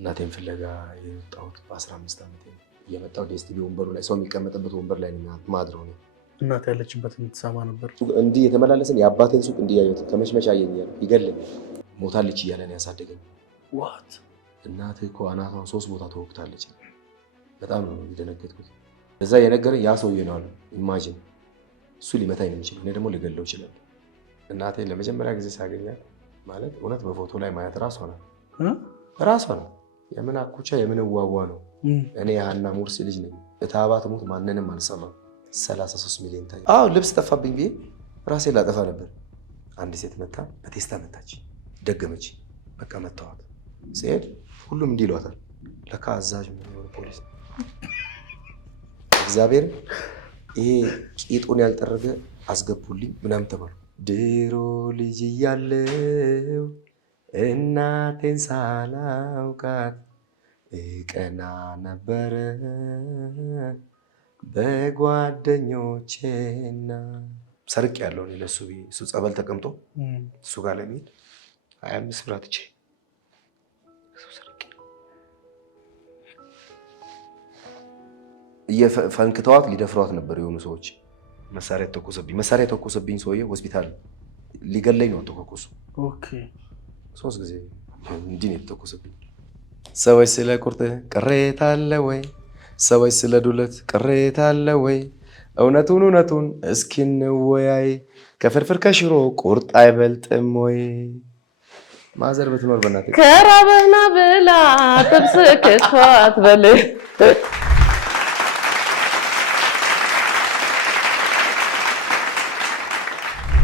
እናቴን ፍለጋ የወጣሁት በ15 ዓመቴ ነው። የመጣው ዲኤስቲቪ ወንበሩ ላይ ሰው የሚቀመጥበት ወንበር ላይ ነው ማድረው ነው። እናት ያለችበት የምትሰማ ነበር። እንዲህ የተመላለሰን የአባቴን ሱቅ እንዲያዩት ከመሽመሻ አየኛል ይገለኛል። ሞታለች እያለ ነው ያሳደገኝ። ዋት እናትህ እኮ አናቷን 3 ቦታ ተወቅታለች። በጣም ነው የደነገጥኩት። እዛ የነገረኝ ያ ሰውዬ ነው አሉ። ኢማጂን እሱ ሊመታኝ ነው የሚችለው፣ እኔ ደግሞ ልገለው ይችላል። እናቴ ለመጀመሪያ ጊዜ ሳገኛት ማለት እውነት በፎቶ ላይ ማየት ራሷ ነው። የምን አኩቻ የምን ዋዋ ነው። እኔ የሀና ሙርሲ ልጅ ነኝ። እታባት ሞት ማንንም አልሰማም። 33 ሚሊዮን ታይ። አዎ ልብስ ጠፋብኝ ብዬ ራሴ ላጠፋ ነበር። አንድ ሴት መታ በቴስታ መታች፣ ደገመች። በቃ መታዋት። ሲሄድ ሁሉም እንዲህ ይሏታል። ለካ አዛዥ ምን ፖሊስ እግዚአብሔር ይሄ ቂጡን ያልጠረገ አስገቡልኝ ምናምን ተባሉ። ድሮ ልጅ እያለው እናቴን ሳላውቃት ቀና ነበረ በጓደኞቼና ሰርቅ ያለውን ለሱ እሱ ጸበል ተቀምጦ እሱ ጋር ለሚሄድ 25 ብር አጥቼ ፈንክተዋት ሊደፍሯት ነበር የሆኑ ሰዎች። መሳሪያ ተኮሰብኝ። ሰውዬ ሆስፒታል ሊገለኝ ነው ተኮሱ። ኦኬ 3 ጊዜ እንዲህ ነው የተኮሰብኝ። ሰዎች ስለ ቁርጥ ቅሬታ አለ ወይ? ሰዎች ስለ ዱለት ቅሬታ አለ ወይ? እውነቱን እስኪ እንወያይ። ከፍርፍር ከሽሮ ቁርጥ አይበልጥም ወይ? ማዘር ብትኖር በእናትህ ከራበና ብላ ጥብስ ክትፎ አትበል።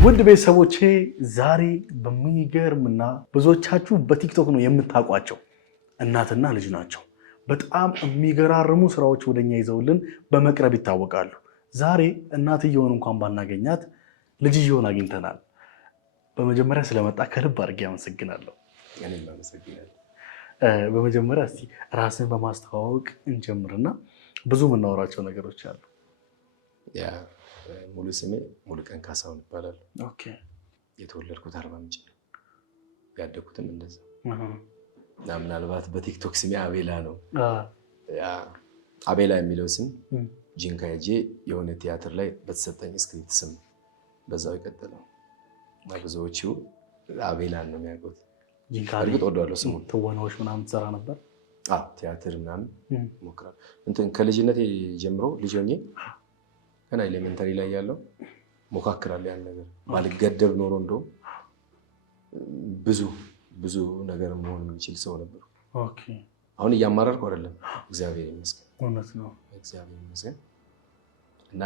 ውድ ቤተሰቦቼ ዛሬ በሚገርምና ብዙዎቻችሁ በቲክቶክ ነው የምታውቋቸው እናትና ልጅ ናቸው። በጣም የሚገራርሙ ስራዎች ወደኛ ይዘውልን በመቅረብ ይታወቃሉ። ዛሬ እናትየውን እንኳን ባናገኛት ልጅየውን አግኝተናል። በመጀመሪያ ስለመጣ ከልብ አድርጌ አመሰግናለሁ። በመጀመሪያ እስቲ ራስን በማስተዋወቅ እንጀምርና ብዙ የምናወራቸው ነገሮች አሉ። ሙሉ ስሜ ሙሉቀን ካሳሁን ይባላል። ኦኬ። የተወለድኩት አርባ ምንጭ ነው። ያደግኩትም እንደዛ እና ምናልባት በቲክቶክ ስሜ አቤላ ነው። አቤላ የሚለው ስም ጂንካ ሄጄ የሆነ ቲያትር ላይ በተሰጠኝ ስክሪፕት ስም በዛው የቀጠለው እና ብዙዎቹ አቤላን ነው የሚያውቁት። እርግጥ ወደዋለሁ ስሙን። ትወናዎች ምናምን ትሰራ ነበር? ቲያትር ምናምን ሞክራለሁ። እንትን ከልጅነቴ ጀምሮ ልጅ ሆኜ ገና ኤሌመንተሪ ላይ ያለው ሞካክራለሁ። ያን ነገር ባልገደብ ኖሮ እንደውም ብዙ ነገር መሆን የሚችል ሰው ነበር። ኦኬ። አሁን እያማረርኩ አይደለም፣ እግዚአብሔር ይመስገን። እውነት ነው፣ እግዚአብሔር ይመስገን። እና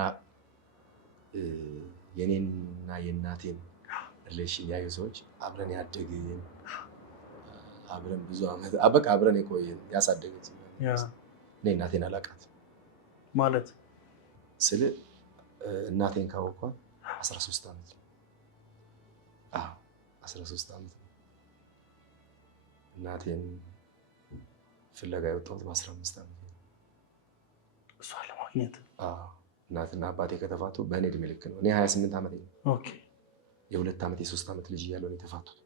የኔንና የእናቴን ሪሌሽን ያዩ ሰዎች አብረን ያደግን አብረን ብዙ ዓመት በቃ አብረን የቆየን ያሳደገች እኔ እናቴን አላውቃት ማለት ስለ እናቴን ካወኳት 13 ዓመት ነው። 13 ዓመት ነው። እናቴን ፍለጋ የወጣሁት በ15 ዓመት ነው። እሷን ለማግኘት? እናትና አባቴ ከተፋቱ በእኔ እድሜ ልክ ነው። እኔ 28 ዓመት ነው። ኦኬ። የ2 ዓመት የ3 ዓመት ልጅ እያለሁ ነው የተፋቱት።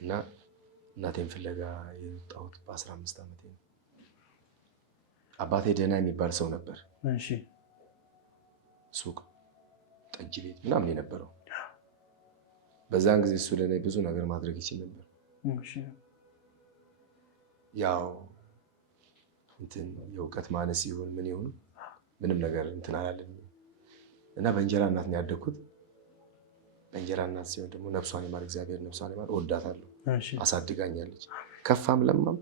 እና እናቴን ፍለጋ የወጣሁት በ15 ዓመት ነው። አባቴ ደህና የሚባል ሰው ነበር። እሺ። ሱቅ፣ ጠጅ ቤት ምናምን የነበረው። በዛን ጊዜ እሱ ለእኔ ብዙ ነገር ማድረግ ይችል ነበር። እሺ። ያው እንትን የእውቀት ማነስ ይሁን ምን ይሁን ምንም ነገር እንትን አላለም እና በእንጀራ እናት ነው ያደግኩት። በእንጀራ እናት ሲሆን ደግሞ ነፍሷን ይማር እግዚአብሔር፣ ነፍሷን ይማር። እወዳታለሁ። አሳድጋኛለች። ከፋም ለማም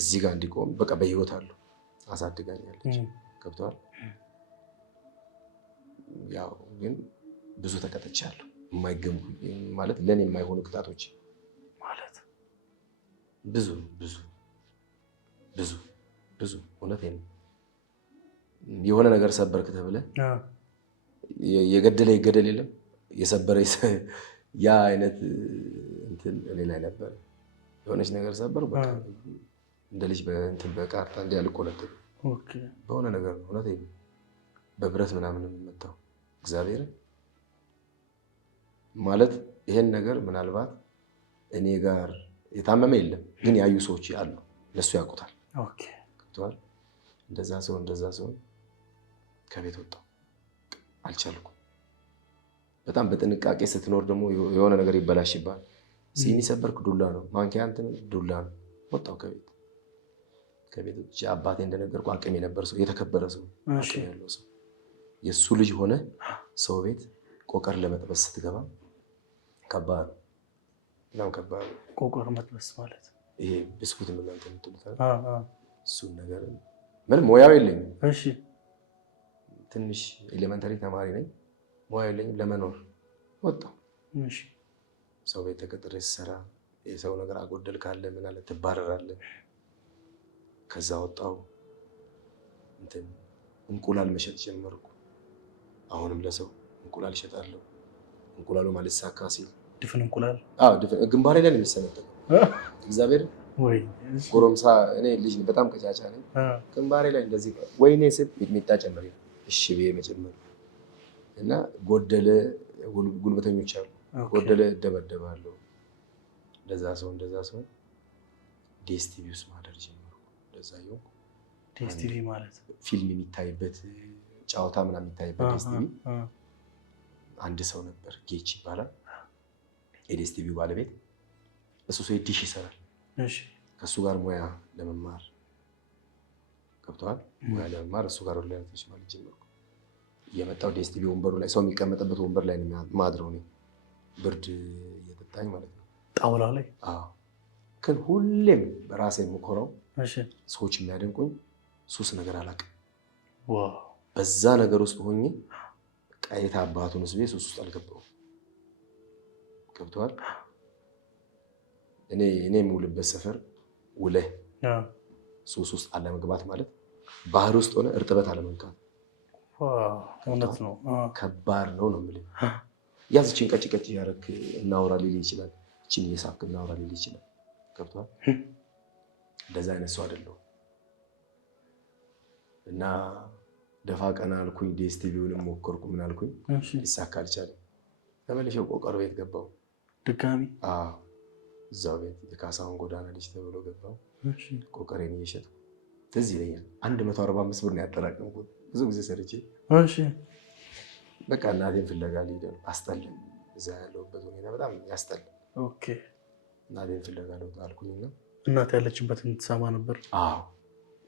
እዚህ ጋር እንዲቆም በቃ በህይወት አለሁ አሳድጋኛለች። ገብተዋል። ያው ግን ብዙ ተቀጥቻለሁ። የማይገሙ ማለት ለኔ የማይሆኑ ቅጣቶች ማለት ብዙ እውነቴን ነው። የሆነ ነገር ሰበርክ ተብለህ የገደለ ይገደል የለም የሰበረ ያ አይነት እንትን እኔ ላይ ነበር። የሆነች ነገር ሰበር በቃ እንደ ልጅ በእንትን በቃርታ እንዲህ አልቆለጥም። ኦኬ። በሆነ ነገር ነው እውነቴን ነው። በብረት ምናምን የምመታው እግዚአብሔር ማለት ይሄን ነገር ምናልባት እኔ ጋር የታመመ የለም፣ ግን ያዩ ሰዎች አሉ። እነሱ ያውቁታል። ኦኬ ገብቶሃል? እንደዛ ሲሆን ከቤት ወጣሁ። አልቻልኩም። በጣም በጥንቃቄ ስትኖር ደግሞ የሆነ ነገር ይበላሽባል። ሲኒ ሰበርክ፣ ዱላ ነው። ማንኪያ እንትን ዱላ ነው። ወጣሁ ከቤት ውጭ። አባቴ እንደነገርኩ አቅም የነበር ሰው፣ የተከበረ ሰው፣ አቅም ያለው ሰው፣ የእሱ ልጅ ሆነ ሰው ቤት ቆቀር ለመጥበስ ስትገባ ከባድ ነው። በጣም ከባድ ነው። ቆቀር መጥበስ ማለት ይሄ ብስኩት እናንተ የምትሉት እሱን ነገር ምንም ሙያው የለኝም። እሺ ትንሽ ኤሌመንተሪ ተማሪ ነኝ። ሙያው የለኝም። ለመኖር ወጣሁ። እሺ ሰው ቤት ተቀጥሬ ስሰራ የሰው ነገር አጎደል ካለ ምን አለ ትባረራለህ። ከዛ ወጣሁ። እንቁላል መሸጥ ጀመርኩ። አሁንም ለሰው እንቁላል እሸጣለሁ። እንቁላሉ ማለት ሳካ ሲል ድፍን እንቁላል ግንባሬ ላይ ነው የሚሰነጠቀው። እግዚአብሔር ወይ ጎረምሳ እኔ ልጅ በጣም ቀጫጫ ነኝ። ግንባሬ ላይ እንደዚህ ወይኔ ስል ሚጥሚጣ ጨምሬ እሺ ብዬ መጨመር እና ጎደለ ጉልበተኞች አሉ። ጎደለ እደበደባለሁ። እንደዛ ሰው ዲኤስቲቪ ውስጥ ማደር ጀመርኩ። እንደዛ ይሆንኩ። ዲኤስቲቪ ማለት ፊልም የሚታይበት ጨዋታ ምናምን የሚታይበት ዲኤስቲቪ አንድ ሰው ነበር፣ ጌች ይባላል የዲኤስቲቪው ባለቤት። እሱ ሰው ዲሽ ይሰራል። ከእሱ ጋር ሙያ ለመማር ገብተዋል። ሙያ ለመማር እሱ ጋር ኦንላይን ማለት ጀመርኩ። እየመጣሁ ዲኤስቲቪ ወንበሩ ላይ ሰው የሚቀመጥበት ወንበር ላይ ነው ማድረው ነው፣ ብርድ እየጠጣኝ ማለት ነው። ጣውላው ላይ ግን ሁሌም በራሴ የምኮራው ሰዎች የሚያደንቁኝ ሱስ ነገር አላውቅም። በዛ ነገር ውስጥ ሆኜ ቀይታ አባቱን ስቤ ሱስ ውስጥ አልገባሁም። ገብተዋል። እኔ የምውልበት ሰፈር ውለህ ሱስ ውስጥ አለመግባት ማለት ባህር ውስጥ ሆነ እርጥበት አለመንካት እውነት ነው። ከባድ ነው የምልህ። ያዝ እችን ቀጭ ያደረክ እናውራ ሊል ይችላል። እችን እየሳብክ እናውራ ሊል ይችላል። ገብተዋል። እንደዛ አይነት ሰው አይደለሁም እና ደፋ ቀና አልኩኝ። ዲኤስቲቪውንም ሞከርኩ። ምን አልኩኝ፣ ሊሳካ አልቻለም። ተመልሼ ቆቀር ቤት ገባሁ ድጋሚ። እዛው ቤት የካሳሁን ጎዳና ልጅ ተብሎ ገባሁ። ቆቀሬን እየሸጥኩ ትዝ ይለኛል። 145 ብር ነው ያጠራቀምኩት። ብዙ ጊዜ ሰርቼ በቃ እናቴን ፍለጋ ልሄድ ነው። አስጠላኝ። እዛ ያለሁበት ሁኔታ በጣም ያስጠላል። እናቴን ፍለጋ ልወጣ አልኩኝና እናቴ ያለችበትን ትሰማ ነበር።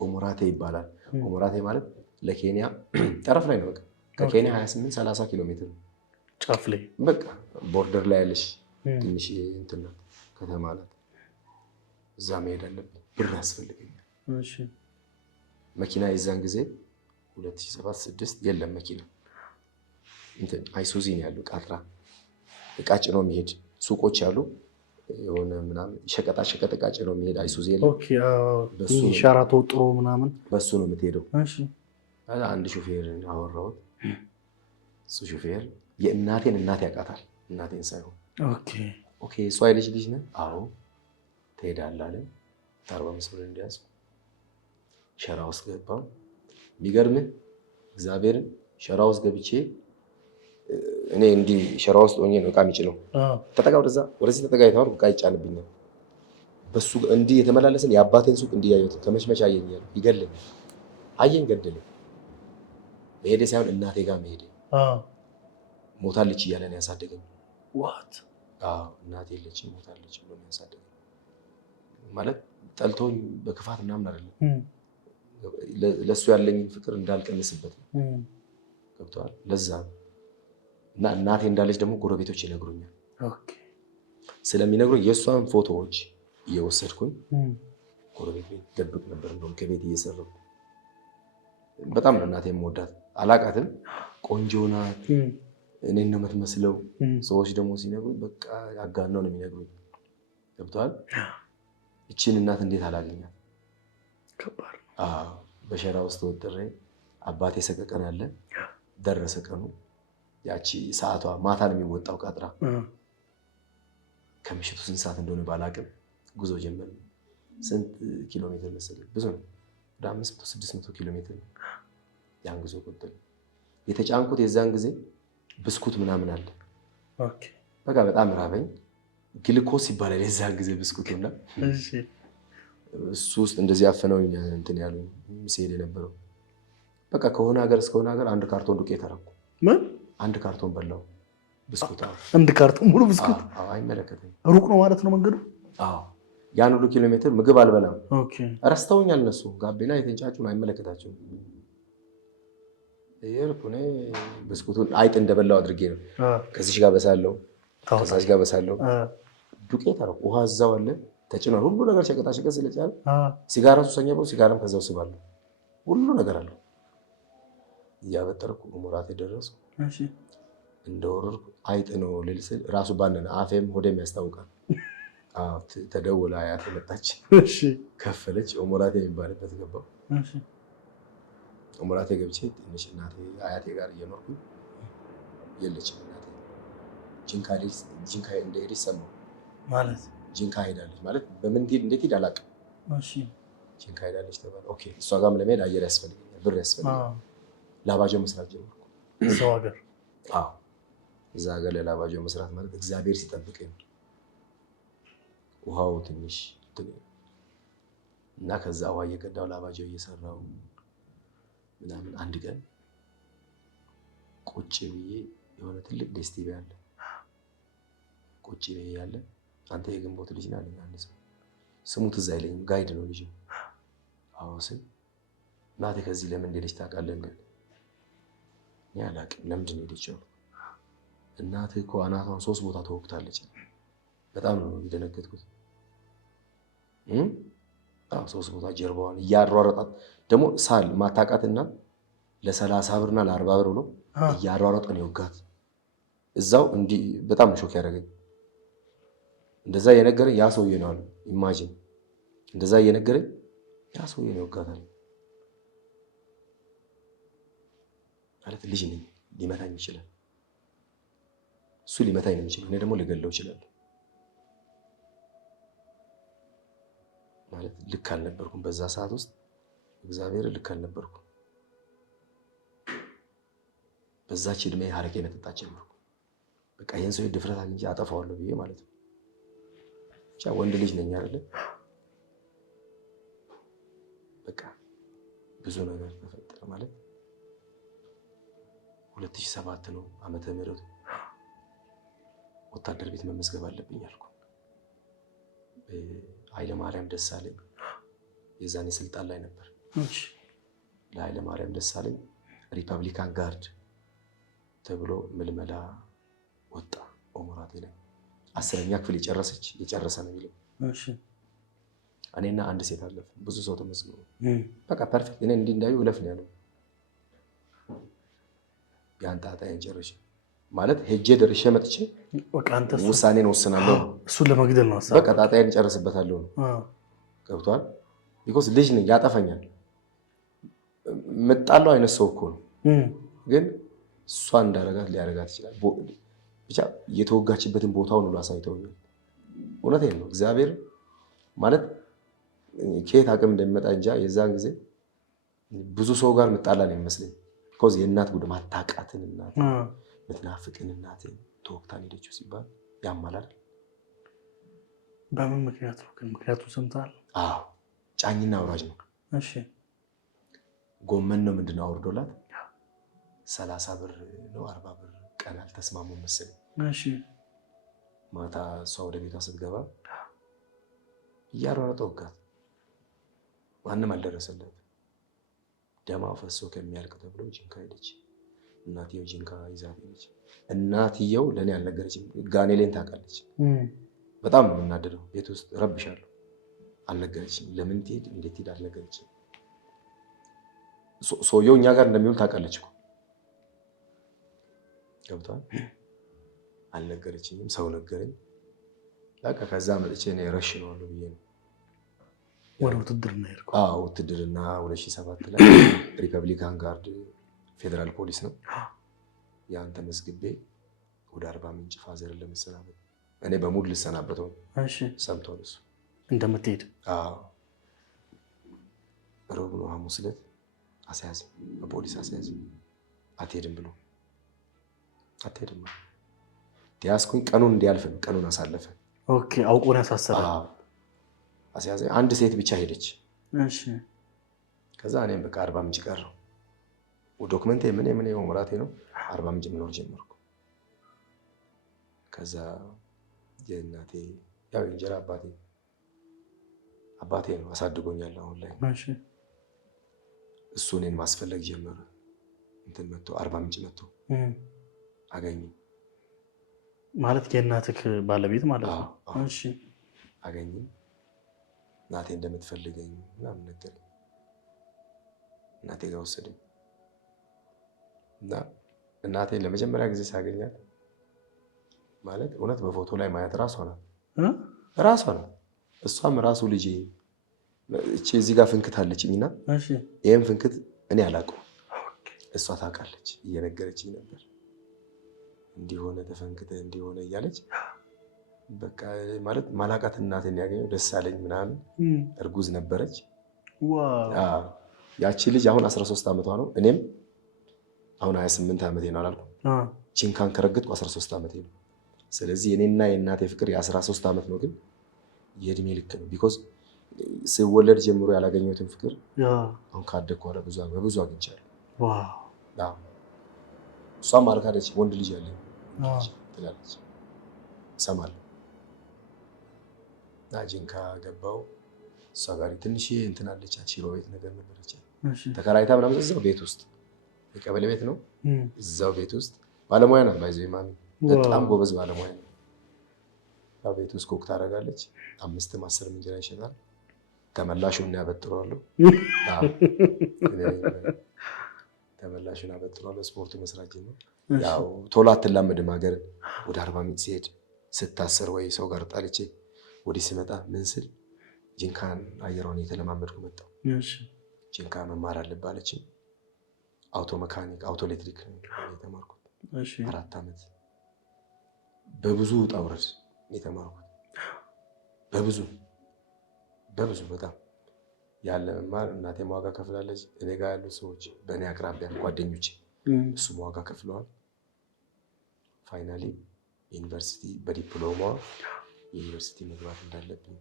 ኦሞራቴ ይባላል። ኦሞራቴ ማለት ለኬንያ ጠረፍ ላይ ነው። በቃ ከኬንያ 28-30 ኪሎ ሜትር ነው ጫፍ ላይ፣ በቃ ቦርደር ላይ ያለች ትንሽ እንትን ናት፣ ከተማ ናት። እዛ መሄድ አለብኝ። ብር ያስፈልገኛል። መኪና የዛን ጊዜ 2007-6 የለም መኪና። እንትን አይሱዚ ነው ያለው። ቃጥራ እቃ ጭኖ የሚሄድ ሱቆች አሉ። የሆነ ምናምን ሸቀጣ እቃ ጭኖ የሚሄድ አይሱዚ የለም። ሻራ ተወጥሮ ምናምን በሱ ነው የምትሄደው። አንድ ሹፌር አወራሁት። እሱ ሹፌር የእናቴን እናት ያውቃታል። እናቴን ሳይሆን እሷ የልጅ ልጅ ነህ? አዎ ትሄዳለህ አለ። 45 ብር እንዲያዝ ሸራ ውስጥ ገባሁ። የሚገርምህ እግዚአብሔርን ሸራ ውስጥ ገብቼ እኔ እንዲህ ሸራ ውስጥ ሆኜ ነው እቃ የሚጭነው። ተጠጋ ወደዚህ ተጠጋ የተባልኩ እቃ ይጫንብኛል። በሱ እንዲህ የተመላለስን የአባቴን ሱቅ እንዲህ ያየሁት ከመሽመሻ አየኛል። ይገለኝ አየኝ፣ ገደለኝ። መሄዴ ሳይሆን እናቴ ጋር መሄዴ። ሞታለች እያለ ነው ያሳደገኝ። እናቴ የለችም ሞታለች ብሎ ነው ያሳደገኝ። ማለት ጠልቶኝ በክፋት ምናምን አይደለም፣ ለእሱ ያለኝ ፍቅር እንዳልቀንስበት ነው። ገብቶሃል? ለዛ ነው። እና እናቴ እንዳለች ደግሞ ጎረቤቶች ይነግሩኛል። ስለሚነግሩኝ የእሷን ፎቶዎች እየወሰድኩኝ ጎረቤት ቤት ደብቅ ነበር። እንደውም ከቤት እየሰራሁ በጣም ነው እናቴ የምወዳት። አላቃትም፣ ቆንጆ ናት፣ እኔን ነው የምትመስለው። ሰዎች ደግሞ ሲነግሩኝ በቃ ያጋናው ነው የሚነግሩኝ። ገብቶሃል? እቺን እናት እንዴት አላገኛት? በሸራ ውስጥ ተወጥሬ አባቴ ሰቀቀን አለ። ደረሰ ቀኑ። ያቺ ሰዓቷ ማታ ነው የሚወጣው ቃጥራ። ከምሽቱ ስንት ሰዓት እንደሆነ ባላቅም ጉዞ ጀመር። ስንት ኪሎ ሜትር መሰለኝ? ብዙ ነው። ወደ 500-600 ኪሎ ሜትር ነው። ያን ጉዞ ቆጠል የተጫንኩት የዛን ጊዜ ብስኩት ምናምን አለ። በቃ በጣም ራበኝ። ግልኮስ ይባላል የዛን ጊዜ ብስኩቱና እሱ ውስጥ እንደዚህ አፈነው እንትን ያሉ ሲሄድ የነበረው በቃ ከሆነ ሀገር እስከሆነ ሀገር አንድ ካርቶን ዱቄት አደረኩ። ምን አንድ ካርቶን በላው ብስኩት። አንድ ካርቶን ሙሉ ብስኩት? አይመለከተኝ። ሩቅ ነው ማለት ነው መንገዱ? ያን ሁሉ ኪሎ ሜትር ምግብ አልበላም። ረስተውኛል እነሱ ጋቢና የተንጫጩን አይመለከታቸውም። እኔ ብስኩቱን አይጥ እንደበላው አድርጌ ነው። ከዚች ጋር በሳለው ከዛች ጋር በሳለው ዱቄት አደረኩ። ውሃ እዛው አለ ተጭኗል። ሁሉ ነገር ሸቀጣ ሸቀጥ ስለጫለ ሲጋራ ሱሰኛ ብሎ ሲጋራም ከዛው ስባለሁ። ሁሉ ነገር አለው። እያበጠርኩ ሞራት የደረሱ እንደወረድኩ አይጥ ነው ልል ስል ራሱ ባነነ። አፌም ሆዴም ያስታውቃል። ተደውላ አያቴ መጣች፣ ከፈለች። ሞራቴ የሚባልበት ገባሁ። ሞራቴ ገብቼ ትንሽ እናቴ አያቴ ጋር እየኖርኩ የለችም እናቴ። ጂንካ እንደሄደች ሰማሁ። ማለት ጂንካ ሄዳለች ማለት በምን እንዴት ሄድ አላውቅም። ጂንካ ሄዳለች ተባለ። ኦኬ እሷ ጋርም ለመሄድ አየር ያስፈልገኛል፣ ብር ያስፈልገኛል። ላባጆ መስራት ጀመርኩ። እዛው ሀገር? አዎ እዛ ሀገር ለላባጆ መስራት ማለት እግዚአብሔር ሲጠብቀኝ ውሃው ትንሽ እና ከዛ ውሃ እየቀዳው ላባጆ እየሰራው ምናምን አንድ ቀን ቁጭ ብዬ የሆነ ትልቅ ዴስቲቪ አለ ቁጭ ብዬ ያለ አንተ የግንቦት ልጅ ነህ አለኝ አንድ ሰው። ስሙ ትዝ አይለኝም፣ ጋይድ ነው ልጅ። አዎ ስል እናቴ ከዚህ ለምን እንደሄደች ታውቃለህ? ግን እኔ አላውቅም። ለምንድን ነው የሄደችው? እናትህ እኮ አናቷን 3 ቦታ ተወቅታለች። በጣም ነው የደነገጥኩት። 3 ቦታ ጀርባዋን እያሯሯጣት ደግሞ ሳል ማታውቃትና ለ30 ብርና ለ40 ብር ብሎ እያሯሯጠ ነው የወጋት። እዛው እንዲህ በጣም ሾክ ያደረገኝ እንደዛ እየነገረኝ ያ ሰውዬ ነው አሉ። ኢማጂን እንደዛ እየነገረኝ ያ ሰውዬ ነው የወጋታል ማለት። ልጅ ነኝ፣ ሊመታኝ ይችላል። እሱ ሊመታኝ ነው የሚችለው፣ እኔ ደግሞ ልገለው ይችላል ማለት። ልክ አልነበርኩም በዛ ሰዓት ውስጥ እግዚአብሔር ልክ አልነበርኩም። በዛች እድሜ ሀረቄ መጠጣት ጀመርኩ። በቃ ይሄን ሰው ድፍረት አግኝቼ አጠፋዋለሁ ብዬ ማለት ነው። ብቻ ወንድ ልጅ ነኝ አይደል? በቃ ብዙ ነገር ተፈጠረ ማለት 2007 ነው ዓመተ ምህረቱ። ወታደር ቤት መመዝገብ አለብኝ አልኩ። ኃይለ ማርያም ደሳለኝ የዛኔ ስልጣን ላይ ነበር። ለኃይለ ማርያም ደሳለኝ ሪፐብሊካን ጋርድ ተብሎ ምልመላ ወጣ። ኦሞራቴ ላይ 10ኛ ክፍል የጨረሰ ነው የሚለው። እኔና አንድ ሴት አለፍ፣ ብዙ ሰው ተመዝግቦ በቃ ፐርፌክት። እኔ እንዲህ እንዳዩ እለፍ ነው ያለው። ያን ጣጣዬን ጨርሼ ማለት ሄጄ ደርሼ መጥቼ ውሳኔን ወስናለሁ። እሱን ለመግደል ነው በቃ ጣጣዬን ጨርስበታለሁ ነው። ገብቷል? ቢኮዝ ልጅ ነኝ፣ ያጠፈኛል። መጣለው አይነት ሰው እኮ ነው፣ ግን እሷ እንዳረጋት ሊያረጋት ይችላል። ብቻ የተወጋችበትን ቦታውን ሁሉ አሳይተውኛል። እውነቴን ነው። እግዚአብሔር ማለት ከየት አቅም እንደሚመጣ እንጃ። የዛን ጊዜ ብዙ ሰው ጋር ምጣላ ነው የሚመስለኝ። ቢኮዝ የእናት ጉድ ማታውቃትን እናት ምትናፍቅን እናት ተወግታን ሄደችው ሲባል ያማላል። በምን ምክንያት ነው ግን? ምክንያቱም ሰምተሃል? አዎ ጫኝና አውራጅ ነው። እሺ ጎመን ነው ምንድነው አውርዶላት 30 ብር ነው 40 ብር ቀን አልተስማሙም መሰለኝ። እሺ ማታ እሷ ወደ ቤቷ ስትገባ እያሯሯጠ ወጋት። ማንም አልደረሰለት። ደማ ፈሶ ከሚያልቅ ተብሎ ጂንካ ሄደች። እናትየው ጂንካ ይዛት ሄደች። እናትየው ለእኔ አልነገረችም። ጋኔሌን ታውቃለች። በጣም ነው የምናደደው። ቤት ውስጥ ረብሻለሁ። አልነገረችም። ለምን ትሄድ እንዴት ትሄድ አልነገረችም። ሰውየው እኛ ጋር እንደሚውል ታውቃለች እኮ ገብቷል። አልነገረችኝም። ሰው ነገረኝ። በቃ ከዛ መጥቼ እኔ ረሽነዋለሁ ብዬ ነው ወደ ውትድርና ሄድኩ። ውትድርና 2007 ላይ ሪፐብሊካን ጋርድ ፌዴራል ፖሊስ ነው። ያን ተመዝግቤ ወደ 40 ምንጭ ፋዘርን ለመሰናበት እኔ በሙድ ልሰናበተው ሰምቷል እሱ እንደምትሄድ። ሮብ ነው ሐሙስ ዕለት አስያዝ፣ በፖሊስ አስያዝ። አትሄድም ብሎ አትሄድም ያስኩኝ። ቀኑን እንዲያልፍ ነው። ቀኑን አሳለፈ። ኦኬ አውቆ ነው ያሳሰረ። አስያዘኝ። አንድ ሴት ብቻ ሄደች። እሺ ከዛ እኔም በቃ አርባ ምንጭ ቀረሁ። ዶክመንቴ ምን ወራቴ ነው አርባ ምንጭ መኖር ጀመርኩ። ከዛ የእናቴ ያው እንጀራ አባቴ ነው አሳድጎኛል። አሁን ላይ እሱ እኔን ማስፈለግ ጀመረ። እንትን መጥቶ አርባ ምንጭ መጥቶ አገኘ ማለት የእናትህ ባለቤት ማለት ነው። እሺ አገኘ እናቴ እንደምትፈልገኝ ምናምን ነገረኝ። እናቴ ጋር ወሰደኝ እና እናቴ ለመጀመሪያ ጊዜ ሳገኛት ማለት እውነት በፎቶ ላይ ማየት ራሷ ናት። እሷም ራሱ ልጄ እቺ እዚህ ጋር ፍንክት አለችኝና ይሄን ፍንክት እኔ አላውቀውም፣ እሷ ታውቃለች። እየነገረችኝ ነበር እንዲሆነ ተፈንክተ እንዲሆነ እያለች በቃ ማለት ማላቃት እናቴን ያገኘው ደስ አለኝ ምናምን። እርጉዝ ነበረች። ያቺ ልጅ አሁን 13 ዓመቷ ነው። እኔም አሁን 28 ዓመቴ ነው አላልኩም። ቺንካን ከረገጥኩ 13 ዓመቴ ነው። ስለዚህ የኔና የእናቴ ፍቅር የ13 ዓመት ነው፣ ግን የእድሜ ልክ ነው። ቢኮዝ ስወለድ ጀምሮ ያላገኘሁትን ፍቅር አሁን ካደግኩ በኋላ በብዙ አግኝቻለሁ። እሷም አልካደች። ወንድ ልጅ ያለኝ ትላለች፣ እሰማለሁ። እና ጂንካ ገባሁ። እሷ ጋር ትንሽ እንትን አለቻት፣ ሽሮ ቤት ነገር ነበረች ተከራይታ ምናምን እዛው ቤት ውስጥ የቀበሌ ቤት ነው። እዛው ቤት ውስጥ ባለሙያ ናት። ባይዘ ማሚ በጣም ጎበዝ ባለሙያ ነው። ያው ቤት ውስጥ ኮክ ታደርጋለች። 5 10 እንጀራ ይሸጣል። ተመላሹን ያበጥረዋለሁ። ተመላሹን ያበጥረዋለሁ። ስፖርቱ መስራት ጀመር። ያው ቶሎ አትላመድም። ሀገር ወደ አርባ ምንጭ ሲሄድ ስታሰር ወይ ሰው ጋር ጣልቼ ወዲህ ስመጣ ምን ስል ጂንካን አየሯን የተለማመድኩ መጣሁ። ጂንካ መማር አለብህ አለችኝ። አውቶ መካኒክ አውቶ ኤሌክትሪክ የተማርኩት 4 ዓመት በብዙ ውጣ ውረድ የተማርኩት በብዙ በጣም ያለ መማር። እናቴም ዋጋ ከፍላለች። እኔ ጋር ያሉ ሰዎች በእኔ አቅራቢያ ጓደኞች እሱም ዋጋ ከፍለዋል። ፋይናሊ ዩኒቨርሲቲ በዲፕሎማ ዩኒቨርሲቲ መግባት እንዳለብኝ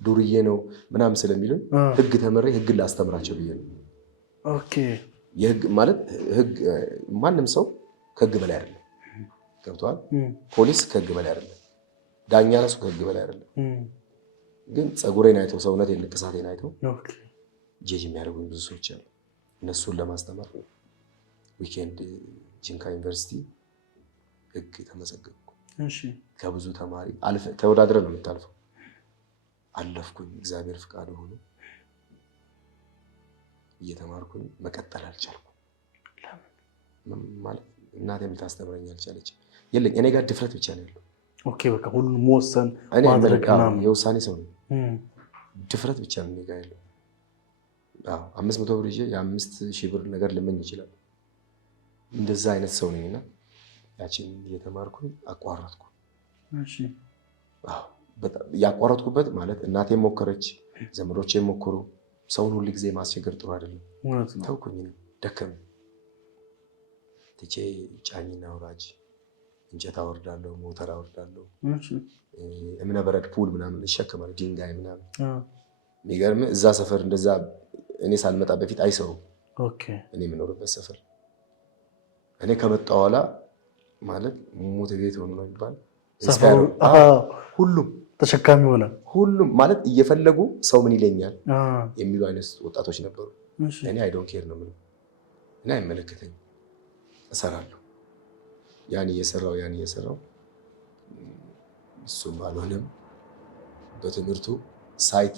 ዱርዬ ነው ምናምን ስለሚሉኝ ህግ ተመሬ ህግን ላስተምራቸው ብዬ ነው። ኦኬ የህግ ማለት ህግ ማንም ሰው ከህግ በላይ አይደለም። ገብቶሃል? ፖሊስ ከህግ በላይ አይደለም። ዳኛ ራሱ ከህግ በላይ አይደለም። ግን ፀጉሬን አይተው ሰውነቴን ንቅሳቴን አይተው ጄጅ የሚያደርጉኝ ብዙ ሰዎች አሉ። እነሱን ለማስተማር ዊኬንድ ጂንካ ዩኒቨርሲቲ ህግ ተመዘገብኩ። ከብዙ ተማሪ ተወዳድረ ነው የምታልፈው። አለፍኩኝ። እግዚአብሔር ፍቃድ ሆኖ እየተማርኩኝ መቀጠል አልቻልኩም። ማለት እናቴ የምታስተምረኝ አልቻለች። የለኝ እኔ ጋር ድፍረት ብቻ ነው ያለው። ኦኬ በቃ ሁሉን መወሰን ማድረግ የውሳኔ ሰው ነው። ድፍረት ብቻ ነው እኔ ጋር ያለው። 500 ብር ይዤ የ5000 ብር ነገር ልመኝ ይችላል። እንደዛ አይነት ሰው ነኝና ያችን እየተማርኩኝ አቋረጥኩ። ያቋረጥኩበት ማለት እናቴ ሞከረች፣ ዘመዶቼ ሞከሩ። ሰውን ሁሉ ጊዜ ማስቸገር ጥሩ አይደለም። ተውኩኝ፣ ደከመኝ። ትቼ ጫኝና አውራጅ እንጨት አወርዳለሁ፣ ሞተር አወርዳለሁ፣ እምነበረድ ፑል ምናምን እሸከማለሁ፣ ድንጋይ ምናምን። የሚገርምህ እዛ ሰፈር እንደዛ እኔ ሳልመጣ በፊት አይሰሩም። እኔ የምኖርበት ሰፈር እኔ ከመጣሁ በኋላ ማለት ሞቲቬት ሆኖ ነው የሚባል ሁሉም ተሸካሚ ሆነ። ሁሉም ማለት እየፈለጉ ሰው ምን ይለኛል የሚሉ አይነት ወጣቶች ነበሩ። እኔ አይ ዶንት ኬር ነው የምለው። እኔ አይመለከተኝም፣ እሰራለሁ። ያን እየሰራው እሱም አልሆነም። በትምህርቱ ሳይት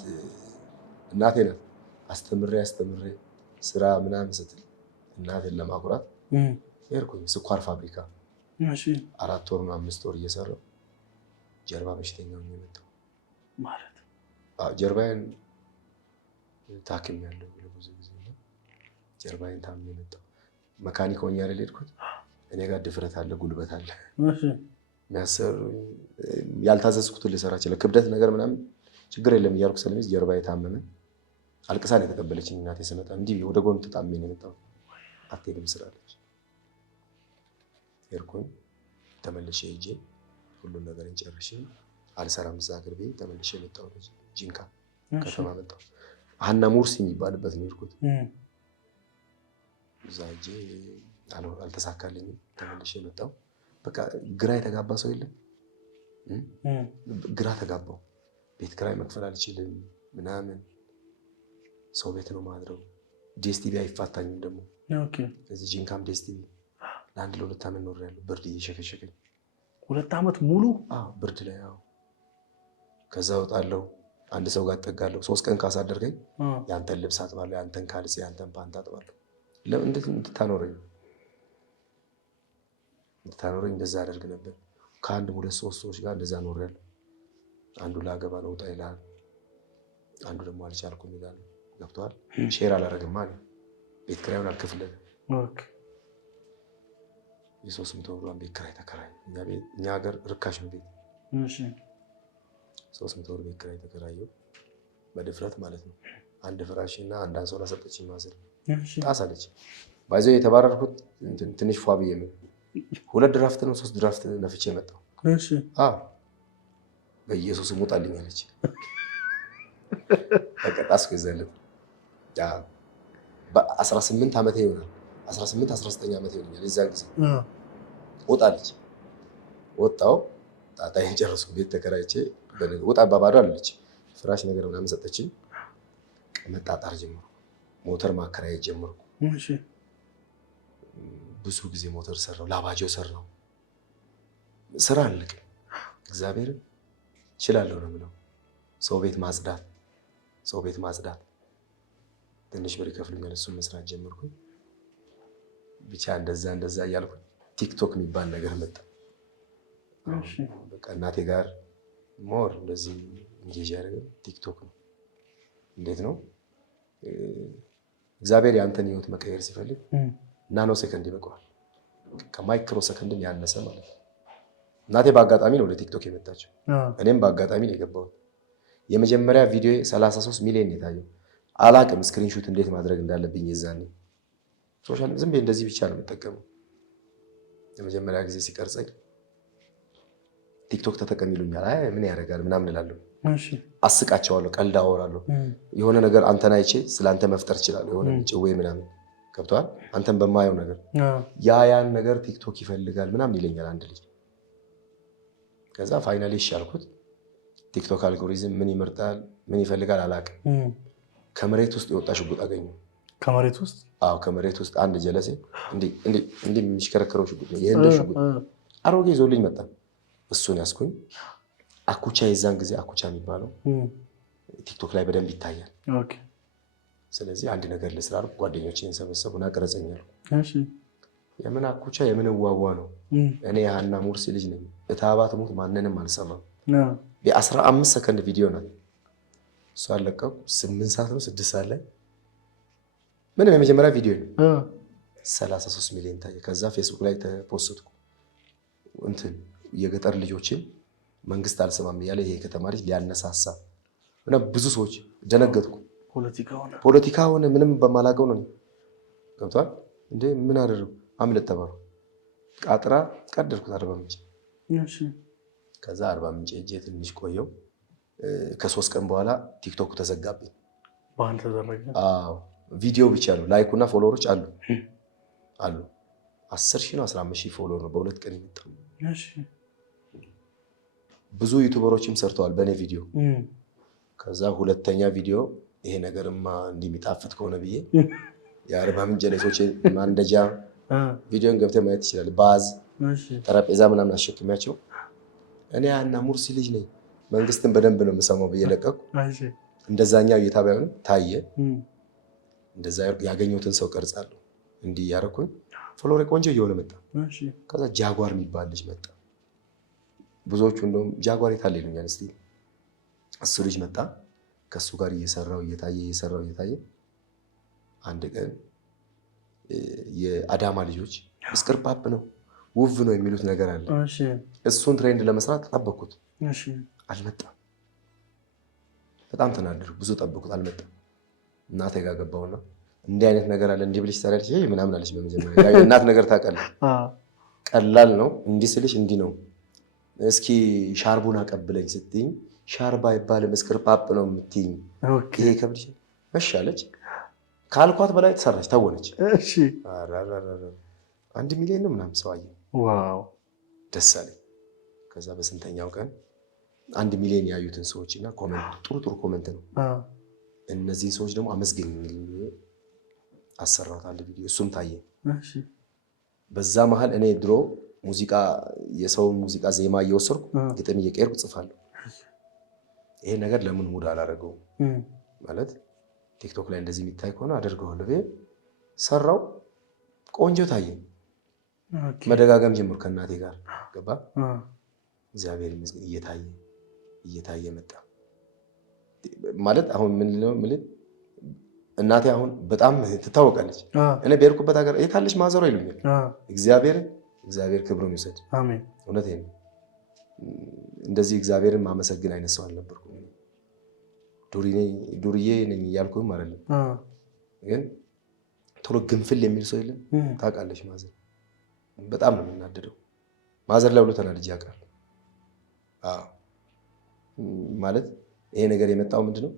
እናቴ ናት አስተምሬ ስራ ምናምን ስትል እናቴን ለማኩራት ሄድኩኝ። ስኳር ፋብሪካ 4 ወር ነው 5 ወር እየሰራው ጀርባ በሽተኛ ሆኜ የመጣው ማለት ጀርባዬን ታክሜያለሁ ለብዙ ጊዜ ነው። ጀርባዬን ታምሜ የመጣው መካኒክ ሆኜ አይደል ሄድኩት። እኔ ጋር ድፍረት አለ፣ ጉልበት አለ። ያልታዘዝኩትን ልሰራ እችላለሁ። ክብደት ነገር ምናምን ችግር የለም እያልኩ ስለሚይዝ ጀርባዬ ታመመ። አልቅሳ ነው የተቀበለችኝ እናቴ ስመጣ። እንዲህ ወደ ጎን ተጣሜ ነው የመጣው። አትሄድም ስላለች ሄድኩኝ። ተመልሼ ሄጄ ሁሉን ነገር ጨርሼ አልሰራም እዛ ሀገር ብዬ ተመልሼ መጣሁ። ጂንካ ከተማ መጣሁ። ሀና ሙርሲ የሚባልበት ነው የሄድኩት። እዛ ሄጄ አልተሳካልኝም፣ ተመልሼ መጣሁ። በቃ ግራ የተጋባ ሰው የለም። ግራ ተጋባው። ቤት ኪራይ መክፈል አልችልም ምናምን፣ ሰው ቤት ነው ማድረው። ዲኤስቲቪ አይፋታኝም ደግሞ እዚህ ጂንካም ዲኤስቲቪ ለአንድ ለ2 ዓመት ኖሬያለሁ። ብርድ እየሸከሸከኝ 2 ዓመት ሙሉ ብርድ ላይ። ከዛ እወጣለሁ፣ አንድ ሰው ጋር እጠጋለሁ። 3 ቀን ካሳደርገኝ ያንተን ልብስ አጥባለሁ፣ ያንተን ካልሲ፣ ያንተን ፓንት አጥባለሁ። ለምን እንድታኖረኝ እንደዛ አደርግ ነበር። ከአንድ 2-3 ሰዎች ጋር እንደዛ ኖሬያለሁ። አንዱ ላገባ ነው ውጣ ይልሃል፣ አንዱ ደግሞ አልቻልኩም ይላል። ገብቶሃል? ሼር አላደርግም ማለት ቤት ኪራዩን አልከፍልም። የ300 ብር ቤት ኪራይ ተከራይ። እኛ ሀገር ርካሽ ነው ቤት። 300 ብር ቤት ኪራይ ተከራየሁ በድፍረት ማለት ነው። አንድ ፍራሽ እና አንድ አንሶላ ሰጠችኝ ማዘር። ጣሳለች። ባይዘው የተባረርኩት ትንሽ ፏ ብዬ ነው። 2 ድራፍት ነው 3 ድራፍት ነፍቼ መጣሁ። በኢየሱስ ሙጣልኝ አለች። በቃ ጣስኩ። በ18 ዓመቴ ይሆናል 18-19 ዓመቴ ይሆናል የዛን ጊዜ ወጣለች። ወጣው ጣጣዬን ጨረስኩ። ቤት ተከራይቼ ወጣ ባባዶ አለች። ፍራሽ ነገር ምናምን ሰጠችኝ። መጣጣር ጀመርኩ። ሞተር ማከራየት ጀመርኩ። ብዙ ጊዜ ሞተር ሰራው፣ ላባጆ ሰራው። ስራ አልልቅም። እግዚአብሔርን እችላለሁ ነው የምለው። ሰው ቤት ማጽዳት ትንሽ ብር ይከፍሉኛል። እሱን መስራት ጀመርኩኝ። ብቻ እንደዛ እያልኩ ቲክቶክ የሚባል ነገር መጣ። በቃ እናቴ ጋር ሞር እንደዚህ እንጌጅ ያደረገው ቲክቶክ ነው። እንዴት ነው እግዚአብሔር ያንተን ህይወት መቀየር ሲፈልግ ናኖ ሰከንድ ይበቃዋል። ከማይክሮ ሰከንድም ያነሰ ማለት ነው። እናቴ በአጋጣሚ ነው ወደ ቲክቶክ የመጣችው። እኔም በአጋጣሚ ነው የገባሁት። የመጀመሪያ ቪዲዮ 33 ሚሊዮን የታየው። አላቅም ስክሪንሾት እንዴት ማድረግ እንዳለብኝ የዛኔ ሶሻል ዝም ብዬ እንደዚህ ብቻ ነው የምጠቀመው። የመጀመሪያ ጊዜ ሲቀርጸኝ ቲክቶክ ተጠቀም ይሉኛል። አይ ምን ያደርጋል ምናምን እላለሁ። አስቃቸዋለሁ፣ ቀልድ አወራለሁ። የሆነ ነገር አንተን አይቼ ስለአንተ መፍጠር እችላለሁ። የሆነ ጭዌ ምናምን ገብቶሃል? አንተን በማየው ነገር ያን ነገር ቲክቶክ ይፈልጋል ምናምን ይለኛል አንድ ልጅ። ከዛ ፋይናሊ ይሻልኩት ቲክቶክ አልጎሪዝም ምን ይመርጣል ምን ይፈልጋል አላውቅም። ከመሬት ውስጥ የወጣ ሽጉጥ አገኘሁ። ከመሬት ውስጥ? አዎ ከመሬት ውስጥ አንድ ጀለሴ እንዴ የሚሽከረከረው ሽጉጥ ነው። የህንድ ሽጉጥ አሮጌ ይዞልኝ መጣ። እሱን ያስኩኝ። አኩቻ የዛን ጊዜ አኩቻ የሚባለው ቲክቶክ ላይ በደንብ ይታያል። ስለዚህ አንድ ነገር ልስራ አልኩ። ጓደኞቼን ሰበሰቡና ቀረጸኛል። የምን አኩቻ የምን ዋዋ ነው? እኔ የሀና ሙርሲ ልጅ ነኝ። እታባት ሞት ማንንም አልሰማም። የ15 ሰከንድ ቪዲዮ ናት። እሷ አለቀቁ። 8 ሰዓት ነው 6 ሰዓት ላይ ምንም የመጀመሪያ ቪዲዮ ነው። 33 ሚሊዮን ታየ። ከዛ ፌስቡክ ላይ ተፖስትኩ። እንትን የገጠር ልጆችን መንግስት አልሰማም እያለ ይሄ ከተማ ልጅ ሊያነሳሳ እና ብዙ ሰዎች ደነገጥኩ። ፖለቲካ ሆነ ምንም በማላውቀው ነው። ገብቷል እንዴ? ምን አደረጉ? አምልጥ ተባሉ። ቃጥራ ቀደድኩት አርባ ምንጭ። ከዛ አርባ ምንጭ ሄጄ ትንሽ ቆየው። ከ3 ቀን በኋላ ቲክቶክ ተዘጋብኝ። ባን ተደረገ። አዎ ቪዲዮ ብቻ ነው። ላይኩና ፎሎወሮች አሉ 10,000 ነው 15,000 ፎሎወር ነው በ2 ቀን የመጣው። ብዙ ዩቲዩበሮችም ሰርተዋል በእኔ ቪዲዮ። ከዛ ሁለተኛ ቪዲዮ ይሄ ነገርማ እንደሚጣፍጥ ከሆነ ብዬ የአርባ ምንጭ ጀለሶች ማንደጃ ቪዲዮን ገብተህ ማየት ይችላል። ባዝ ጠረጴዛ ምናምን አሸክሚያቸው እኔ ሀና ሙርሲ ልጅ ነኝ መንግስትን በደንብ ነው የምሰማው ብዬ ለቀቁ። እንደዛኛው እየታባዩን ታየ። እንደዛ ያገኘሁትን ሰው ቀርጻለሁ። እንዲህ ያደረኩኝ ፎሎወር ቆንጆ እየሆነ መጣ። ከዛ ጃጓር የሚባል ልጅ መጣ። ብዙዎቹ እንደውም ጃጓር የታለ ይሉኛል። እስቲ እሱ ልጅ መጣ። ከሱ ጋር እየሰራው እየታየ አንድ ቀን የአዳማ ልጆች እስክርፓፕ ነው ውብ ነው የሚሉት ነገር አለ። እሱን ትሬንድ ለመስራት ጠበቅኩት። አልመጣም። በጣም ተናደድኩ። ብዙ ጠበቅኩት፣ አልመጣም። እናቴ ጋር ገባሁና እንዲህ አይነት ነገር አለ እንዲህ ብለሽ ታዲያለሽ ይሄ ምናምን አለች። በመጀመሪያ እናት ነገር ታውቃለህ፣ ቀላል ነው እንዲህ ስልሽ እንዲህ ነው እስኪ ሻርቡን አቀብለኝ ስትይኝ ሻርባ አይባልም እስክርጳጵ ነው የምትይኝ። ይሄ ከብድሽ እሺ አለች። ካልኳት በላይ ተሰራች፣ ታወነች። እሺ 1 ሚሊዮን ነው ምናምን ሰው አየሁ። ዋው ደስ አለኝ። ከዛ በስንተኛው ቀን 1 ሚሊዮን ያዩትን ሰዎች እና ኮሜንት ጥሩ ኮሜንት ነው። እነዚህን ሰዎች ደግሞ አመስገኝ የሚል አሰራሁት አንድ ቪዲዮ፣ እሱም ታየ። በዛ መሀል እኔ ድሮ ሙዚቃ የሰው ሙዚቃ ዜማ እየወሰድኩ ግጥም እየቀየርኩ ጽፋለሁ። ይሄ ነገር ለምን ሙድ አላደረገውም ማለት ቲክቶክ ላይ እንደዚህ የሚታይ ከሆነ አደርገዋለሁ ብዬ ሰራው። ቆንጆ ታየ። መደጋገም ጀምር ከእናቴ ጋር ገባ። እግዚአብሔር ይመስገን እየታየ መጣ። ማለት አሁን ምን እናቴ አሁን በጣም ትታወቃለች። እኔ በሄድኩበት ሀገር የታለች ማዘሯ ይሉኛል። እግዚአብሔር ክብሩን ይውሰድ። አሜን። እውነቴን ነው። እንደዚህ እግዚአብሔርን ማመሰግን አይነት ሰው አልነበርኩም። ዱርዬ ነኝ እያልኩም አይደለም፣ ግን ቶሎ ግንፍል የሚል ሰው የለም። ታውቃለች ማዘር በጣም ነው የምናደደው። ማዘር ላይ ሁሉ ተናድጄ አውቃለሁ። ማለት ይሄ ነገር የመጣው ምንድነው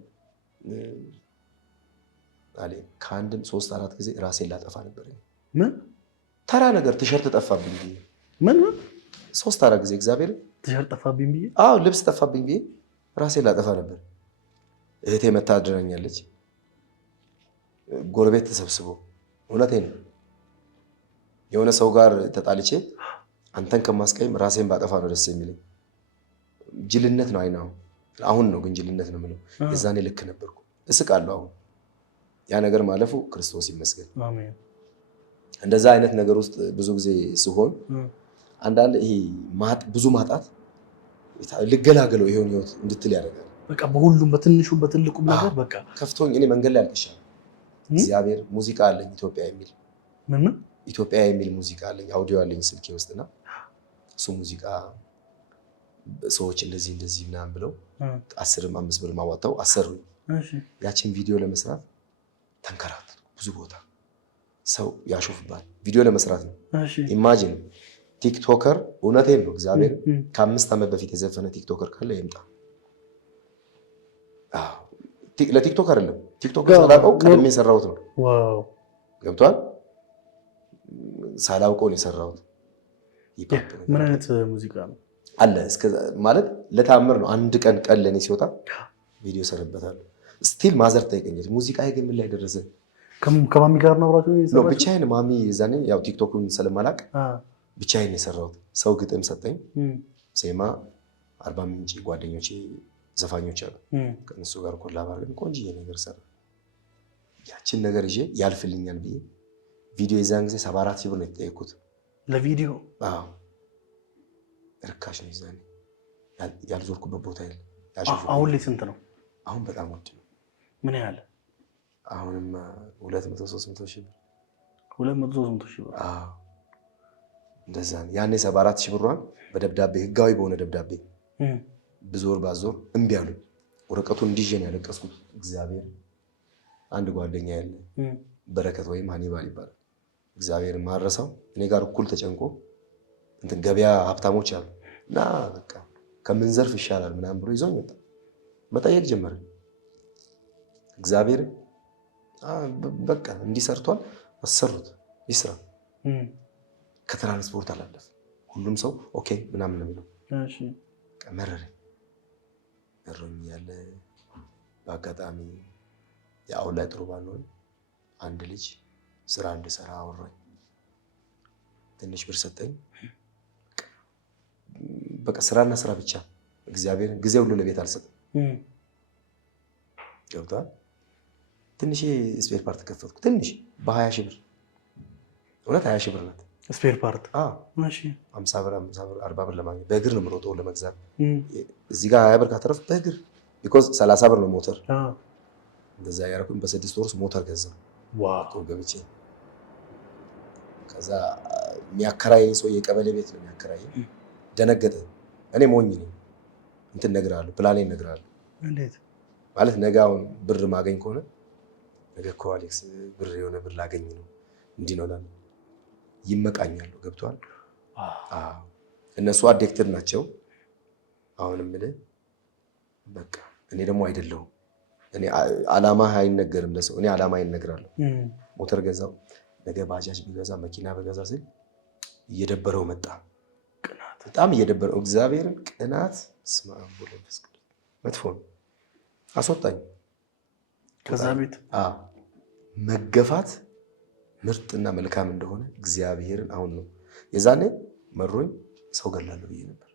አለ ከአንድም 3-4 ጊዜ ራሴን ላጠፋ ነበር። ምን ተራ ነገር ቲሸርት ጠፋብኝ ብዬ ምን 3-4 ጊዜ እግዚአብሔር ቲሸርት ጠፋብኝ ብዬ ልብስ ጠፋብኝ ብዬ ራሴን ላጠፋ ነበር። እህቴ መታደረኛለች፣ ጎረቤት ተሰብስቦ እውነቴን ነው የሆነ ሰው ጋር ተጣልቼ አንተን ከማስቀይም ራሴን ባጠፋ ነው ደስ የሚለኝ። ጅልነት ነው አይናው አሁን ነው ግን ጅልነት ነው የምለው። የዛኔ ልክ ነበርኩ፣ እስቃለሁ። አሁን ያ ነገር ማለፉ ክርስቶስ ይመስገን። አሜን። እንደዛ አይነት ነገር ውስጥ ብዙ ጊዜ ሲሆን አንዳንድ ይሄ ብዙ ማጣት ልገላገለው ይሄን ህይወት እንድትል ያደርጋል። በቃ በሁሉም በትንሹ በትልቁም ነገር በቃ ከፍቶኝ እኔ መንገድ ላይ አልቅሻለሁ። እግዚአብሔር ሙዚቃ አለኝ ኢትዮጵያ የሚል ኢትዮጵያ የሚል ሙዚቃ አለኝ፣ አውዲዮ አለኝ ስልኬ ውስጥና እሱ ሙዚቃ ሰዎች እንደዚህ ምናምን ብለው 10 5 ብር ማዋጣው አሰሩኝ። ያችን ቪዲዮ ለመስራት ተንከራተትኩ። ብዙ ቦታ ሰው ያሾፍባል ቪዲዮ ለመስራት ነው። ኢማጂን ቲክቶከር፣ እውነቴን ነው እግዚአብሔር ከ5 ዓመት በፊት የዘፈነ ቲክቶከር ካለ ይምጣ። ለቲክቶክ አይደለም ቲክቶከር ሳላውቀው ቀድሜ የሰራሁት ነው። ዋው ገብቷል። ሳላውቀው ነው የሰራሁት። ምን አይነት ሙዚቃ ነው አለ ማለት ለታምር ነው። አንድ ቀን ለኔ ሲወጣ ቪዲዮ ሰርበታለሁ። ስቲል ማዘር ታይቀኛለች። ሙዚቃ ግን ምን ላይ ደረሰ? ከማሚ ጋር ነው አብራችሁ ነው? ብቻዬን ማሚ ዛኔ ያው ቲክቶኩን ስለማላቅ ብቻዬን የሰራሁት። ሰው ግጥም ሰጠኝ፣ ዜማ 40 ምንጭ ጓደኞቼ ዘፋኞች አሉ። ከነሱ ጋር ኮላብ አድርገን ቆንጆዬ ነገር ሰራ። ያችን ነገር ይዤ ያልፍልኛል ብዬ ቪዲዮ የዛን ጊዜ 74,000 ብር ነው የተጠየኩት ለቪዲዮ። ርካሽ ነው። ዛኔ ያልዞርኩበት ቦታ የለም። አሁን ላይ ስንት ነው? አሁን በጣም ውድ ነው። ምን ያህል? አሁንም 200-300,000 ብር 200-300,000 ብር። እንደዛ ነው። ያኔ 74,000 ብሯን በደብዳቤ ህጋዊ በሆነ ደብዳቤ ብዞር ባዞር እምቢ አሉኝ። ወረቀቱን እንዲዤ ነው ያለቀስኩት። እግዚአብሔር አንድ ጓደኛ ያለ በረከት ወይም ሃኒባል ይባላል። እግዚአብሔር ማረሳው እኔ ጋር እኩል ተጨንቆ እንትን ገበያ ሀብታሞች አሉ እና በቃ ከምንዘርፍ ይሻላል ምናምን ብሎ ይዞኝ መጣ። መጠየቅ ጀመረ። እግዚአብሔር በቃ እንዲሰርቷል አሰሩት። ይስራ። ከትራንስፖርት አላለፍ። ሁሉም ሰው ኦኬ ምናምን ነው የሚለው። እሺ መረረኝ ያለ በአጋጣሚ የአሁን ላይ ጥሩ ባልሆን አንድ ልጅ ስራ እንድሰራ አወራኝ። ትንሽ ብር ሰጠኝ። በቃ ስራና ስራ ብቻ። እግዚአብሔር ጊዜ ሁሉ ለቤት አልሰጠም። ገብቷል። ትንሽ ስፔር ፓርት ከፈትኩ። ትንሽ በ20,000 ብር እውነት 20,000 ብር ናት ስፔር ፓርት። እሺ 50 ብር 40 ብር ለማግኘት በእግር ነው የምሮጠው ለመግዛት። እዚህ ጋር 20 ብር ካተረፍ በእግር ቢኮዝ 30 ብር ነው ሞተር። እንደዛ ያደረኩኝ በ6 ወር ሞተር ገዛ። ዋው ገብቼ ከዛ የሚያከራየኝ ሰው የቀበሌ ቤት ነው የሚያከራየኝ። ደነገጠ። እኔ ሞኝ ነኝ። እንትን እነግርሃለሁ፣ ፕላኔን እነግርሃለሁ። እንዴት ማለት ነገ አሁን ብር ማገኝ ከሆነ ነገ እኮ አሌክስ ብር የሆነ ብር ላገኝ ነው እንዲህ ነው ይመቃኛሉ። ገብቷል። እነሱ አዲክትድ ናቸው። አሁንም በቃ እኔ ደግሞ አይደለሁም። እኔ አላማ አይነገርም ለሰው። እኔ አላማ ይነግራለሁ። ሞተር ገዛው፣ ነገ ባጃጅ ቢገዛ መኪና በገዛ ሲል እየደበረው መጣ። ቅናት በጣም እየደበረው እግዚአብሔርን ቅናት መጥፎ ነው። አስወጣኝ ከዛ ቤት። መገፋት ምርጥና መልካም እንደሆነ እግዚአብሔርን አሁን ነው የዛኔ መሮኝ ሰው ገላለሁ ብዬ ነበር።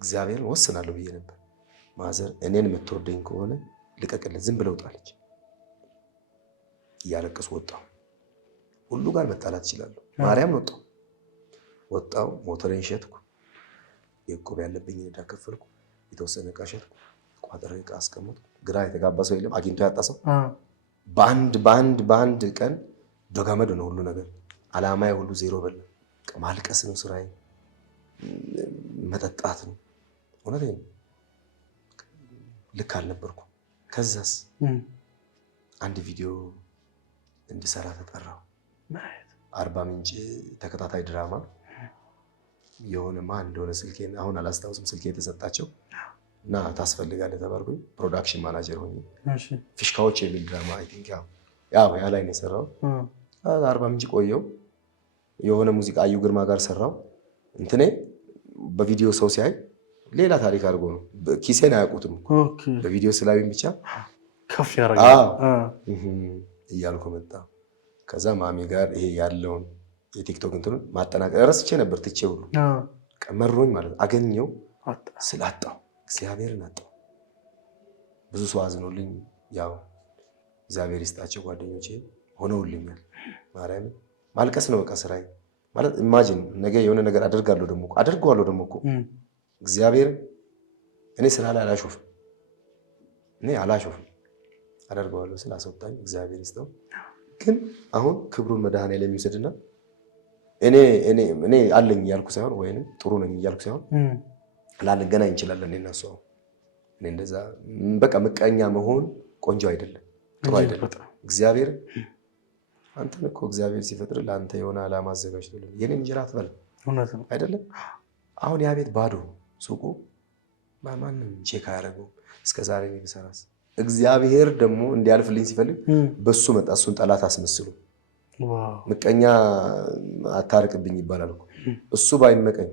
እግዚአብሔርን ወስናለሁ ብዬ ነበር። ማዘር እኔን የምትወደኝ ከሆነ ልቀቅልኝ፣ ዝም ብለው ጣለች። እያለቀሱ ወጣሁ። ሁሉ ጋር መጣላት እችላለሁ። ማርያም ወጣሁ። ሞተሬን ሸጥኩ። የዕቁብ ያለብኝ ዕዳ ከፈልኩ። የተወሰነ ዕቃ ሸጥኩ። ቋጥሬ ዕቃ አስቀመጥኩ። ግራ የተጋባ ሰው የለም አግኝቶ ያጣ ሰው። በአንድ ቀን ዶጋመድ ነው ሁሉ ነገር። አላማዬ ሁሉ ዜሮ በላ። ማልቀስ ነው ስራዬ፣ መጠጣት ነው። እውነቴን ነው። ልክ አልነበርኩም። ከዛስ አንድ ቪዲዮ እንድሰራ ተጠራው። አርባ ምንጭ ተከታታይ ድራማ የሆነ ማን እንደሆነ ስልኬን አሁን አላስታውስም። ስልኬ የተሰጣቸው እና ታስፈልጋለህ ተባልኩኝ። ፕሮዳክሽን ማናጀር ሆኜ ፊሽካዎች የሚል ድራማ አይ ቲንክ ያው ያ ላይ ነው የሰራው። አርባ ምንጭ ቆየው። የሆነ ሙዚቃ አዩ ግርማ ጋር ሰራው። እንትኔ በቪዲዮ ሰው ሲያይ ሌላ ታሪክ አድርጎ ነው። ኪሴን አያውቁትም በቪዲዮ ስላዩኝ ብቻ ከፍ ያደርጋል እያልኩ መጣ። ከዛ ማሚ ጋር ይሄ ያለውን የቲክቶክ እንትኑን ማጠናቀቅ ረስቼ ነበር ትቼ ሁሉ ቀመሮኝ ማለት አገኘው። ስላጣው እግዚአብሔርን አጣው። ብዙ ሰው አዝኖልኝ ያው እግዚአብሔር ይስጣቸው ጓደኞቼ ሆነውልኛል። ማርያም ማልቀስ ነው በቃ ስራዬ ማለት ኢማጂን ነገ የሆነ ነገር አደርጋለሁ ደግሞ እኮ እግዚአብሔር እኔ ስራ ላይ አላሾፍም። አደርገዋለሁ ስላስወጣኝ እግዚአብሔር ይስጠው። ግን አሁን ክብሩን መድኃኔዓለም የሚወስድና እኔ አለኝ እያልኩ ሳይሆን ወይንም ጥሩ ነኝ እያልኩ ሳይሆን ላንገናኝ እንችላለን። እኔና እሱ እኔ እንደዛ በቃ ምቀኛ መሆን ቆንጆ አይደለም፣ ጥሩ አይደለም። እግዚአብሔር አንተን እኮ እግዚአብሔር ሲፈጥር ለአንተ የሆነ ዓላማ አዘጋጅቶልህ የኔ እንጀራ አትበላ አይደለም። አሁን ያ ቤት ባዶ ሱቁ ማንም ቼክ አያደርገውም። እስከዛሬ ነው ብሰራስ እግዚአብሔር ደግሞ እንዲያልፍልኝ ሲፈልግ በሱ መጣ። እሱን ጠላት አስመስሉ ምቀኛ አታርቅብኝ ይባላል እኮ። እሱ ባይመቀኝ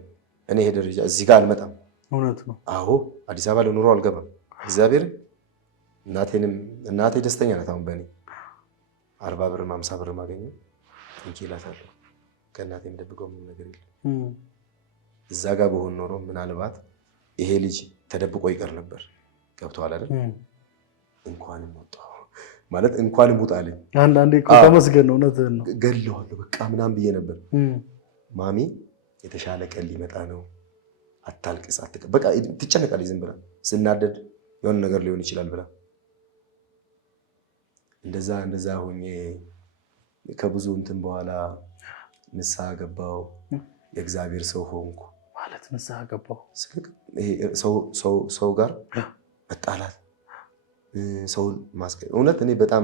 እኔ ይሄ ደረጃ እዚህ ጋር አልመጣም። እውነት ነው። አዎ አዲስ አበባ ለኑሮ አልገባም። እግዚአብሔር እናቴ ደስተኛ ናት። አሁን በእኔ 40 ብር 50 ብር ማገኘው እንኪላታለሁ። ከእናቴ የምደብቀው ምንም ነገር የለም። እዛ ጋር በሆን ኖሮ ምናልባት ይሄ ልጅ ተደብቆ ይቀር ነበር። ገብቶሃል አይደል? እንኳንም ወጣሁ ማለት እንኳንም ውጣልኝ። አንዳንዴ እኮ ተመስገን ነው። እውነትህን ነው። ገለዋለሁ በቃ ምናምን ብዬ ነበር። ማሚ የተሻለ ቀን ሊመጣ ነው፣ አታልቅስ፣ በቃ ትጨነቃለች ዝም ብላ። ስናደድ የሆነ ነገር ሊሆን ይችላል ብላ እንደዛ ሆኜ ከብዙ እንትን በኋላ ንስሐ ገባው። የእግዚአብሔር ሰው ሆንኩ ማለት ንስሐ ገባው። ሰው ጋር መጣላት፣ ሰውን ማስቀየም። እውነት እኔ በጣም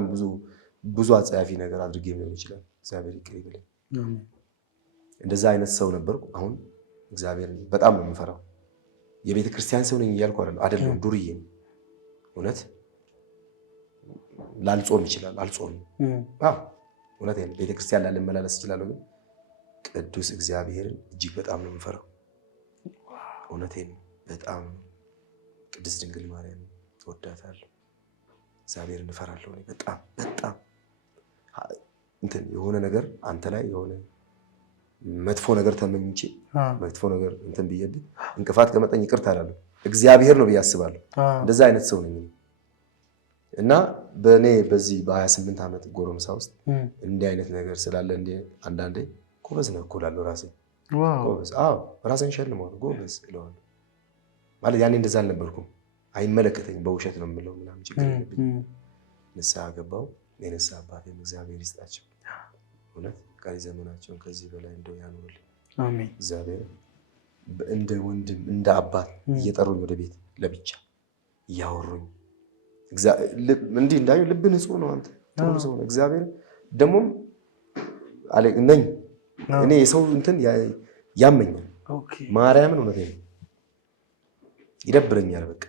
ብዙ አጸያፊ ነገር አድርጌ ሊሆን ይችላል። እግዚአብሔር ይቅር ይበለኝ። እንደዛ አይነት ሰው ነበርኩ። አሁን እግዚአብሔር በጣም ነው የምፈራው። የቤተ ክርስቲያን ሰው ነኝ እያልኩ አይደለም፣ ዱርዬ ነው። እውነት ላልጾም ይችላል፣ አልጾምም። እውነት ቤተ ክርስቲያን ላልመላለስ እችላለሁ፣ ግን ቅዱስ እግዚአብሔርን እጅግ በጣም ነው የምፈራው። እውነቴን በጣም ቅድስት ድንግል ማርያም እወዳታለሁ። እግዚአብሔርን እፈራለሁ። በጣም እንትን የሆነ ነገር አንተ ላይ የሆነ መጥፎ ነገር ተመኝቼ መጥፎ ነገር እንትን ብዬብኝ እንቅፋት ከመጠኝ ይቅርታ እላለሁ። እግዚአብሔር ነው ብዬ አስባለሁ። እንደዛ አይነት ሰው ነኝ እና በእኔ በዚህ በ28 ዓመት ጎረምሳ ውስጥ እንዲህ አይነት ነገር ስላለ አንዳንዴ ጎበዝ ነህ እኮ እላለሁ ራሴን። ራሴን ሸልመዋለሁ፣ ጎበዝ እለዋለሁ። ማለት ያኔ እንደዛ አልነበርኩም። አይመለከተኝም፣ በውሸት ነው የምለው ምናምን ችግር የለብኝም። ንስሐ ገባው። የንስሐ አባቴም እግዚአብሔር ይስጣቸው። እውነት ቀሪ ዘመናቸውን ከዚህ በላይ እንደው ያኑርልኝ። አሜን። እግዚአብሔር እንደ ወንድም እንደ አባት እየጠሩኝ ወደ ቤት ለብቻ እያወሩኝ እንዲህ እንዳዩ ልብ ንጹህ ነው፣ አንተ ጥሩ ሰው ነው። እግዚአብሔር ደግሞ ነኝ እኔ የሰው እንትን ያመኛል። ማርያምን እውነቴን ነው። ይደብረኛል። በቃ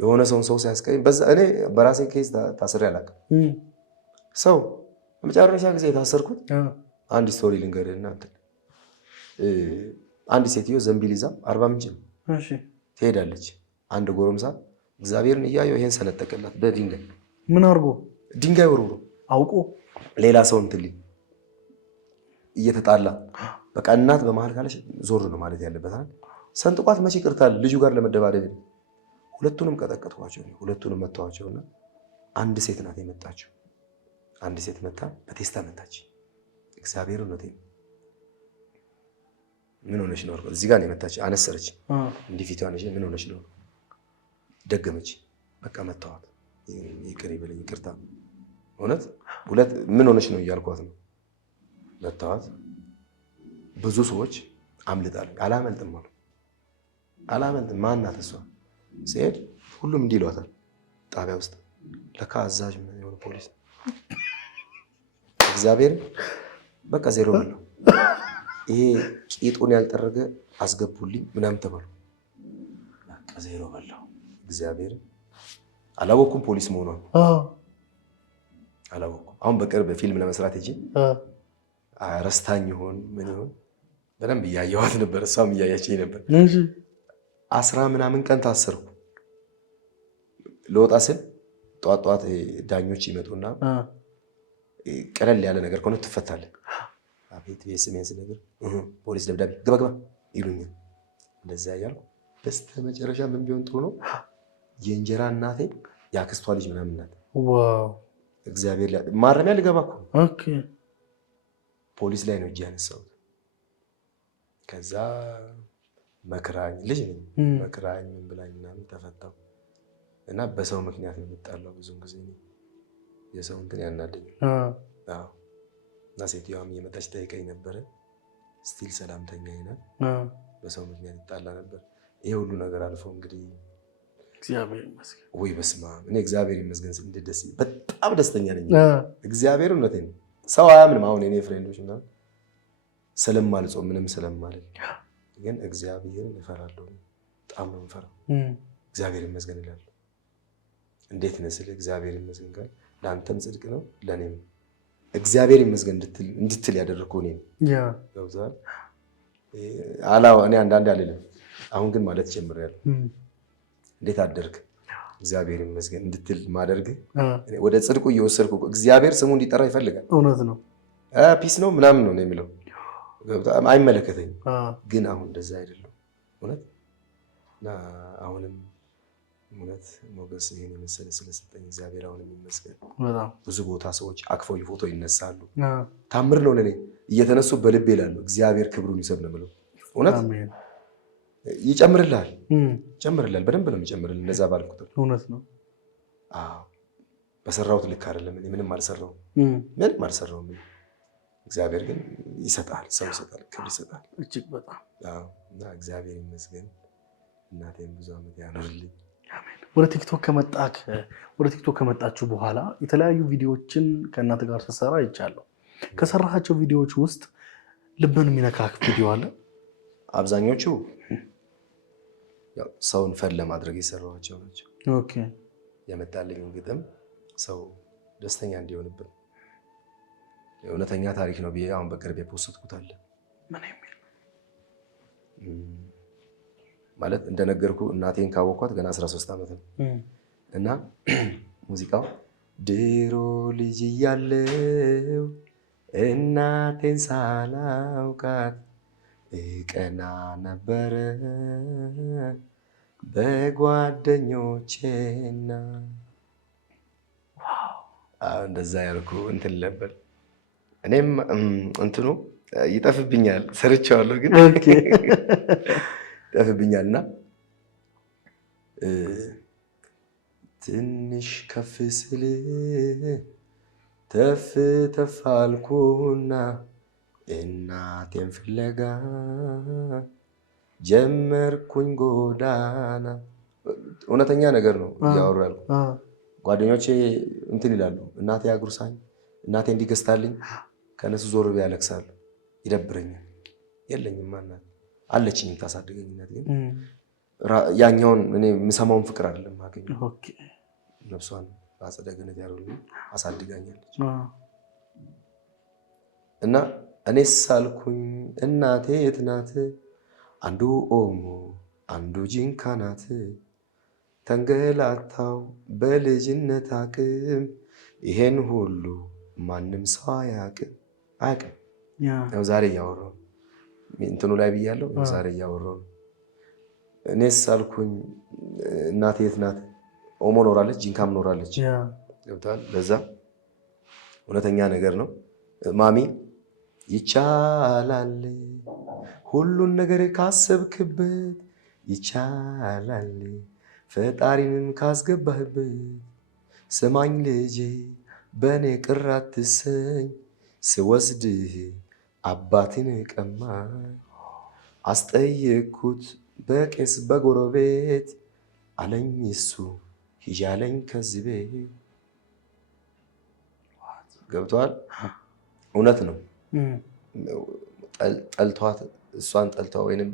የሆነ ሰው ሲያስቀኝ በዛ እኔ በራሴ ኬዝ ታስሬ አላውቅም። ሰው በመጨረሻ ጊዜ የታሰርኩት አንድ ስቶሪ ልንገርህና አንድ ሴትዮ ዘንቢል ይዛ 40 ምንጭ ነው ትሄዳለች። አንድ ጎረምሳ እግዚአብሔርን እያየው ይሄን ሰነጠቀላት በድንጋይ። ምን አድርጎ? ድንጋይ ወርውሮ አውቆ ሌላ ሌላ ሰው እንትን እየተጣላ በቃ እናት በመሀል ካለች ዞር ነው ማለት ያለበት አይደል? ሰንጥቋት መቼ ይቅርታል ልጁ ጋር ለመደባደብ ሁለቱንም ቀጠቀጥኳቸው። ሁለቱንም መተዋቸውና አንድ ሴት ናት የመጣችው። አንድ ሴት መጣ በቴስታ መታች። እግዚአብሔር ነው ተይ ምን ሆነሽ ነው? እዚህ ጋር ነው የመታች። አነሰረች እንዲህ ፊቷን እሺ ምን ሆነሽ ነው? ደገመች። በቃ መተዋት። ይቅር ይበለኝ ይቅርታ እውነት ሁለት ምን ሆነሽ ነው እያልኳት ነው። መተዋት። ብዙ ሰዎች አምልጣል። አላመልጥም አሉ። አላመልጥም ማናት እሷ? ሲሄድ ሁሉም እንዲህ ይሏታል። ጣቢያ ውስጥ ለካ አዛዥ የሆነ ፖሊስ እግዚአብሔር በቃ ዜሮ በለው። ይሄ ቂጡን ያልጠረገ አስገቡልኝ ምናምን ተባሉ። በቃ ዜሮ በለው። እግዚአብሔር አላወኩም ፖሊስ መሆኗን አላወኩም። አሁን በቅርብ ፊልም ለመስራት እንጂ ረስታኝ ይሆን ምን ይሆን በደንብ እያየኋት ነበር። እሷም እያያችኝ ነበር። 10 ምናምን ቀን ታሰርኩ። ለወጣ ስል ጠዋት ዳኞች ይመጡና ቀለል ያለ ነገር ከሆነ ትፈታለህ። አቤት ቤስሜንስ ነገር ፖሊስ ደብዳቤ ገባ ይሉኛል። እንደዛ ያያልኩ በስተመጨረሻ ምን ቢሆን ጥሩ ነው የእንጀራ እናቴ ያክስቷ ልጅ ምናምን ናት። ዋው እግዚአብሔር ማረሚያ ልገባ እኮ ኦኬ ፖሊስ ላይ ነው እጅ ያነሳሁት። ከዛ መክራኝ ልጅ ነኝ መክራኝ ምን ብላኝ ምናምን ተፈታሁ። እና በሰው ምክንያት ነው የምጣላው ብዙ ጊዜ የሰው እንትን ያናደኛል። አዎ እና ሴትዮዋም እየመጣች ጠይቀኝ ነበረ። ስቲል ሰላምተኛ ይናል። በሰው ምክንያት ይጣላ ነበር። ይሄ ሁሉ ነገር አልፎ እንግዲህ እግዚአብሔር ይመስገን። ወይ በስመ አብ እኔ እግዚአብሔር ይመስገን እንዴት ደስ በጣም ደስተኛ ነኝ። እግዚአብሔር እውነቴን ነው። ሰው አያምንም። አሁን እኔ ፍሬንዶች ምናምን ስለማልጾም ምንም ስለማልል ግን እግዚአብሔርን እፈራለሁ። በጣም ነው የምፈራው። እግዚአብሔር ይመስገን እላለሁ። እንዴት ነህ ስልህ እግዚአብሔር ይመስገን ጋር ለአንተም ጽድቅ ነው ለእኔም እግዚአብሔር ይመስገን እንድትል ያደረግኩህ እኔ ነው። ገብቶሃል? እኔ አንዳንዴ አልልም። አሁን ግን ማለት ጀምሬያለሁ። እንዴት አደርክ እግዚአብሔር ይመስገን እንድትል ማደርግ ወደ ጽድቁ እየወሰድኩ እግዚአብሔር ስሙ እንዲጠራ ይፈልጋል። እውነት ነው። ፒስ ነው ምናምን ነው የሚለው አይመለከተኝም። ግን አሁን እንደዛ አይደለም እውነት እና አሁንም እውነት ሞገስ ይሄን የመሰለ ስለሰጠኝ እግዚአብሔር አሁንም ይመስገን። ብዙ ቦታ ሰዎች አቅፈው ፎቶ ይነሳሉ። ታምር ነው ለኔ። እየተነሱ በልቤ ይላሉ እግዚአብሔር ክብሩን ይሰብ ነው ብለው እውነት ይጨምርልሃል። በደንብ ነው የሚጨምርልህ። እንደዛ ባልኩት እውነት ነው። አዎ በሰራሁት ልክ አይደለም። እኔ ምንም አልሰራሁም። እግዚአብሔር ግን ይሰጣል፣ ሰው ይሰጣል፣ ክብር ይሰጣል። እጅግ በጣም አዎ። እና እግዚአብሔር ይመስገን። እናቴም ብዙ ዓመት ያኖርልኝ። ወደ ቲክቶክ ከመጣችሁ በኋላ የተለያዩ ቪዲዮዎችን ከእናንተ ጋር ስትሰራ አይቻለሁ። ከሰራሃቸው ቪዲዮዎች ውስጥ ልብን የሚነካክ ቪዲዮ አለ? አብዛኞቹ ያው ሰውን ፈን ለማድረግ የሰራኋቸው ናቸው። ኦኬ። የመጣልኝ ግጥም ሰው ደስተኛ እንዲሆንብን የእውነተኛ ታሪክ ነው ብዬ አሁን በቅርብ የፖስትኩት አለ። ምን የሚል ማለት እንደነገርኩ እናቴን ካወኳት ገና 13 ዓመት ነው እና ሙዚቃው ድሮ ልጅ እያለሁ እናቴን ሳላውቃት ቀና ነበረ በጓደኞቼና እንደዛ ያልኩ እንትን ነበር። እኔም እንትኑ ይጠፍብኛል ሰርቼዋለሁ ግን ይጠፍብኛልና ትንሽ ከፍ ስል ተፍ ተፋልኩና እናቴን ፍለጋ ጀመርኩኝ ጎዳና። እውነተኛ ነገር ነው እያወሩ ያልኩ። ጓደኞቼ እንትን ይላሉ እናቴ አጉርሳኝ እናቴ እንዲገዝታልኝ ከነሱ ዞር ብዬ ያለቅሳሉ። ይደብረኛል። የለኝም እናት አለችኝ ታሳድገኝ እናት ግን ያኛውን እኔ የምሰማውን ፍቅር አይደለም ማገኘው። ኦኬ ነፍሷን በአጸደ ገነት ያኖርልኝ አሳድጋኛለች። እና እኔስ ሳልኩኝ እናቴ የት ናት? አንዱ ኦሞ አንዱ ጂንካ ናት። ተንገላታው በልጅነት አቅም ይሄን ሁሉ ማንም ሰው አያውቅም። ያው ዛሬ እያወራሁ እንትኑ ላይ ብያለሁ። ዛሬ እያወራሁ እኔስ ሳልኩኝ እናቴ የት ናት? ኦሞ ኖራለች፣ ጂንካም ኖራለች። ገብቷል። ለዛ እውነተኛ ነገር ነው። ማሚ ይቻላል ሁሉን ነገር ካሰብክበት፣ ይቻላል ፈጣሪንም ካስገባህበት። ስማኝ ልጄ በእኔ ቅር አትሰኝ፣ ስወስድህ አባትን ቀማኝ። አስጠየቅኩት በቄስ በጎረቤት፣ አለኝ እሱ ሂጂ አለኝ ከዚህ ቤት። ገብቷል። እውነት ነው። ጠልተዋት እሷን ጠልተዋ ወይንም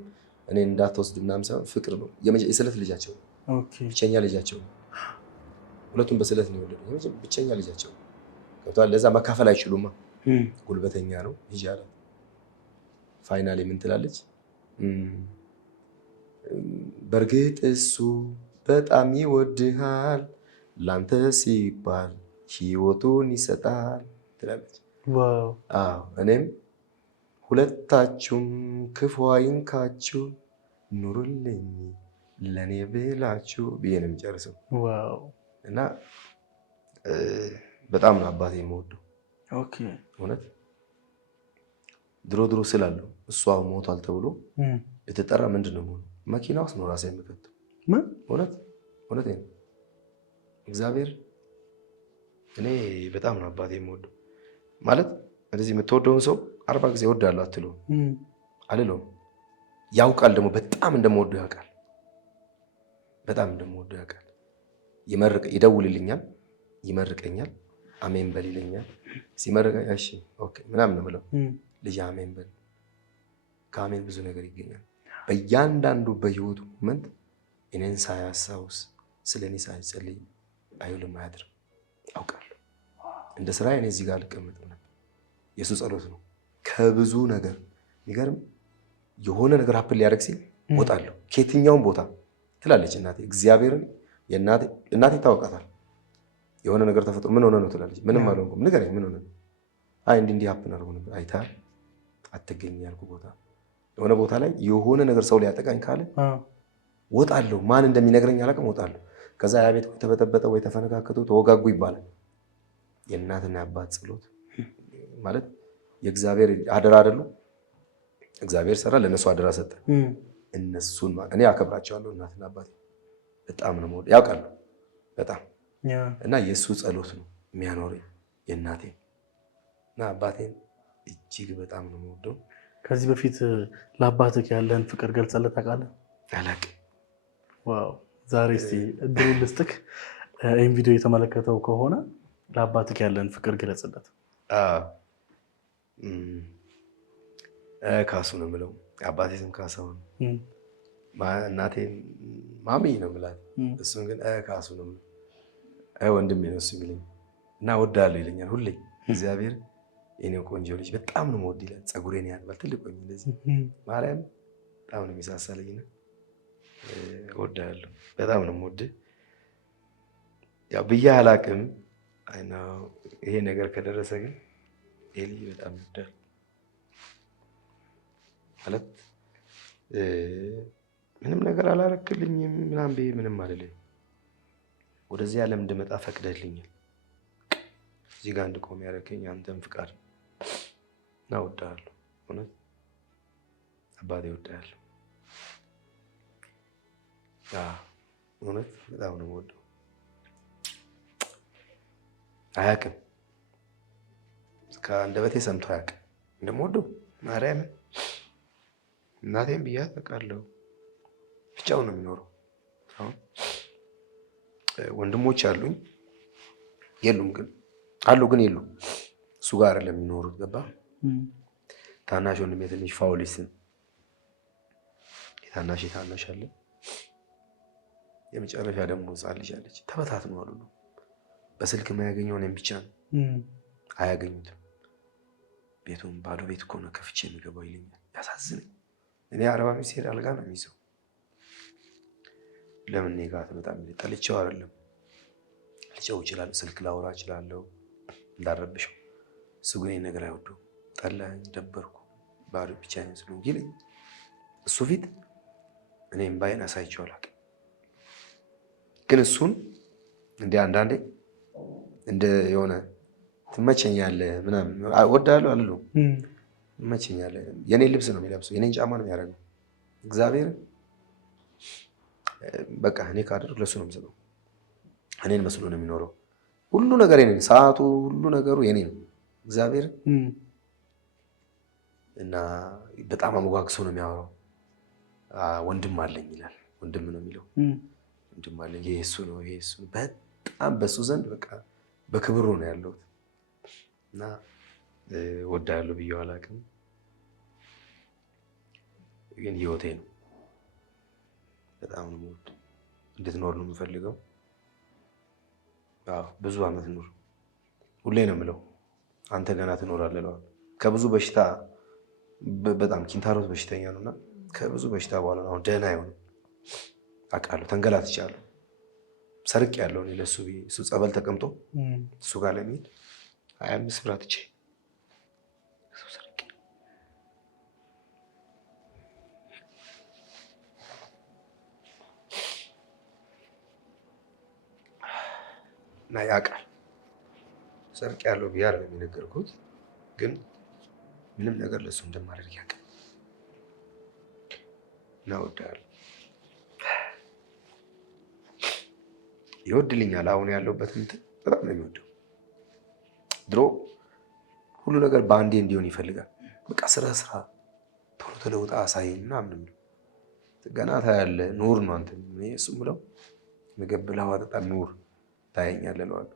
እኔ እንዳትወስድ ምናምን ሳይሆን ፍቅር ነው። የስለት ልጃቸው ብቸኛ ልጃቸው፣ ሁለቱም በስለት ነው የወለዱት። ብቸኛ ልጃቸው ገብቷል። ለዛ መካፈል አይችሉማ። ጉልበተኛ ነው። ሂጂ አላት። ፋይናል ምን ትላለች? በእርግጥ እሱ በጣም ይወድሃል፣ ላንተ ሲባል ህይወቱን ይሰጣል ትላለች። እኔም ሁለታችሁም ክፉ አይንካችሁ፣ ኑሩልኝ ለእኔ ብላችሁ ብዬ ነው የሚጨርሰው። እና በጣም ነው አባቴ የምወደው እውነት። ድሮ ስላለው እሷ ሞቷል ተብሎ የተጠራ ምንድን ነው መሆኑ መኪና ውስጥ ነው ራሴ የምከተው። እውነት ነው እግዚአብሔር። እኔ በጣም ነው አባቴ የምወደው ማለት እንደዚህ የምትወደውን ሰው 40 ጊዜ እወዳለሁ አልለውም። ያውቃል ደግሞ በጣም እንደምወደው ያውቃል። በጣም እንደምወደው ያውቃል። ይደውልልኛል፣ ይመርቀኛል፣ አሜን በል ይለኛል። ሲመርቀኝ እሺ ኦኬ ምናምን ነው የምለው። ልጅ አሜን በል። ከአሜን ብዙ ነገር ይገኛል። በእያንዳንዱ በህይወቱ ሞመንት እኔን ሳያስታውስ ስለኔ ሳይጸልይ አይውልም አያድርም። አውቃለሁ። እንደ ስራዬ እኔ እዚህ ጋር አልቀመጥም ነበር። የሱ ጸሎት ነው። ከብዙ ነገር የሚገርም የሆነ ነገር ሀፕን ሊያደርግ ሲል ወጣለሁ። ከየትኛውም ቦታ ትላለች እናቴ። እግዚአብሔርን እናቴ ታወቃታል። የሆነ ነገር ተፈጥሮ ምን ሆነ ነው ትላለች። ምንም አልሆንኩም፣ ንገረኝ ምን ሆነ ነው? አይ እንዲህ ሀፕን አድርጎ ነበር። አይተሃል፣ አትገኝ ያልኩ ቦታ የሆነ ቦታ ላይ የሆነ ነገር ሰው ሊያጠቃኝ ካለ ወጣለሁ። ማን እንደሚነግረኝ አላውቅም፣ ወጣለሁ። ከዛ ያ ቤት ወይ ተበጠበጠ ወይ ተፈነካከቱ ተወጋጉ ይባላል። የእናትና የአባት ጸሎት ማለት የእግዚአብሔር አደራ አይደሉ? እግዚአብሔር ሰራ፣ ለነሱ አደራ ሰጠ። እነሱን እኔ አከብራቸዋለሁ። እናትና አባቴ በጣም ነው የምወደው፣ ያውቃሉ በጣም እና የእሱ ጸሎት ነው የሚያኖረኝ የእናቴ እና አባቴን እጅግ በጣም ነው የምወደው። ከዚህ በፊት ለአባትህ ያለህን ፍቅር ገልጸለት ታውቃለህ? አላውቅም። ዋው! ዛሬ እስቲ እድሉን ልስጥክ። ይህን ቪዲዮ የተመለከተው ከሆነ ለአባትህ ያለህን ፍቅር ገለጽለት። ካሱ ነው የምለው። አባቴ ስም ካሳው ነው። እናቴ ማሚ ነው የምላት። እሱን ግን ካሱ ነው የምለው። ወንድሜ ነው እሱ የሚለኝ እና እወድሃለሁ ይለኛል ሁሌ። እግዚአብሔር የኔው ቆንጆ ልጅ በጣም ነው የምወድ ይላል። ፀጉሬን ያጥባል። ትልቅ ሆኜ እንደዚህ ማርያም በጣም ነው የሚሳሳለኝና እወድሃለሁ፣ በጣም ነው የምወድህ። ያው ብዬ አላውቅም። ይሄ ነገር ከደረሰ ግን ኤሊ በጣም ይወዳል ማለት ምንም ነገር አላረክልኝም ምናምን ብዬ ምንም አልልም። ወደዚህ ዓለም እንድመጣ ፈቅደህልኛል። እዚህ ጋር እንድቆም ያደረገኝ አንተም ፍቃድ እና እወድሃለሁ። እውነት አባቴ እወድሃለሁ። እውነት በጣም ነው የምወደው። አያውቅም፣ ከአንደበቴ ሰምቶ አያውቅም እንደምወደው ማርያምን። እናቴም ብያት አውቃለሁ። ብቻውን ነው የሚኖረው። ወንድሞች አሉኝ የሉም፣ ግን አሉ ግን የሉም። እሱ ጋር አይደለም የሚኖሩት። ገባ? ታናሽ ወንድሜ ትንሽ ፋውሊስን የታናሽ አለ የመጨረሻ ደግሞ ህፃን ልጅ አለች። ተበታትነዋል ነው በስልክ የማያገኘው እኔን ብቻ ነው። አያገኙትም። ቤቱም ባዶ ቤት እኮ ነው ከፍቼ የሚገባው ይለኛል። ያሳዝነኝ። እኔ አረባ ቤት ሲሄድ አልጋ ነው የሚይዘው። ለምን እኔ ጋር በጣም ጠልቼው አይደለም። ልጨው ይችላል፣ ስልክ ላወራ እችላለሁ እንዳረብሸው። እሱ ግን ነገር አይወደውም። ጠላኝ፣ ደበርኩ፣ ባዶ ብቻዬን ስለሆንኩ ይለኝ። እሱ ፊት እኔም ባይን አሳይቼው አላውቅም። ግን እሱን እንደ አንዳንዴ እንደ የሆነ ትመቸኛለህ ምናምን እወዳለሁ አልለው። ትመቸኛለህ። የኔን ልብስ ነው የሚለብሰው፣ የኔን ጫማ ነው የሚያደርገው። እግዚአብሔር በቃ እኔ ካደረኩ ለሱ ነው የምሰጠው። እኔን መስሎ ነው የሚኖረው። ሁሉ ነገር የኔ ነው። ሰዓቱ ሁሉ ነገሩ የኔ ነው። እግዚአብሔር እና በጣም አመጓግሶ ነው የሚያወራው። ወንድም አለኝ ይላል። ወንድም ነው የሚለው። ወንድም አለኝ፣ ይሄ እሱ ነው፣ ይሄ እሱ ነው። በጣም በሱ ዘንድ በቃ በክብሩ ነው ያለሁት እና ወዳለሁ ብዬው አላውቅም። ግን ህይወቴ ነው። በጣም ነው የምወድ። እንድትኖር ነው የምፈልገው። ብዙ አመት ኑር። ሁሌ ነው የምለው አንተ ገና ትኖራለህ እለዋለሁ። ከብዙ በሽታ በጣም ኪንታሮት በሽተኛ ነውና ከብዙ በሽታ በኋላ አሁን ደህና ይሆን አውቃለሁ። ተንገላትቻለሁ። ሰርቅ ያለው እኔ ለሱ እሱ ጸበል ተቀምጦ እሱ ጋር ለሚሄድ 25 ብር አጥቼ እሱ ሰርቅ እና ያውቃል። ሰርቅ ያለው ቢያር ነው የሚነገርኩት፣ ግን ምንም ነገር ለሱ እንደማደርግ ያውቃል። እና እወዳለሁ፣ ይወድልኛል። አሁን ያለውበት እንትን በጣም ነው የሚወደው። ድሮ ሁሉ ነገር በአንዴ እንዲሆን ይፈልጋል። በቃ ስራ ቶሎ ተለውጣ አሳየኝ ምናምን። ገና ታያለህ፣ ኑር ነው አንተ። እሱ ብለው ምግብ ብላ ዋጠጣ ኑር ታየኛለህ እለዋለሁ።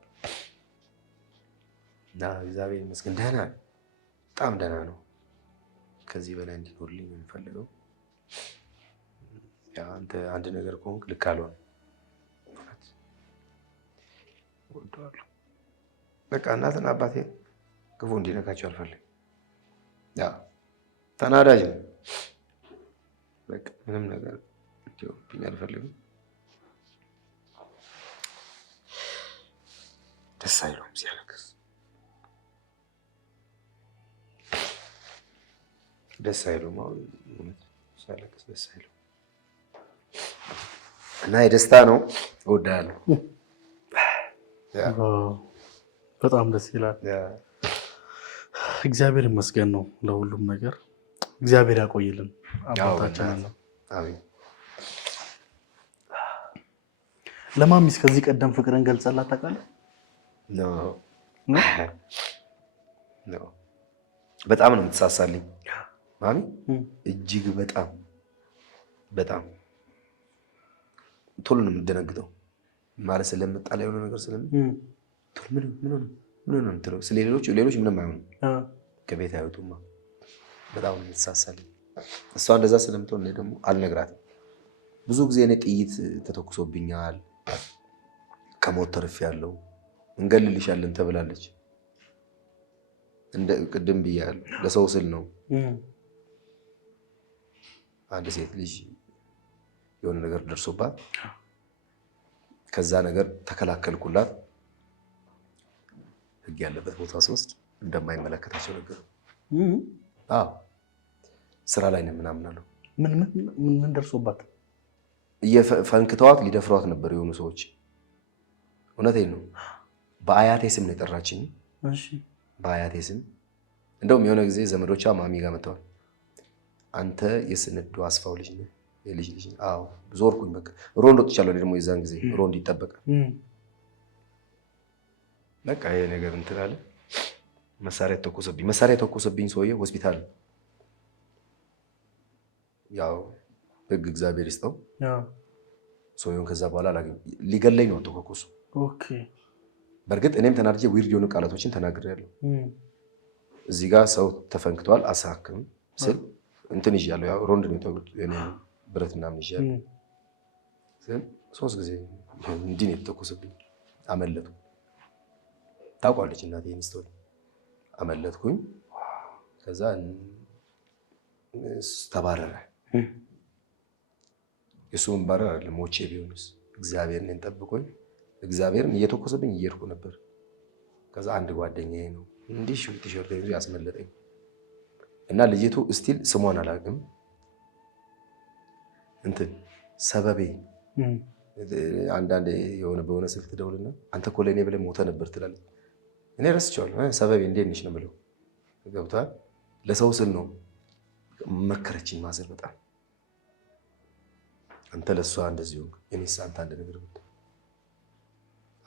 እና እግዚአብሔር ይመስገን ደህና ነው፣ በጣም ደህና ነው። ከዚህ በላይ እንዲኖርልኝ ነው የሚፈልገው። አንተ አንድ ነገር ከሆንክ ልክ አልሆነም። ወደዋለሁ። በቃ እናትና አባቴ ክፉ እንዲነካቸው አልፈልግም። ተናዳጅ ነው። በቃ ምንም ነገር እንዲሆንብኝ አልፈልግም። ደስ አይለውም ሲያለቅስ፣ ደስ አይለውም። አሁን ሲያለቅስ ደስ አይለውም እና የደስታ ነው። እወዳለሁ። በጣም ደስ ይላል። እግዚአብሔር ይመስገን ነው ለሁሉም ነገር። እግዚአብሔር ያቆይልን አባታችን ነው። ለማሚስ ከዚህ ቀደም ፍቅርን ገልጸላት ታውቃለህ? በጣም ነው የምትሳሳልኝ ማሚ፣ እጅግ በጣም ቶሎ ነው የምትደነግጠው። ማለት ስለምጣላ የሆነ ነገር ምን ነው የምትለው። ሌሎች ምንም አይሆኑም፣ ከቤት አይወጡማ። በጣም ነው የምትሳሳልኝ። እሷ እንደዛ ስለምትሆን እኔ ደግሞ አልነግራትም። ብዙ ጊዜ እኔ ጥይት ተተኩሶብኛል፣ ከሞት ተርፌያለሁ፣ እንገልልሻለን ተብላለች። ቅድም ብያለሁ፣ ለሰው ስል ነው። አንድ ሴት ልጅ የሆነ ነገር ደርሶባት ከዛ ነገር ተከላከልኩላት። ህግ ያለበት ቦታ ሶስት እንደማይመለከታቸው ነገር ስራ ላይ ነው ምናምን አለው። ምን ደርሶባት? ፈንክተዋት ሊደፍሯት ነበር የሆኑ ሰዎች። እውነቴን ነው። በአያቴ ስም ነው የጠራችኝ። በአያቴ ስም። እንደውም የሆነ ጊዜ ዘመዶቿ ማሚ ጋር መጥተዋል። አንተ የስንዱ አስፋው ልጅ ነህ? የልጅ ልጅ። አዎ። ዞርኩኝ። በቃ ሮንድ ወጥቻለሁ ደግሞ የዛን ጊዜ ሮንድ ይጠበቃል። በቃ ይሄ ነገር እንትን አለ። መሳሪያ ተኮሰብኝ ሰውዬ ሆስፒታል። ያው ህግ እግዚአብሔር ይስጠው። ሰውዬውን ከዛ በኋላ አላገኘም። ሊገለኝ ነው ተኮሱ። ኦኬ። በእርግጥ እኔም ተናድጄ ዊርድ የሆኑ ቃላቶችን ተናግሬያለሁ። እዚህ ጋር ሰው ተፈንክቷል አሳክም ስል እንትን ይዣለሁ። ያው ሮንድ ነው የተወሩት የኔ ብረት ምናምን ይዣለሁ። 3 ጊዜ እንዲህ ነው የተተኮሰብኝ። አመለጥኩ። ታውቋለች እናቴ ሚስቶች አመለጥኩኝ። ከዛ ተባረረ። የሱ መባረር አይደለም ሞቼ ቢሆንስ እግዚአብሔር እኔን ጠብቆኝ እግዚአብሔርን እየተኮሰብኝ እየሄድኩ ነበር። ከዛ አንድ ጓደኛዬ ነው እንዲህ ቲሸርት ይዞ ያስመለጠኝ እና ልጅቱ እስቲል ስሟን አላውቅም። እንትን ሰበቤ አንዳንዴ የሆነ በሆነ ስልክ ትደውልና አንተ እኮ ለእኔ ብለህ ሞተህ ነበር ትላለች። እኔ ረስቼዋለሁ። ሰበቤ እንዴት ነሽ ነው የምለው። ገብቶሃል? ለሰው ስል ነው መከረችኝ ማዘር በጣም አንተ ለሷ እንደዚህ ሆንክ፣ እኔስ አንተ አንድ ነገር ብትል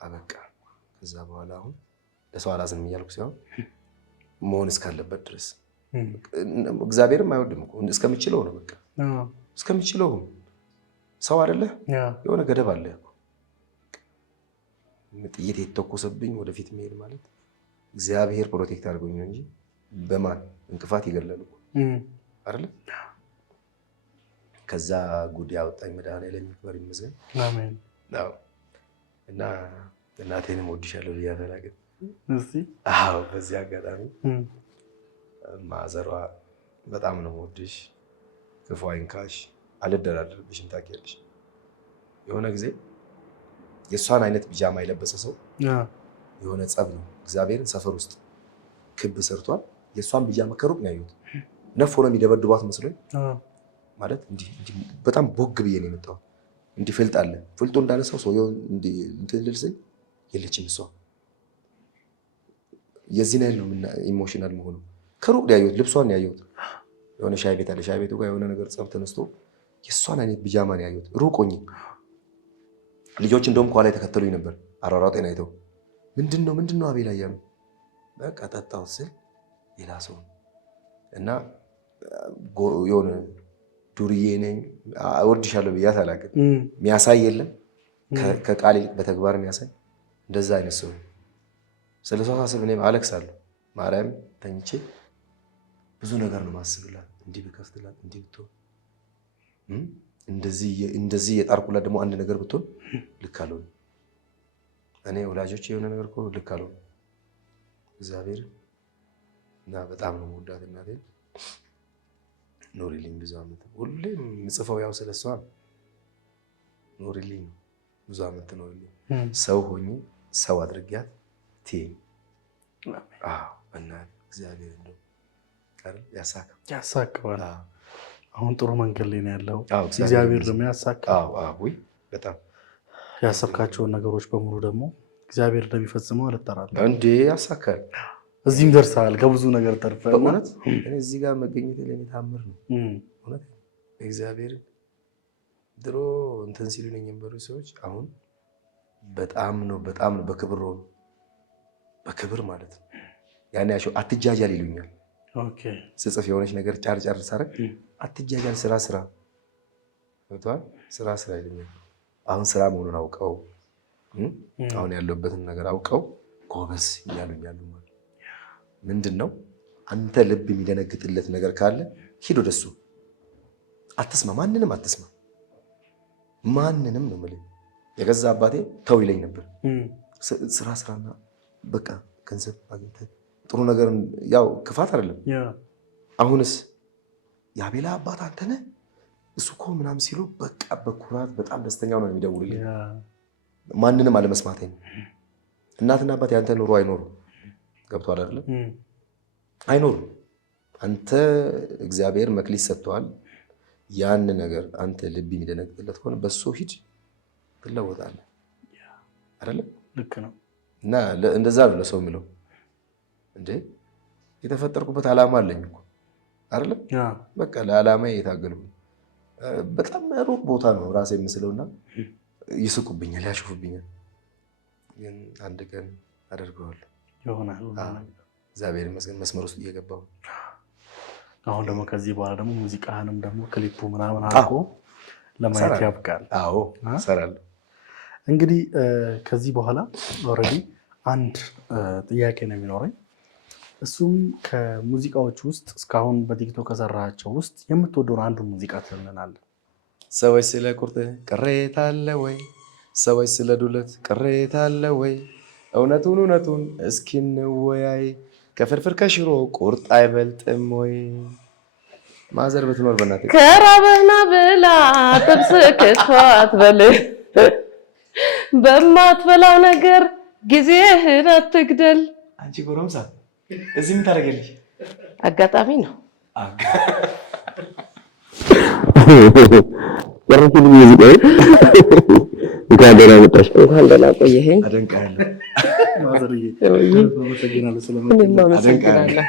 አበቃ። ከዛ በኋላ አሁን ለሰው አላዝንም እያልኩ ሲሆን መሆን እስካለበት ድረስ እግዚአብሔርም አይወድም እኮ እስከምችለው ነው። በቃ እስከምችለው ሰው አይደለ የሆነ ገደብ አለ እኮ። ጥይት የተተኮሰብኝ ወደፊት መሄድ ማለት እግዚአብሔር ፕሮቴክት አድርጎኝ ነው እንጂ በማን እንቅፋት ይገላል እኮ አይደለ? ከዛ ጉድ ያወጣኝ መድኃኒዓለም ይክበር ይመስገን። አሜን። አዎ። እና እናቴንም ወድሻለሁ ብያት አላውቅም። አዎ። በዚህ አጋጣሚ ማዘሯ በጣም ነው የምወድሽ፣ ክፉ አይንካሽ፣ አልደራደርብሽም። ታውቂያለሽ የሆነ ጊዜ የእሷን አይነት ቢጃማ የለበሰ ሰው የሆነ ጸብ ነው እግዚአብሔርን ሰፈር ውስጥ ክብ ሰርቷል። የእሷን ቢጃማ ከሩቅ ነው ያዩት። ነፍ ሆነ የሚደበድቧት መስሎኝ ማለት እንዲህ በጣም ቦግ ብዬ ነው የመጣሁት። እንዲህ ፍልጥ አለ። ፍልጡ እንዳነሳው ሰውየው እንትን ልል ስል የለችም እሷ። የዚህ ላይ ነው ኢሞሽናል መሆኑ። ከሩቅ ያየሁት ልብሷን ያየሁት። የሆነ ሻይ ቤት አለ። ሻይ ቤቱ ጋር የሆነ ነገር ጸብ ተነስቶ የእሷን አይነት ቢጃማ ነው ያየሁት ሩቅ ሆኜ። ልጆች እንደውም ከኋላ የተከተሉኝ ነበር አሯሯጤን አይተው ምንድን ነው አቤላ እያሉ በቃ ጠጣሁት ስል ሌላ ሰው እና የሆነ ዱርዬ ነኝ እወድሻለሁ ብያት አላውቅም። የሚያሳይ የለም ከቃል ይልቅ በተግባር የሚያሳይ እንደዛ አይነት ሰው። ስለ እሷ ሳስብ እኔም አለቅሳለሁ። ማርያም ተኝቼ ብዙ ነገር ነው ማስብላት። እንዲህ ብከፍትላት እንዲህ ብትሆን እንደዚህ የጣርኩላት ደግሞ አንድ ነገር ብትሆን ልክ አልሆንም። እኔ ወላጆች የሆነ ነገር እኮ ልክ አልሆንም። እግዚአብሔር እና በጣም ነው የምወዳት እናቴን። ኖሪልኝ ብዙ ዓመት። ሁሌም የምጽፈው ያው ስለሷ ኖሪልኝ ብዙ ዓመት ኖሪልኝ። ሰው ሆኜ ሰው አድርጊያት ትይኝ። አዎ እናት እግዚአብሔር እንደው ቀር ያሳካዋል። አሁን ጥሩ መንገድ ላይ ነው ያለው። እግዚአብሔር ደግሞ ያሳካል። አዎ በጣም ያሰብካቸውን ነገሮች በሙሉ ደግሞ እግዚአብሔር እንደሚፈጽመው አልጠራጠርም። እንዴ ያሳካል። እዚህም ደርሰሃል። ከብዙ ነገር ተርፈህ በእውነት እኔ እዚህ ጋር መገኘት ለኔ ታምር ነው። እውነት እግዚአብሔር ድሮ እንትን ሲሉኝ የነበሩ ሰዎች አሁን በጣም ነው በክብር ማለት ነው። ያኔ ያሸው አትጃጃል ይሉኛል። ኦኬ ስጽፍ የሆነች ነገር ጫር ሳረግ አትጃጃል፣ ስራ ወጥቷል፣ ስራ ይሉኛል። አሁን ስራ መሆኑን አውቀው አሁን ያለበትን ነገር አውቀው ጎበዝ እያሉኛሉ ማለት ምንድነው? አንተ ልብ የሚደነግጥለት ነገር ካለ ሂድ ወደሱ። አትስማ፣ ማንንም አትስማ። ማንንም ነው የምልህ። የገዛ አባቴ ተው ይለኝ ነበር። ስራና በቃ ገንዘብ አግኝተህ ጥሩ ነገር ያው ክፋት አይደለም። አሁንስ የአቤላ አባት አንተ ነህ እሱ እኮ ምናምን ሲሉ በቃ በኩራት በጣም ደስተኛው ነው የሚደውልልኝ። ማንንም አለመስማቴ ነው። እናትና አባት ያንተ ኑሮ አይኖሩም። ገብቶሃል አይደል? አይኖሩም። አንተ እግዚአብሔር መክሊት ሰጥቷል። ያን ነገር አንተ ልብ የሚደነግጥለት ከሆነ በሱ ሂድ ትለወጣለህ አይደል? ልክ ነው። እና እንደዛ ነው ለሰው የምለው። እንዴ የተፈጠርኩበት ዓላማ አለኝ እኮ አይደል? በቃ ለዓላማ የታገልኩ በጣም ሩቅ ቦታ ነው ራሴ የምስለውና ይስቁብኛል፣ ያሽፉብኛል። ግን አንድ ቀን አደርገዋለሁ ይሆናል። እግዚአብሔር ይመስገን መስመር ውስጥ እየገባሁ። አሁን ደግሞ ከዚህ በኋላ ደግሞ ሙዚቃህንም ደግሞ ክሊፑ ምናምን አድርጎ ለማየት ያብቃል። አዎ እሰራለሁ። እንግዲህ ከዚህ በኋላ ኦልሬዲ አንድ ጥያቄ ነው የሚኖረኝ። እሱም ከሙዚቃዎች ውስጥ እስካሁን በቲክቶክ ከሰራሃቸው ውስጥ የምትወደውን አንዱን ሙዚቃ ትልናለህ? ሰዎች ስለ ቁርጥ ቅሬታ አለ ወይ ሰዎች ስለዱለት ቅሬታ አለ ወይ? እውነቱን እስኪ እንወያይ። ከፍርፍር ከሽሮ ቁርጥ አይበልጥም ወይ? ማዘር ብትኖር በእናትህ ከራበህና ብላ ጥብስ ክትፎ አትበል። በማትበላው ነገር ጊዜህን አትግደል። አንቺ ጎረምሳ እዚህ ምን ታደርጊያለሽ? አጋጣሚ ነው። እንኳን ደህና መጣሽ። እንኳን ደህና ቆየኸኝ። አደንቃለሁ። ማዘርዬ አመሰግናለሁ እኔም አመሰግናለሁ።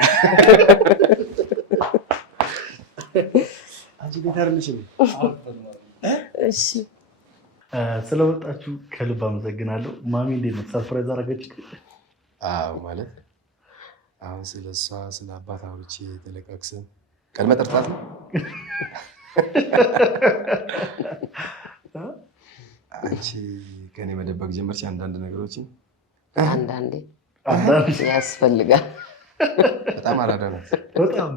አንቺ ቤት አይደለሽም? እሺ ስለመጣችሁ ከልብ አመሰግናለሁ። ማሚ እንዴት ነው? ሰርፕራይዝ አደረገች? አዎ ማለት አሁን ስለሷ ስለ አባት አውርቼ ተለቃቅሰን ቀድመ ጠርጣት ነው። አንቺ ከኔ መደበቅ ጀመርሽ አንዳንድ ነገሮችን። አንዳንዴ ያስፈልጋል። በጣም አራዳ ናት። በጣም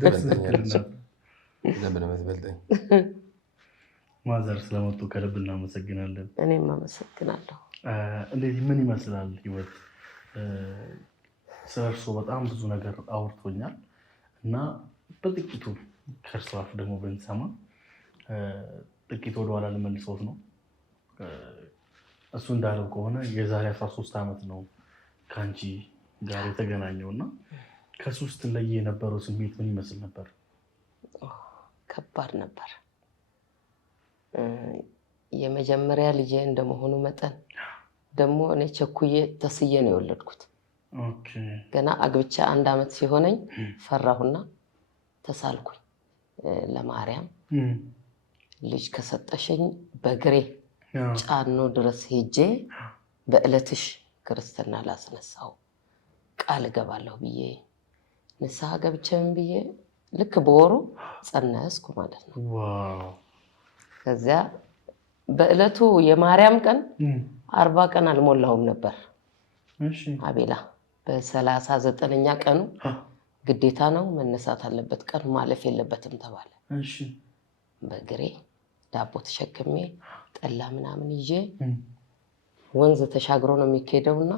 ደስ ትልናት። ዘንብ ነው የምትበልጠኝ። ማዘር ስለመጡ ከልብ እናመሰግናለን። እኔም አመሰግናለሁ። እንደዚህ ምን ይመስላል ህይወት? ስለ እርሶ በጣም ብዙ ነገር አውርቶኛል እና በጥቂቱ ከእርሶ አፍ ደግሞ ብንሰማ ጥቂት ወደኋላ ልመልሶት ነው። እሱ እንዳለው ከሆነ የዛሬ 13 ዓመት ነው ከአንቺ ጋር የተገናኘው እና ከሱ ስትለይ የነበረው ስሜት ምን ይመስል ነበር? ከባድ ነበር። የመጀመሪያ ልጄ እንደመሆኑ መጠን ደግሞ እኔ ቸኩዬ ተስዬ ነው የወለድኩት። ገና አግብቻ 1 ዓመት ሲሆነኝ ፈራሁና ተሳልኩኝ ለማርያም ልጅ ከሰጠሽኝ በግሬ ጫኖ ድረስ ሄጄ በዕለትሽ ክርስትና ላስነሳው ቃል እገባለሁ ብዬ ንስሐ ገብቼም ብዬ ልክ በወሩ ጸነስኩ ማለት ነው። ከዚያ በዕለቱ የማርያም ቀን 40 ቀን አልሞላውም ነበር። አቤላ በ39ኛ ቀኑ ግዴታ ነው መነሳት አለበት፣ ቀኑ ማለፍ የለበትም ተባለ። በግሬ ዳቦ ተሸክሜ ጠላ ምናምን ይዤ ወንዝ ተሻግሮ ነው የሚካሄደውና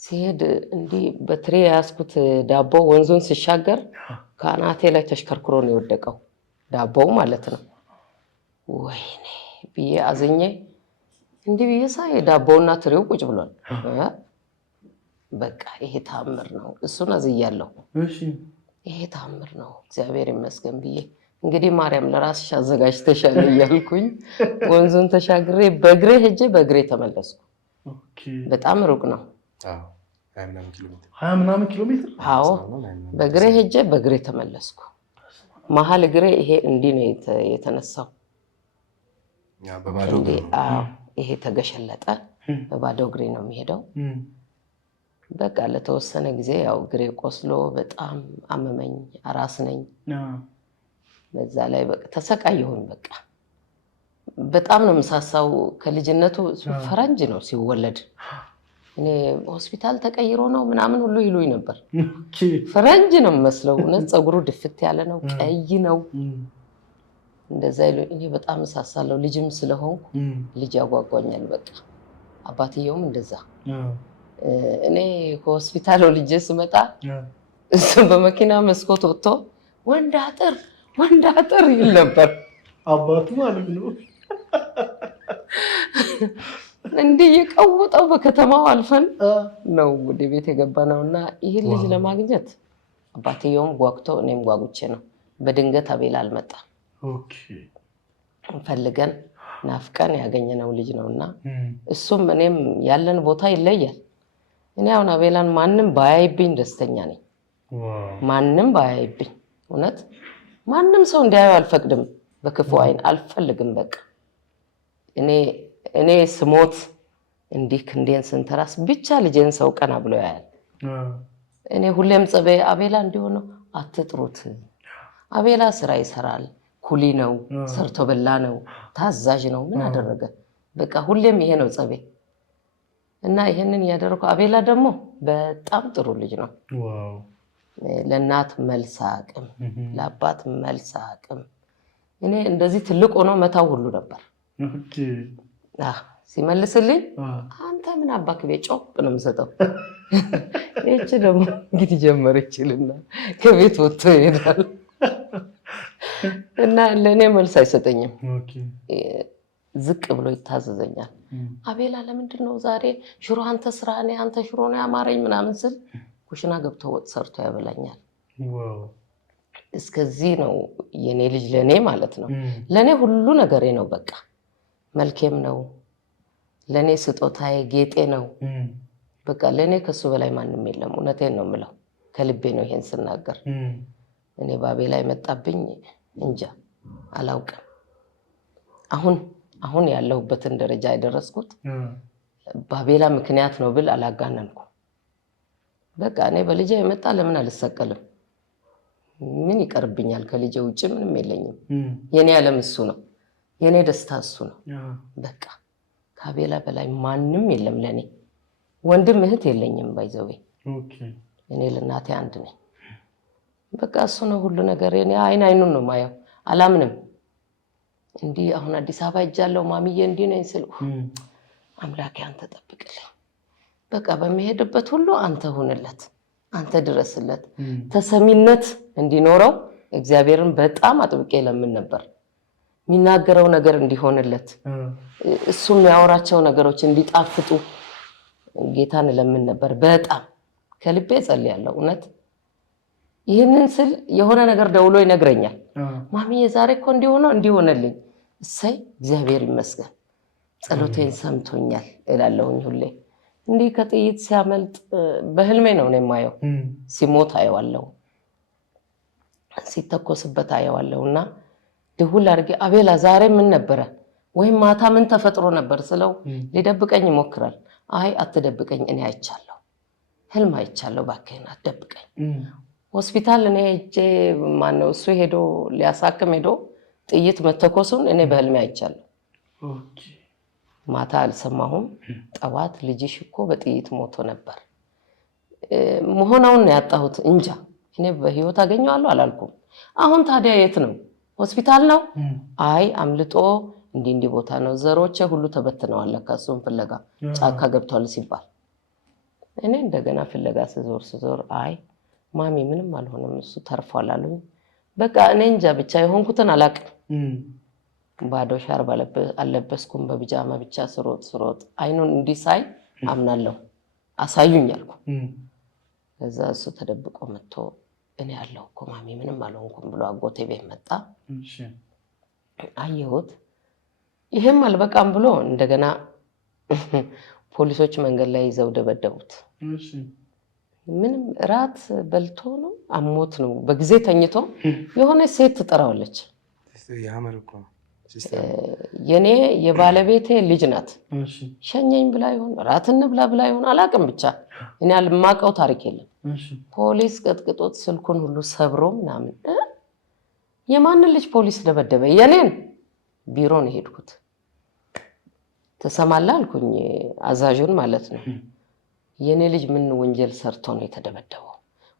ሲሄድ እንዲህ በትሬ ያስኩት ዳቦ ወንዙን ሲሻገር ከአናቴ ላይ ተሽከርክሮ ነው የወደቀው፣ ዳቦው ማለት ነው። ወይኔ ብዬ አዝኜ እንዲህ ብዬ ሳይ ዳቦውና ትሬው ቁጭ ብሏል። በቃ ይሄ ታምር ነው፣ እሱን አዝያለሁ። ይሄ ታምር ነው እግዚአብሔር ይመስገን ብዬ እንግዲህ ማርያም ለራስሽ አዘጋጅተሻል እያልኩኝ ወንዙን ተሻግሬ በእግሬ ሄጄ በእግሬ ተመለስኩ። በጣም ሩቅ ነው። 20 ምናምን ኪሎ ሜትር። አዎ በእግሬ ሄጄ በእግሬ ተመለስኩ። መሀል እግሬ ይሄ እንዲህ ነው የተነሳው። ይሄ ተገሸለጠ። በባዶ እግሬ ነው የሚሄደው። በቃ ለተወሰነ ጊዜ ያው እግሬ ቆስሎ በጣም አመመኝ። አራስ ነኝ። በዛ ላይ በቃ ተሰቃየሁኝ። በቃ በጣም ነው የምሳሳው። ከልጅነቱ ፈረንጅ ነው ሲወለድ። እኔ ሆስፒታል ተቀይሮ ነው ምናምን ሁሉ ይሉኝ ነበር። ፈረንጅ ነው መስለው። እውነት ፀጉሩ ድፍት ያለ ነው፣ ቀይ ነው። እንደዛ ይሉኝ። እኔ በጣም እሳሳለሁ። ልጅም ስለሆንኩ ልጅ ያጓጓኛል። በቃ አባትየውም እንደዛ። እኔ ከሆስፒታል ልጅ ስመጣ እሱ በመኪና መስኮት ወጥቶ ወንድ አጥር ይል ነበር። አባቱ ማለት ነው። እንዲህ የቀውጠው በከተማው አልፈን ነው ወደ ቤት የገባነውና ይህን ልጅ ለማግኘት አባትየውም ጓጉቶ እኔም ጓጉቼ ነው። በድንገት አቤላ አልመጣም። ፈልገን ናፍቀን ያገኘነው ልጅ ነውና እሱም እኔም ያለን ቦታ ይለያል። እኔ አሁን አቤላን ማንም ባያይብኝ ደስተኛ ነኝ። ማንም ባያይብኝ፣ እውነት ማንም ሰው እንዲያየው አልፈቅድም። በክፉ አይን አልፈልግም። በቃ እኔ ስሞት እንዲህ ክንዴን ስንተራስ ብቻ ልጄን ሰው ቀና ብሎ ያያል። እኔ ሁሌም ጸበ አቤላ እንዲሆነው አትጥሩት። አቤላ ስራ ይሰራል፣ ኩሊ ነው፣ ሰርቶ በላ ነው፣ ታዛዥ ነው። ምን አደረገ? በቃ ሁሌም ይሄ ነው ጸቤ። እና ይሄንን ያደረኩ አቤላ ደግሞ በጣም ጥሩ ልጅ ነው። ለእናት መልስ አቅም፣ ለአባት መልስ አቅም። እኔ እንደዚህ ትልቅ ሆኖ መታው ሁሉ ነበር። ሲመልስልኝ አንተ ምን አባክ ቤጮቅ ነው የምሰጠው እቺ ደግሞ እንግዲህ ጀመረችልና ከቤት ወጥቶ ይሄዳል እና ለኔ መልስ አይሰጠኝም ዝቅ ብሎ ይታዘዘኛል አቤላ ለምንድን ነው ዛሬ ሽሮ አንተ ስራ እኔ አንተ ሽሮ ነው ያማረኝ ምናምን ስል ኩሽና ገብቶ ወጥ ሰርቶ ያበላኛል እስከዚህ ነው የኔ ልጅ ለኔ ማለት ነው ለኔ ሁሉ ነገሬ ነው በቃ መልኬም ነው ለኔ ስጦታዬ ጌጤ ነው በቃ ለኔ ከሱ በላይ ማንንም የለም እውነቴን ነው የምለው ከልቤ ነው ይሄን ስናገር እኔ ባቤላ የመጣብኝ እንጃ አላውቅም አሁን ያለሁበትን ደረጃ ያደረስኩት ባቤላ ምክንያት ነው ብል አላጋነንኩ በቃ እኔ በልጄ የመጣ ለምን አልሰቀልም ምን ይቀርብኛል ከልጄ ውጪ ምንም የለኝም የኔ ዓለም እሱ ነው የኔ ደስታ እሱ ነው በቃ ካቤላ በላይ ማንንም የለም ለኔ ወንድም እህት የለኝም ባይዘዌ እኔ ለናቴ አንድ ነኝ በቃ እሱ ነው ሁሉ ነገር እኔ አይኑን ነው ማየው አላምንም እንዲ አሁን አዲስ አበባ እጃለው ማሚዬ እንዲ ነኝ ስል አምላኬ አንተ ተጠብቅልኝ በቃ በመሄድበት ሁሉ አንተ ሆነለት አንተ ድረስለት ተሰሚነት እንዲኖረው እግዚአብሔርን በጣም አጥብቄ ለምን ነበር ሚናገረው ነገር እንዲሆንለት እሱም ያወራቸው ነገሮች እንዲጣፍጡ ጌታን ለምን ነበር በጣም ከልቤ ጸልያለሁ እውነት ይሄንን ስል የሆነ ነገር ደውሎ ይነግረኛል ማሚዬ ዛሬ እኮ እንዲሆነልኝ እሰይ እግዚአብሔር ይመስገን ጸሎቴን ሰምቶኛል እላለሁኝ ሁሌ እንዲ ከጥይት ሲያመልጥ በህልሜ ነው የማየው ሲሞት አየዋለሁ ሲተኮስበት አየዋለሁና ደውል አድርጌ አቤላ ዛሬ ምን ነበር ወይ ማታ ምን ተፈጥሮ ነበር ስለው ሊደብቀኝ ይሞክራል አይ አትደብቀኝ እኔ አይቻለሁ ህልም አይቻለሁ ባከና አትደብቀኝ ሆስፒታል እኔ እጄ ማነው እሱ ሄዶ ሊያሳክም ሄዶ ጥይት መተኮሱን እኔ በህልሜ አይቻለሁ ኦኬ ማታ አልሰማሁም ጠዋት ልጅሽ እኮ በጥይት ሞቶ ነበር መሆናውን ያጣሁት እንጃ እኔ በህይወት አገኘዋለሁ አላልኩም አሁን ታዲያ የት ነው ሆስፒታል ነው አይ አምልጦ እንዲ ቦታ ነው ዘሮቼ ሁሉ ተበትነዋል ለካሱን ፍለጋ ጫካ ገብቷል ሲባል እኔ እንደገና ፍለጋ ስዞር አይ ማሚ ምንም አልሆነም እሱ ተርፏል አሉኝ በቃ እኔ እንጃ ብቻ የሆንኩትን አላቅም ባዶ ሻርባ አለበስኩም በቢጃማ ብቻ ስሮጥ አይኑን እንዲሳይ አምናለሁ አሳዩኝ አልኩ ከዛ እሱ ተደብቆ መጥቶ እኔ ያለው እኮ ማሚ ምንም አልሆንኩም ብሎ አጎቴ ቤት መጣ እሺ አየሁት ይሄም አልበቃም ብሎ እንደገና ፖሊሶች መንገድ ላይ ይዘው ደበደቡት እሺ ምንም ራት በልቶ ነው አሞት ነው በጊዜ ተኝቶ የሆነ ሴት ተጠራውለች ያመርኩ የኔ የባለቤቴ ልጅ ናት እሺ ሸኘኝ ብላ ይሆን ራትን ብላ ይሆን አላቅም ብቻ እኔ አልማቀው ታሪክ የለም እሺ ፖሊስ ቀጥቅጦት ስልኩን ሁሉ ሰብሮ ምናምን የማን ልጅ ፖሊስ ደበደበ የኔን ቢሮ ነው ሄድኩት ተሰማላ አልኩኝ አዛዡን ማለት ነው የኔ ልጅ ምን ወንጀል ሰርቶ ነው የተደበደበው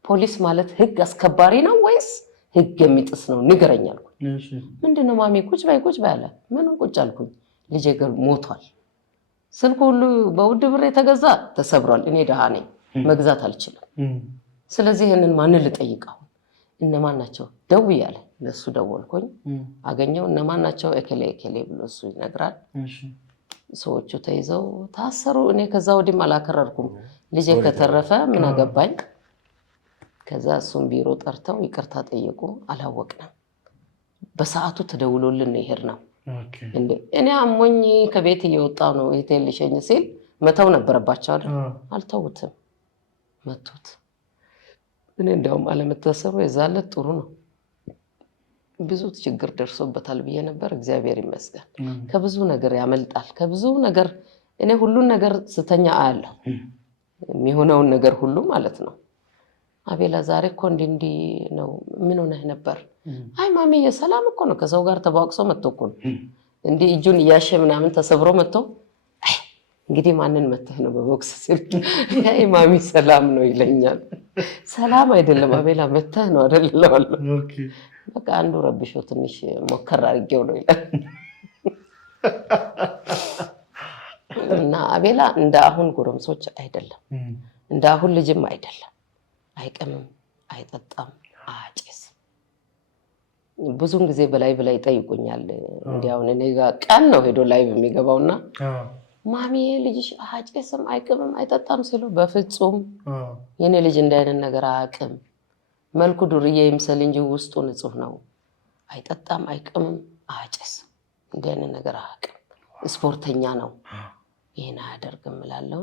ፖሊስ ማለት ህግ አስከባሪ ነው ወይስ ህግ የሚጥስ ነው ንገረኝ አልኩኝ እሺ ምንድነው ማሚ ቁጭ በይ አለ ምን ቁጭ አልኩኝ ልጄ ገር ሞቷል ስልኩ ሁሉ በውድ ብር የተገዛ ተሰብሯል እኔ ደሃ ነኝ መግዛት አልችልም ስለዚህ እነን ማን ልጠይቀው እነማን ናቸው ደውያለ ለሱ ደወልኩኝ አገኘው እነማን ናቸው እከሌ ብሎ እሱ ይነግራል እሺ ሰዎቹ ተይዘው ታሰሩ እኔ ከዛ ወዲም አላከረርኩም ልጄ ከተረፈ ምን አገባኝ ከዛ እሱም ቢሮ ጠርተው ይቅርታ ጠየቁ አላወቅንም በሰዓቱ ተደውሎልን ይሄርናው ኦኬ እንዴ እኔ አሞኝ ከቤት እየወጣው ነው እቴል ልሸኝ ሲል መተው ነበረባቸው አይደል አልተውትም መቱት እኔ እንደውም አለመታሰሩ የዛለት ጥሩ ነው ብዙ ችግር ደርሶበታል ብዬ ነበር እግዚአብሔር ይመስገን ከብዙ ነገር ያመልጣል ከብዙ ነገር እኔ ሁሉን ነገር ስተኛ አያለሁ የሚሆነው ነገር ሁሉ ማለት ነው አቤላ ዛሬ እኮ እንዲ ነው ምን ሆነህ ነበር አይ ማሚ የሰላም እኮ ነው ከሰው ጋር ተባቅሶ መጥቶ እኮ እንዲ እጁን ያሸ ምናምን ተሰብሮ መጥቶ እንግዲህ ማንን መተህ ነው በቦክስ ሲል አይ ማሚ ሰላም ነው ይለኛል ሰላም አይደለም አቤላ መተህ ነው አይደለም ኦኬ በቃ አንዱ ረብሾ ትንሽ ሞከር አድርጌው ነው ይላል እና አቤላ እንደ አሁን ጎረምሶች አይደለም እንደ አሁን ልጅም አይደለም አይቀምም አይጠጣም አጨስ ብዙን ጊዜ በላይ ጠይቁኛል እንዲያው እኔ ጋር ቀን ነው ሄዶ ላይ የሚገባውና ማሚ ልጅሽ አጨስም አይቀምም አይጠጣም ሲሉ በፍጹም የኔ ልጅ እንዳይነን ነገር አያቅም መልኩ ዱርዬ ይምሰል እንጂ ውስጡ ንጹህ ነው አይጠጣም አይቀምም አጨስ እንዳይነን ነገር አያቅም ስፖርተኛ ነው ይሄን አያደርግም እላለሁ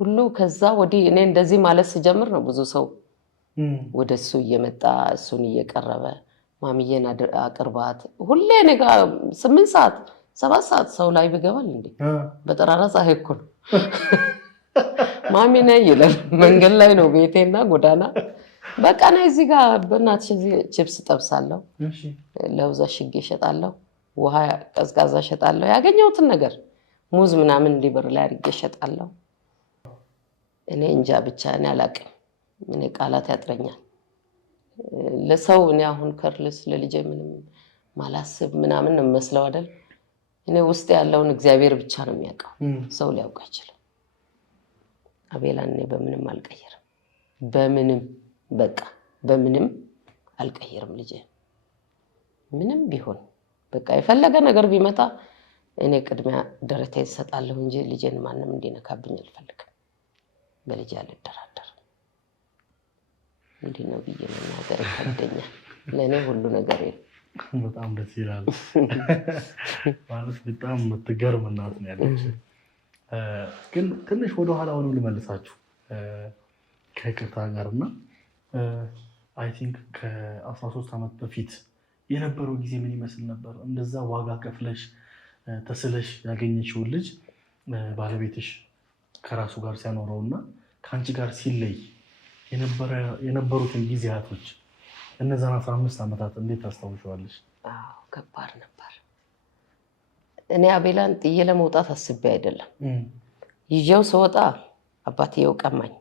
ሁሉ ከዛ ወዲህ እኔ እንደዚህ ማለት ሲጀምር ነው ብዙ ሰው ወደሱ እየመጣ እሱን እየቀረበ ማሚዬን አቅርባት ሁሌ ነገ 8 ሰዓት 7 ሰዓት ሰው ላይ ቢገባል እንዴ በጠራራ ፀሐይ እኮ ነው ማሚ ነይ ይላል መንገድ ላይ ነው ቤቴና ጎዳና በቃ ነው እዚህ ጋር በእናትሽ ቺፕስ ጠብሳለሁ ለውዝ አሽጌ እሸጣለሁ ውሃ ቀዝቃዛ እሸጣለሁ ያገኘሁትን ነገር ሙዝ ምናምን እንዲበር ላይ አድርጌ እሸጣለሁ እኔ እንጃ ብቻ እኔ አላቅም እኔ ቃላት ያጥረኛል ለሰው እኔ አሁን ከርልስ ለልጄ ምንም ማላስብ ምናምን ነው መስለው አይደል እኔ ውስጥ ያለውን እግዚአብሔር ብቻ ነው የሚያውቀው ሰው ሊያውቅ አይችልም አቤላን እኔ በምንም አልቀየርም በምንም በቃ በምንም አልቀየርም ልጄ ምንም ቢሆን በቃ የፈለገ ነገር ቢመጣ እኔ ቅድሚያ ደረቴን ሰጣለሁ እንጂ ልጄን ማንንም እንዲነካብኝ አልፈልግም በልጄ አልደራደርም እንዴ ነው ብዬ መናገር ይከብደኛል ለኔ ሁሉ ነገር በጣም ደስ ይላል ማለት በጣም የምትገርም እናት ነው ያለች ግን ትንሽ ወደ ኋላ ሆኖ ልመልሳችሁ ከይቅርታ ጋርና አይ ቲንክ ከ13 ዓመት በፊት የነበረው ጊዜ ምን ይመስል ነበር እንደዛ ዋጋ ከፍለሽ ተስለሽ ያገኘሽው ልጅ ባለቤትሽ ከራሱ ጋር ሲያኖረውና ካንቺ ጋር ሲለይ የነበሩትን ጊዜያቶች እነዛን 15 ዓመታት እንዴት ታስታውሻለሽ? አዎ ከባድ ነበር እኔ አቤላን ጥዬ ለመውጣት አስቤ አይደለም ይዤው ስወጣ አባቴው ቀማኝ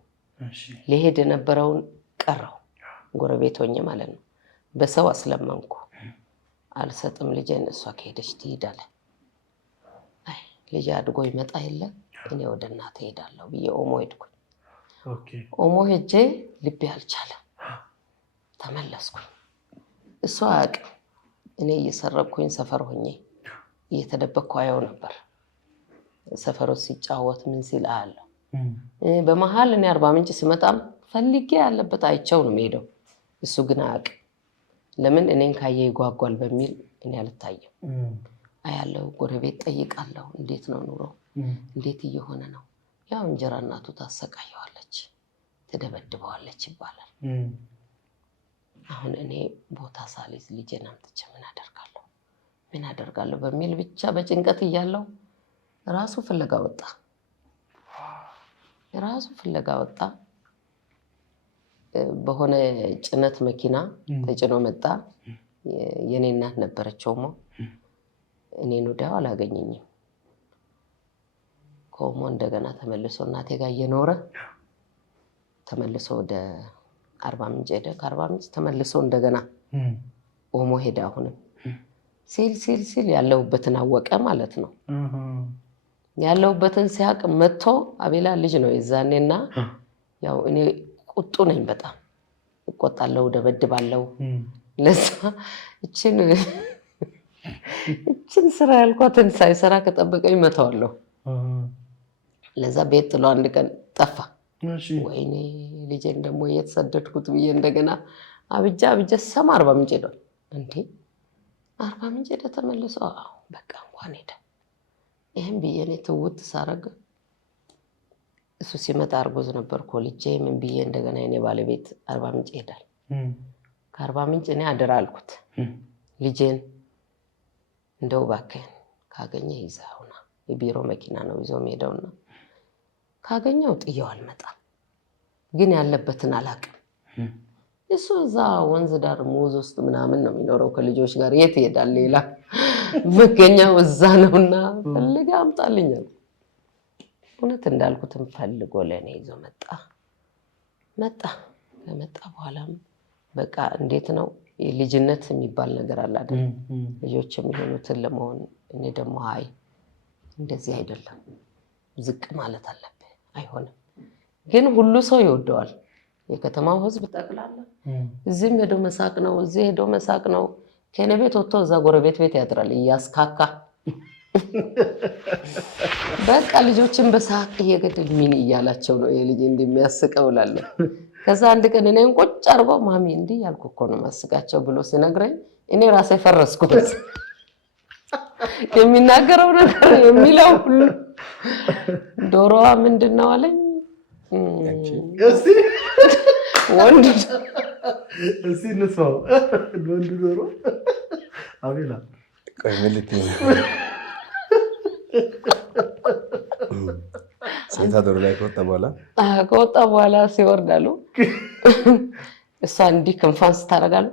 ለሄድ የነበረውን ቀረው ጎረቤት ሆኜ ማለት ነው በሰው አስለመንኩ አልሰጥም ልጄን እሷ ከሄደች ትሄዳለ አይ ልጅ አድጎ ይመጣ የለ እኔ ወደ እናቴ ሄዳለሁ ብዬ ኦሞ ሄድኩ ኦሞ ሄጄ ልቤ አልቻለም ተመለስኩ እሷ አያውቅም እኔ እየሰረቅኩኝ ሰፈር ሆኜ እየተደበቅኩ አየው ነበር ሰፈሩ ሲጫወት ምን ሲል አያለሁ በመሃል እኔ 40 ምንጭ ሲመጣም ፈልጌ ያለበት አይቸው ነው የምሄደው እሱ ግን አያውቅም ለምን እኔን ካየ ይጓጓል በሚል እኔ አልታየም አያለው ጎረቤት ጠይቃለሁ እንዴት ነው ኑሮ እንዴት እየሆነ ነው ያው እንጀራ እናቱ ታሰቃየዋለች ትደበድበዋለች ይባላል አሁን እኔ ቦታ ሳሊዝ ልጄን አምጥቼ ምን አደርጋለሁ በሚል ብቻ በጭንቀት እያለው ራሱ ፍለጋ ወጣ በሆነ ጭነት መኪና ተጭኖ መጣ የኔ እናት ነበረችውሞ እኔን ወዲያው አላገኘኝም ቆሞ እንደገና ተመልሶ እናቴ ጋር እየኖረ ተመልሶ ወደ 40 ምንጭ ሄደ ከ40 ምንጭ ተመልሶ እንደገና ኦሞ ሄደ አሁንም ሲል ያለውበትን አወቀ ማለት ነው ያለውበትን ሲያቅ መጥቶ አቤላ ልጅ ነው የዛኔና ያው እኔ ቁጡ ነኝ በጣም እቆጣለሁ ደበድባለሁ ለዛ እችን ስራ ያልኳትን ሳይሰራ ከጠበቀኝ መተዋለሁ ለዛ ቤት ጥሎ አንድ ቀን ጠፋ ወይኔ ልጄን ደግሞ እየተሰደድኩት ብዬ እንደገና አብጃ ሰማ 40 ምንጭ ሄዷል እንዴ 40 ምንጭ ሄደ ተመልሶ በቃ እንኳን ሄደ ይሄን ብዬኔ ትውት ሳረግ እሱ ሲመጣ አርጎዝ ነበርኩ ልጄ ምን ብዬ እንደገና የኔ ባለቤት 40 ምንጭ ሄዳል ከ40 ምንጭ እኔ አደራ አልኩት ልጄን እንደው ባከን ካገኘ ይዛውና የቢሮ መኪና ነው ይዞ ሄደውና ካገኘው ጥየው አልመጣም ግን ያለበትን አላቅም እሱ እዛ ወንዝ ዳር ሙዝ ውስጥ ምናምን ነው የሚኖረው ከልጆች ጋር የት ይሄዳል ሌላ መገኛው እዛ ነውና ፈልጋ አምጣልኝ እውነት እንዳልኩትም ፈልጎ ለኔ ይዞ መጣ በኋላም በቃ እንዴት ነው ልጅነት የሚባል ነገር አለ አይደል ልጆች የሚሆኑትን ለመሆን እኔ ደግሞ አይ እንደዚህ አይደለም ዝቅ ማለት አለብህ። አይሆንም። ግን ሁሉ ሰው ይወደዋል። የከተማው ህዝብ ጠቅላላ እዚህም ሄዶ መሳቅ ነው፣ እዚህ ሄዶ መሳቅ ነው። ከኔ ቤት ወጥቶ እዛ ጎረቤት ቤት ያድራል እያስካካ። በቃ ልጆችን በሳቅ እየገደል ምን እያላቸው ነው ይሄ ልጅ እንደሚያስቀው እላለሁ። ከዛ አንድ ቀን እኔን ቁጭ አርጎ ማሚ እንዲህ ያልኩ እኮ ነው ማስቃቸው ብሎ ሲነግረኝ እኔ ራሴ ፈረስኩት። የሚናገረው ነገር የሚለው ሁሉ ዶሮዋ ምንድነው አለኝ። ወንድ እስቲ እንስማው። ወንድ ዶሮ አቤላ ቆይ መልክ ሴታ ዶሮ ላይ ከወጣ በኋላ ሲወርዳሉ እሷ እንዲህ ክንፋን ስታረጋሉ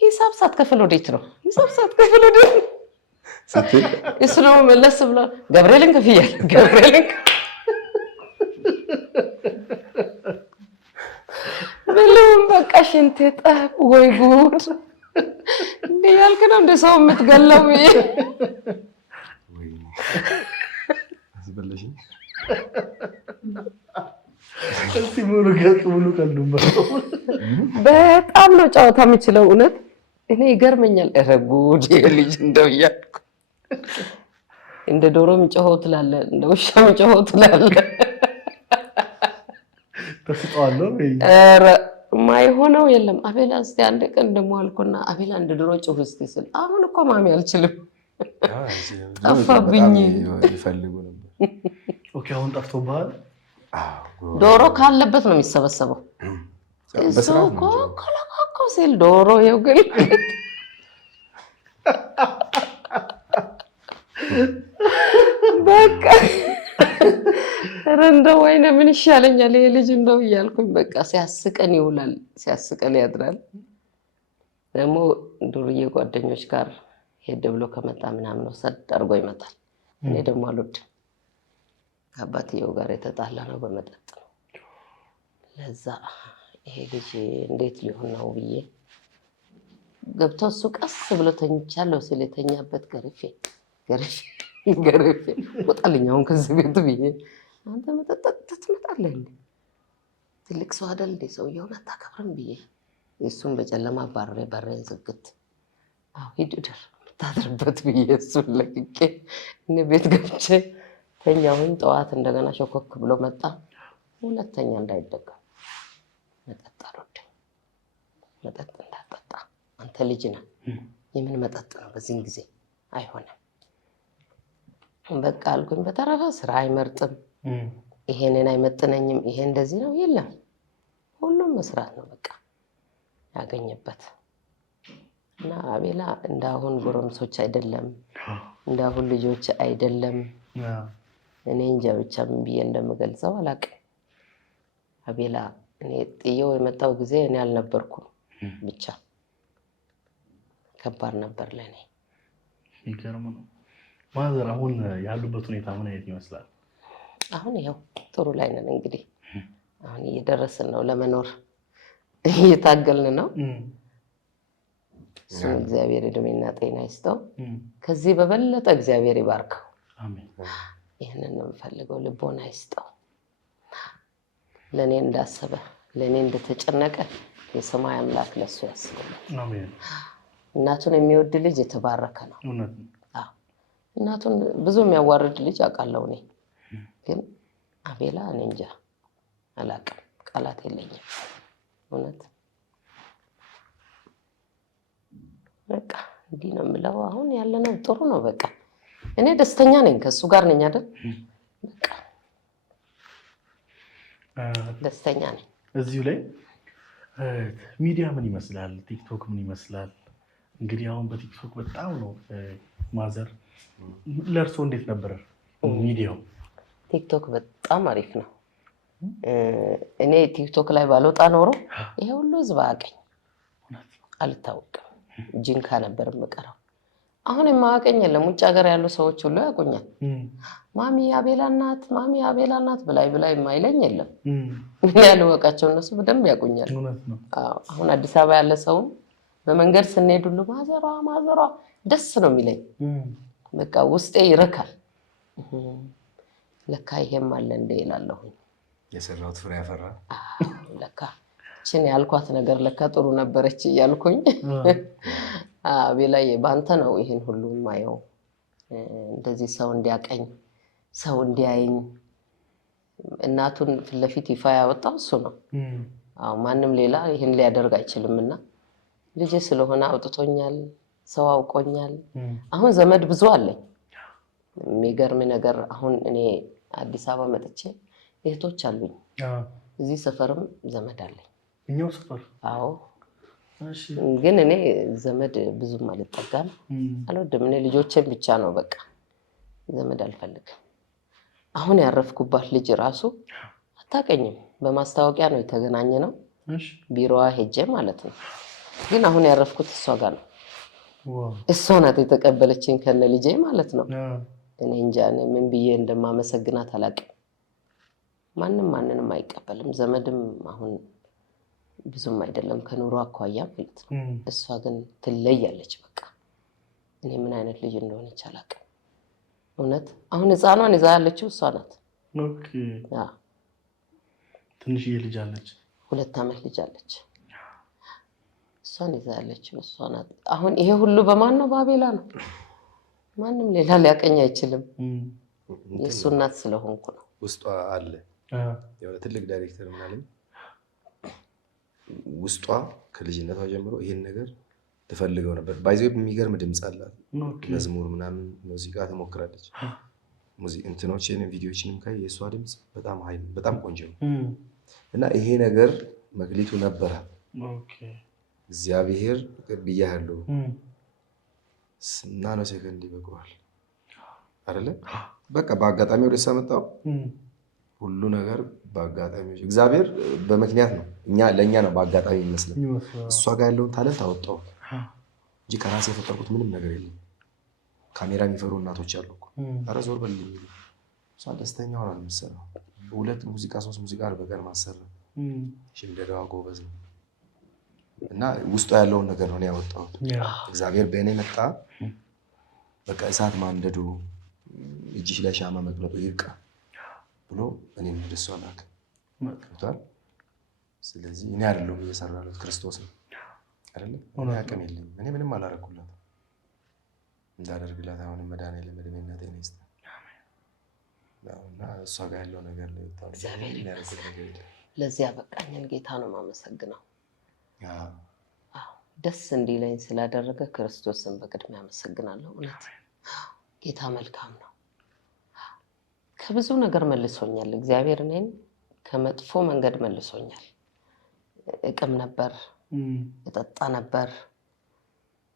ሂሳብ ሳትከፍል ወዴት ነው? ሂሳብ ሳትከፍል ወዴት ነው? እሱ ነው መለስ ብሎ ገብርኤልን ከፍያል ገብርኤልን ብሎም በቃ ሽንቴ ጠብ ወይ ጉድ እንዴ ያልክ ነው እንደ ሰው የምትገለው ወይ አስበለሽ እስቲ ሙሉ ቀልዱም በጣም ነው ጨዋታ የምችለው እውነት እኔ ይገርመኛል። ኧረ ጉድ ልጅ እንደው ያልኩ እንደ ዶሮም ጮኸው ትላለ እንደ ውሻም ጮኸው ትላለ። ተስጧለሁ ኧረ ማይሆነው የለም። አቤላ እስቲ አንድ ቀን ደሞ አልኩና አቤላ እንደ ዶሮ ጮህ እስቲ ስል አሁን እኮ ማሚ አልችልም ጠፋብኝ። ይፈልጉ ነበር። ኦኬ አሁን ጠፍቶብሃል? ዶሮ ካለበት ነው የሚሰበሰበው። እሱ እኮ ኮላኮ ሲል ዶሮ ይኸው ግን በቃ እንደው ወይኔ ምን ይሻለኛል ይሄ ልጅ እንደው እያልኩኝ በቃ ሲያስቀን ይውላል፣ ሲያስቀን ያድራል። ደግሞ ዱርዬ ጓደኞች ጋር ሄድ ብሎ ከመጣ ምናምን ወሰድ አድርጎ ይመጣል። እኔ ደግሞ አልወድም። ከአባትየው ጋር የተጣላ ነው በመጠጥ ነው። ለዛ ይሄ ልጅ እንዴት ሊሆን ነው ብዬ ገብቶ እሱ ቀስ ብሎ ተኝቻለሁ ሲል የተኛበት ገርፌ ወጣልኝ አሁን ከዚህ ቤት ብዬ አንተ መጠጥ ትመጣለህ እንዴ? ትልቅ ሰው አይደል እንዴ? ሰውየውን አታከብርም ብዬ እሱን በጨለማ በሬን ዝግት ሂድ እደር የምታድርበት ብዬ እሱን ለቅቄ እኔ ቤት ገብቼ ተኛሁኝ። ጠዋት እንደገና ሾኮክ ብሎ መጣ። ሁለተኛ እንዳይደገም መጠጥ አልወድም፣ መጠጥ እንዳጠጣ አንተ ልጅ ነህ። የምን መጠጥ ነው በዚህን ጊዜ? አይሆንም በቃ አልኩኝ። በተረፈ ስራ አይመርጥም፣ ይሄንን አይመጥነኝም፣ ይሄ እንደዚህ ነው የለም። ሁሉም መስራት ነው በቃ ያገኘበት። እና አቤላ እንዳሁን ጎረምሶች አይደለም፣ እንዳሁን ልጆች አይደለም። እኔ እንጃ ብቻ ምን ብዬ እንደምገልጸው አላውቅም። አቤላ እኔ ጥዬው የመጣው ጊዜ እኔ አልነበርኩም፣ ብቻ ከባድ ነበር ለኔ። ይገርም ነው። ማዘር አሁን ያሉበት ሁኔታ ምን አይነት ይመስላል? አሁን ይኸው ጥሩ ላይ ነን። እንግዲህ አሁን እየደረስን ነው፣ ለመኖር እየታገልን ነው። እሱን እግዚአብሔር እድሜና ጤና ይስጠው፣ ከዚህ በበለጠ እግዚአብሔር ይባርከው። አሜን። ይህንን ነው የምፈልገው። ልቦና ይስጠው። ለእኔ እንዳሰበ ለእኔ እንደተጨነቀ የሰማይ አምላክ ለሱ ያስበው። አሜን። እናቱን የሚወድ ልጅ የተባረከ ነው። እናቱን ብዙ የሚያዋርድ ልጅ አውቃለሁ እኔ፣ ግን አቤላ እኔ እንጃ አላውቅም፣ ቃላት የለኝም እውነት። በቃ እንዲህ ነው የምለው። አሁን ያለነው ጥሩ ነው። በቃ እኔ ደስተኛ ነኝ፣ ከሱ ጋር ነኝ አይደል? በቃ ደስተኛ ነኝ። እዚሁ ላይ ሚዲያ ምን ይመስላል? ቲክቶክ ምን ይመስላል? እንግዲህ አሁን በቲክቶክ በጣም ነው ማዘር፣ ለእርሶ እንዴት ነበር ሚዲያው? ቲክቶክ በጣም አሪፍ ነው። እኔ ቲክቶክ ላይ ባልወጣ ኖሮ ይሄ ሁሉ ህዝብ አያውቀኝ፣ አልታወቅም። ጂንካ ነበር የምቀረው። አሁን የማያውቀኝ የለም። ውጭ ሀገር ያሉ ሰዎች ሁሉ ያውቁኛል። ማሚ አቤላ እናት፣ ማሚ አቤላ እናት ብላይ የማይለኝ የለም። ምን ያልወቃቸው እነሱ በደንብ ያውቁኛል። አሁን አዲስ አበባ ያለ ሰውም በመንገድ ስንሄድ ሁሉ ማዘሯ ደስ ነው የሚለኝ። በቃ ውስጤ ይረካል። ለካ ይሄም አለ እንደ ይላለሁ የሰራሁት ፍሬ ያፈራ ለካ እቺን ያልኳት ነገር ለካ ጥሩ ነበረች እያልኩኝ አቤላዬ ባንተ ነው ይሄን ሁሉ ማየው እንደዚህ ሰው እንዲያቀኝ ሰው እንዲያይኝ እናቱን ፍለፊት ይፋ ያወጣው እሱ ነው አው ማንንም ሌላ ይሄን ሊያደርግ አይችልምና ልጅ ስለሆነ አውጥቶኛል ሰው አውቆኛል አሁን ዘመድ ብዙ አለኝ የሚገርም ነገር አሁን እኔ አዲስ አበባ መጥቼ እህቶች አሉኝ እዚህ ሰፈርም ዘመድ አለኝ እኛው ሰፈር አዎ እሺ ግን እኔ ዘመድ ብዙም አልጠጋም አልወድም እኔ ልጆቼን ብቻ ነው በቃ ዘመድ አልፈልግም አሁን ያረፍኩባት ልጅ ራሱ አታቀኝም በማስታወቂያ ነው የተገናኘነው እሺ ቢሮዋ ሄጄ ማለት ነው ግን አሁን ያረፍኩት እሷ ጋር ነው እሷ ናት የተቀበለችኝ ከነ ልጄ ማለት ነው እኔ እንጃ ምን ብዬ እንደማመሰግናት አላውቅም ማንንም አይቀበልም ዘመድም አሁን ብዙም አይደለም ከኑሮ አኳያ ማለት ነው እሷ ግን ትለያለች በቃ እኔ ምን አይነት ልጅ እንደሆነች አላውቅም እውነት አሁን ህፃኗን ይዛ ያለችው እሷ ናት ኦኬ ትንሽ ልጅ አለች 2 ዓመት ልጅ አለች እሷን ይዛ ያለችው እሷ ናት አሁን ይሄ ሁሉ በማን ነው ባቤላ ነው ማንንም ሌላ ሊያቀኝ አይችልም የእሱ እናት ስለሆንኩ ነው ውስጧ አለ ያው ትልቅ ዳይሬክተር ምናምን ውስጧ ከልጅነቷ ጀምሮ ይሄን ነገር ተፈልገው ነበር ባይዘው የሚገርም ድምጽ አላት መዝሙር ምናምን ሙዚቃ ተሞክራለች እንትኖችን ቪዲዮዎችንም ካይ የሷ ድምጽ በጣም ኃይል በጣም ቆንጆ ነው እና ይሄ ነገር መግሊቱ ነበር ኦኬ እግዚአብሔር ብያለሁ ስናኖ ሰከንድ ይበቃዋል አይደለ በቃ በአጋጣሚ ወደ ሰመጣው ሁሉ ነገር በአጋጣሚዎች እግዚአብሔር በመክንያት ነው ለኛ ነው በአጋጣሚ ይመስላል እሷ ጋር ያለውን ታለንት አወጣው እንጂ ከራሴ የፈጠርኩት ምንም ነገር የለም ካሜራ የሚፈሩ እናቶች አሉ እኮ አረ ዞር በል የሚሉ እሷ ደስተኛ ሆና ነው የምትሰራው 2 ሙዚቃ 3 ሙዚቃ በቀን ማሰራ ሽምደዳዋ ጎበዝ ነው እና ውስጧ ያለውን ነገር ነው ያወጣው እግዚአብሔር በእኔ መጣ በቃ እሳት ማንደዱ እጅሽ ላይ ሻማ መቅረጡ ይብቃ ብሎ እኔን ወደሷ ላከ ማለት ስለዚህ እኔ አይደለሁም እየሰራሁት ክርስቶስ ነው አይደል እኔ አቅም የለኝም እኔ ምንም አላረኩላት እንዳደርግላት አሁን መድኃኒዓለም ለመድሜና ጤና ይስጥ እና እሷ ጋር ያለው ነገር ነው እግዚአብሔር ለዚያ በቃኝን ጌታ ነው ማመሰግነው ደስ እንዲለኝ ስላደረገ ክርስቶስን በቅድሚያ አመሰግናለሁ እውነት ጌታ መልካም ነው ከብዙ ነገር መልሶኛል እግዚአብሔር እኔን ከመጥፎ መንገድ መልሶኛል እቅም ነበር እጠጣ ነበር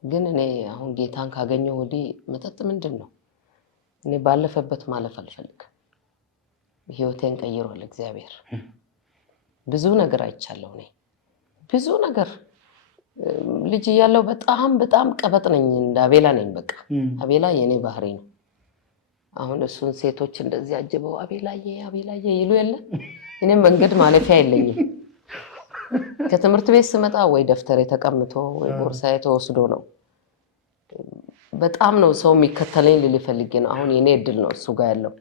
ግን እኔ አሁን ጌታን ካገኘው ወዲህ መጠጥ ምንድነው እኔ ባለፈበት ማለፍ አልፈልግም ህይወቴን ቀይሯል እግዚአብሔር ብዙ ነገር አይቻለሁ እኔ ብዙ ነገር ልጅ ያለው በጣም ቀበጥ ነኝ እንዳቤላ ነኝ በቃ አቤላ የኔ ባህሪ ነው አሁን እሱን ሴቶች እንደዚህ አጅበው አቤላዬ ይሉ የለ እኔም መንገድ ማለፊያ የለኝም ከትምህርት ቤት ስመጣ ወይ ደፍተር ተቀምጦ ወይ ቦርሳዬ ተወስዶ ነው በጣም ነው ሰው የሚከተለኝ ሊፈልግ ነው አሁን የኔ እድል ነው እሱ ጋር ያለው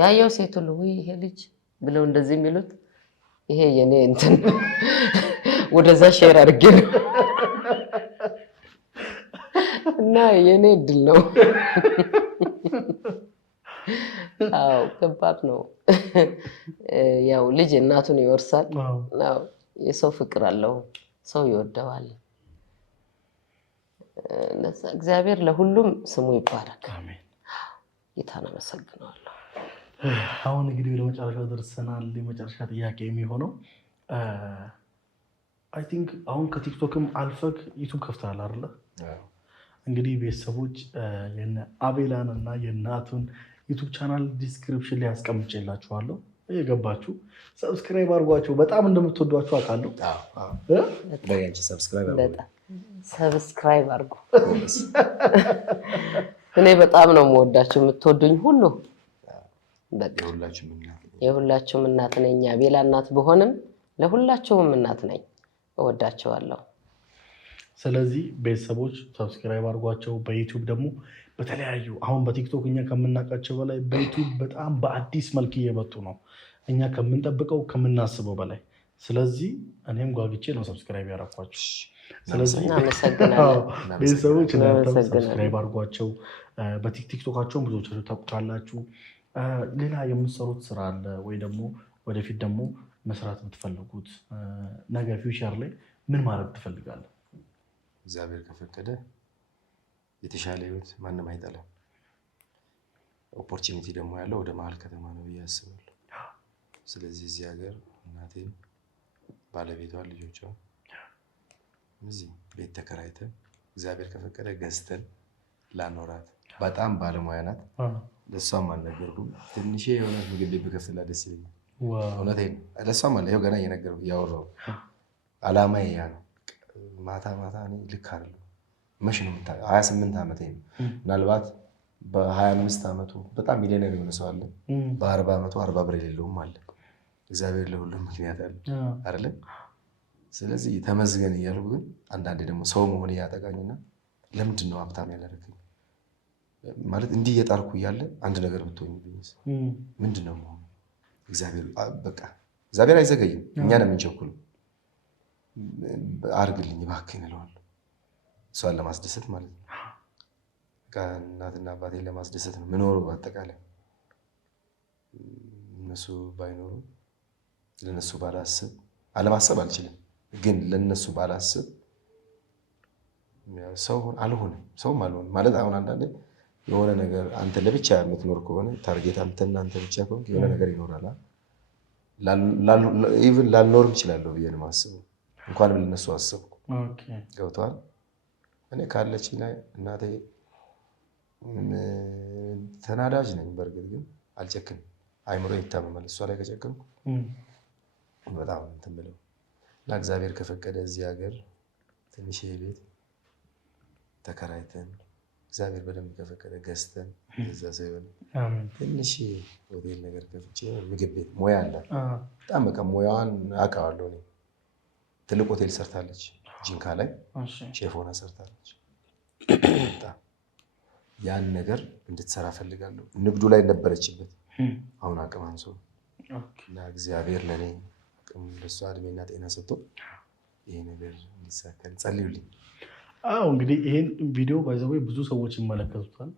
ያየው ሴት ሁሉ ይሄ ልጅ ብለው እንደዚህ የሚሉት ይሄ የኔ እንትን ወደዛ ሼር አድርጌ ነው እና የኔ እድል ነው አው ከባድ ነው ያው ልጅ እናቱን ይወርሳል አው የሰው ፍቅር አለው ሰው ይወደዋል ለዛ እግዚአብሔር ለሁሉም ስሙ ይባረክ አሜን ጌታን አመሰግናለሁ አሁን እንግዲህ ወደ መጨረሻው ደርሰናል የመጨረሻ ጥያቄ የሚሆነው አይ ቲንክ አሁን ከቲክቶክም አልፈክ ዩቲዩብ ከፍተሃል አይደል እንግዲህ ቤተሰቦች የነ አቤላን እና የናቱን ዩቲዩብ ቻናል ዲስክሪፕሽን ላይ አስቀምጬላችኋለሁ እየገባችሁ ሰብስክራይብ አድርጓቸው በጣም እንደምትወዷቸው አውቃለሁ በያንቺ ሰብስክራይብ አድርጉ እኔ በጣም ነው የምወዳችሁ የምትወዱኝ ሁሉ በቃ የሁላችሁም እናት ነኝ አቤላ እናት በሆንም ለሁላችሁም እናት ነኝ እወዳቸዋለሁ ስለዚህ ቤተሰቦች ሰብስክራይብ አድርጓቸው በዩቲዩብ ደግሞ በተለያዩ አሁን በቲክቶክ እኛ ከምናውቃቸው በላይ በዩቱብ በጣም በአዲስ መልክ እየመጡ ነው፣ እኛ ከምንጠብቀው ከምናስበው በላይ። ስለዚህ እኔም ጓግቼ ነው ሰብስክራይብ ያደረኳቸው። ስለዚህ ቤተሰቦች እናንተም ሰብስክራይብ አድርጓቸው። በቲክቶካቸውን ብዙዎቻችሁ ታውቁታላችሁ። ሌላ የምትሰሩት ስራ አለ ወይ ደግሞ ወደፊት ደግሞ መስራት የምትፈልጉት ነገር ፊውቸር ላይ ምን ማድረግ ትፈልጋለህ? እግዚአብሔር ከፈቀደ የተሻለ ህይወት ማንም አይጠላም። ኦፖርቹኒቲ ደግሞ ያለው ወደ መሀል ከተማ ነው ብዬ አስባለሁ። ስለዚህ እዚህ ሀገር እናቴን፣ ባለቤቷን፣ ልጆቿን እዚህ ቤት ተከራይተን እግዚአብሔር ከፈቀደ ገዝተን ላኖራት። በጣም ባለሙያ ናት። ለእሷም አልነገርኩም። ትንሽ የሆነ ምግብ ቤት ብከፍትላት ደስ ይለኛል። እውነቴን ነው። ለእሷም አለ ይኸው ገና እየነገርኩህ እያወራሁ አላማዬ ያ ነው። ማታ ማታ እኔ ልክ አይደለሁ። መች ነው 28 ዓመቴ ነው። ምናልባት በ25 ዓመቱ በጣም ሚሊዮነር የሆነ ሰው አለ። በ40 ዓመቱ 40 ብር የሌለውም አለ። እግዚአብሔር ለሁሉም ምክንያት አለ አይደለ? ስለዚህ ተመዝገን እያልኩ ግን አንዳንዴ ደግሞ ሰው መሆን እያጠቃኝና ለምንድን ነው ሀብታም ያላደረገኝ ማለት እንዲህ እየጣርኩ እያለ አንድ ነገር ብትሆኝብኝስ ምንድን ነው መሆኑ? እግዚአብሔር አይዘገይም፣ እኛ ነው የምንቸኩለው። አርግልኝ እባክህን እለዋለሁ። እሷን ለማስደሰት ማለት ነው። እናትና አባቴን ለማስደሰት ነው ምኖረው። በአጠቃላይ እነሱ ባይኖሩ ለነሱ ባላስብ፣ አለማሰብ አልችልም፣ ግን ለነሱ ባላስብ ሰው አልሆንም፣ ሰውም አልሆንም ማለት አሁን አንዳንዴ የሆነ ነገር አንተ ለብቻ የምትኖር ከሆነ ታርጌት አንተ ብቻ ከሆንክ የሆነ ነገር ይኖራል። ኢቭን ላልኖርም እችላለሁ ብዬ ነው የማስበው። እንኳንም ለነሱ አስብኩ። ገብቶሃል? እኔ ካለችኝ ላይ እናቴ ተናዳጅ ነኝ። በእርግጥ ግን አልጨክንም። አይምሮ ይታመማል። እሷ ላይ ከጨከንኩ በጣም እንትን ብለው እና እግዚአብሔር ከፈቀደ እዚህ ሀገር ትንሽ ቤት ተከራይተን እግዚአብሔር በደንብ ከፈቀደ ገዝተን እዛ ሳይሆን ትንሽ ሆቴል ነገር ከፍቼ ምግብ ቤት ሙያ አላት። በጣም በቃ ሙያዋን አውቃለሁ እኔ። ትልቅ ሆቴል ሰርታለች፣ ጂንካ ላይ ሼፍ ሆና ሰርታለች። ያን ነገር እንድትሰራ ፈልጋለሁ። ንግዱ ላይ ነበረችበት፣ አሁን አቅም አንሶ እና እግዚአብሔር ለእኔ ለእሷ እድሜና ጤና ሰጥቶ ይሄ ነገር እንዲሳካል ጸልዩልኝ። አዎ እንግዲህ ይሄን ቪዲዮ ባይዘው ብዙ ሰዎች ይመለከቱታል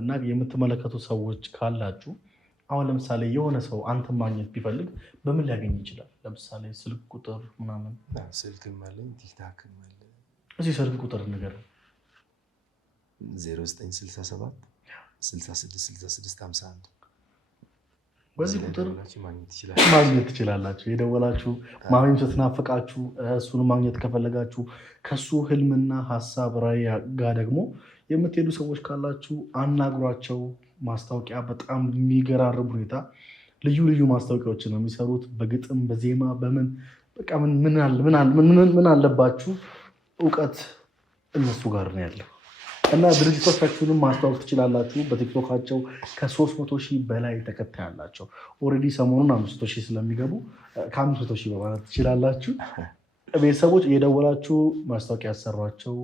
እና የምትመለከቱ ሰዎች ካላችሁ አሁን ለምሳሌ የሆነ ሰው አንተን ማግኘት ቢፈልግ በምን ሊያገኝ ይችላል? ለምሳሌ ስልክ ቁጥር ምናምን። ስልክም አለኝ፣ ቲክታክም አለ። እዚህ ስልክ ቁጥር ነገር 0967 66 66 51 በዚህ ቁጥር ማግኘት ትችላላችሁ። የደወላችሁ ማግኘት ስትናፍቃችሁ እሱን ማግኘት ከፈለጋችሁ ከሱ ህልምና ሀሳብ ራዕይ ጋር ደግሞ የምትሄዱ ሰዎች ካላችሁ አናግሯቸው። ማስታወቂያ በጣም የሚገራርም ሁኔታ ልዩ ልዩ ማስታወቂያዎችን ነው የሚሰሩት። በግጥም በዜማ በምን በቃ ምን አለባችሁ እውቀት እነሱ ጋር ነው ያለው እና ድርጅቶቻችሁንም ማስታወቅ ትችላላችሁ። በቲክቶካቸው ከ300,000 በላይ ተከታይ አላቸው። ኦልሬዲ ሰሞኑን 500,000 ስለሚገቡ ከ500,000 በማለት ትችላላችሁ። ቤተሰቦች እየደወላችሁ ማስታወቂያ ያሰሯቸው።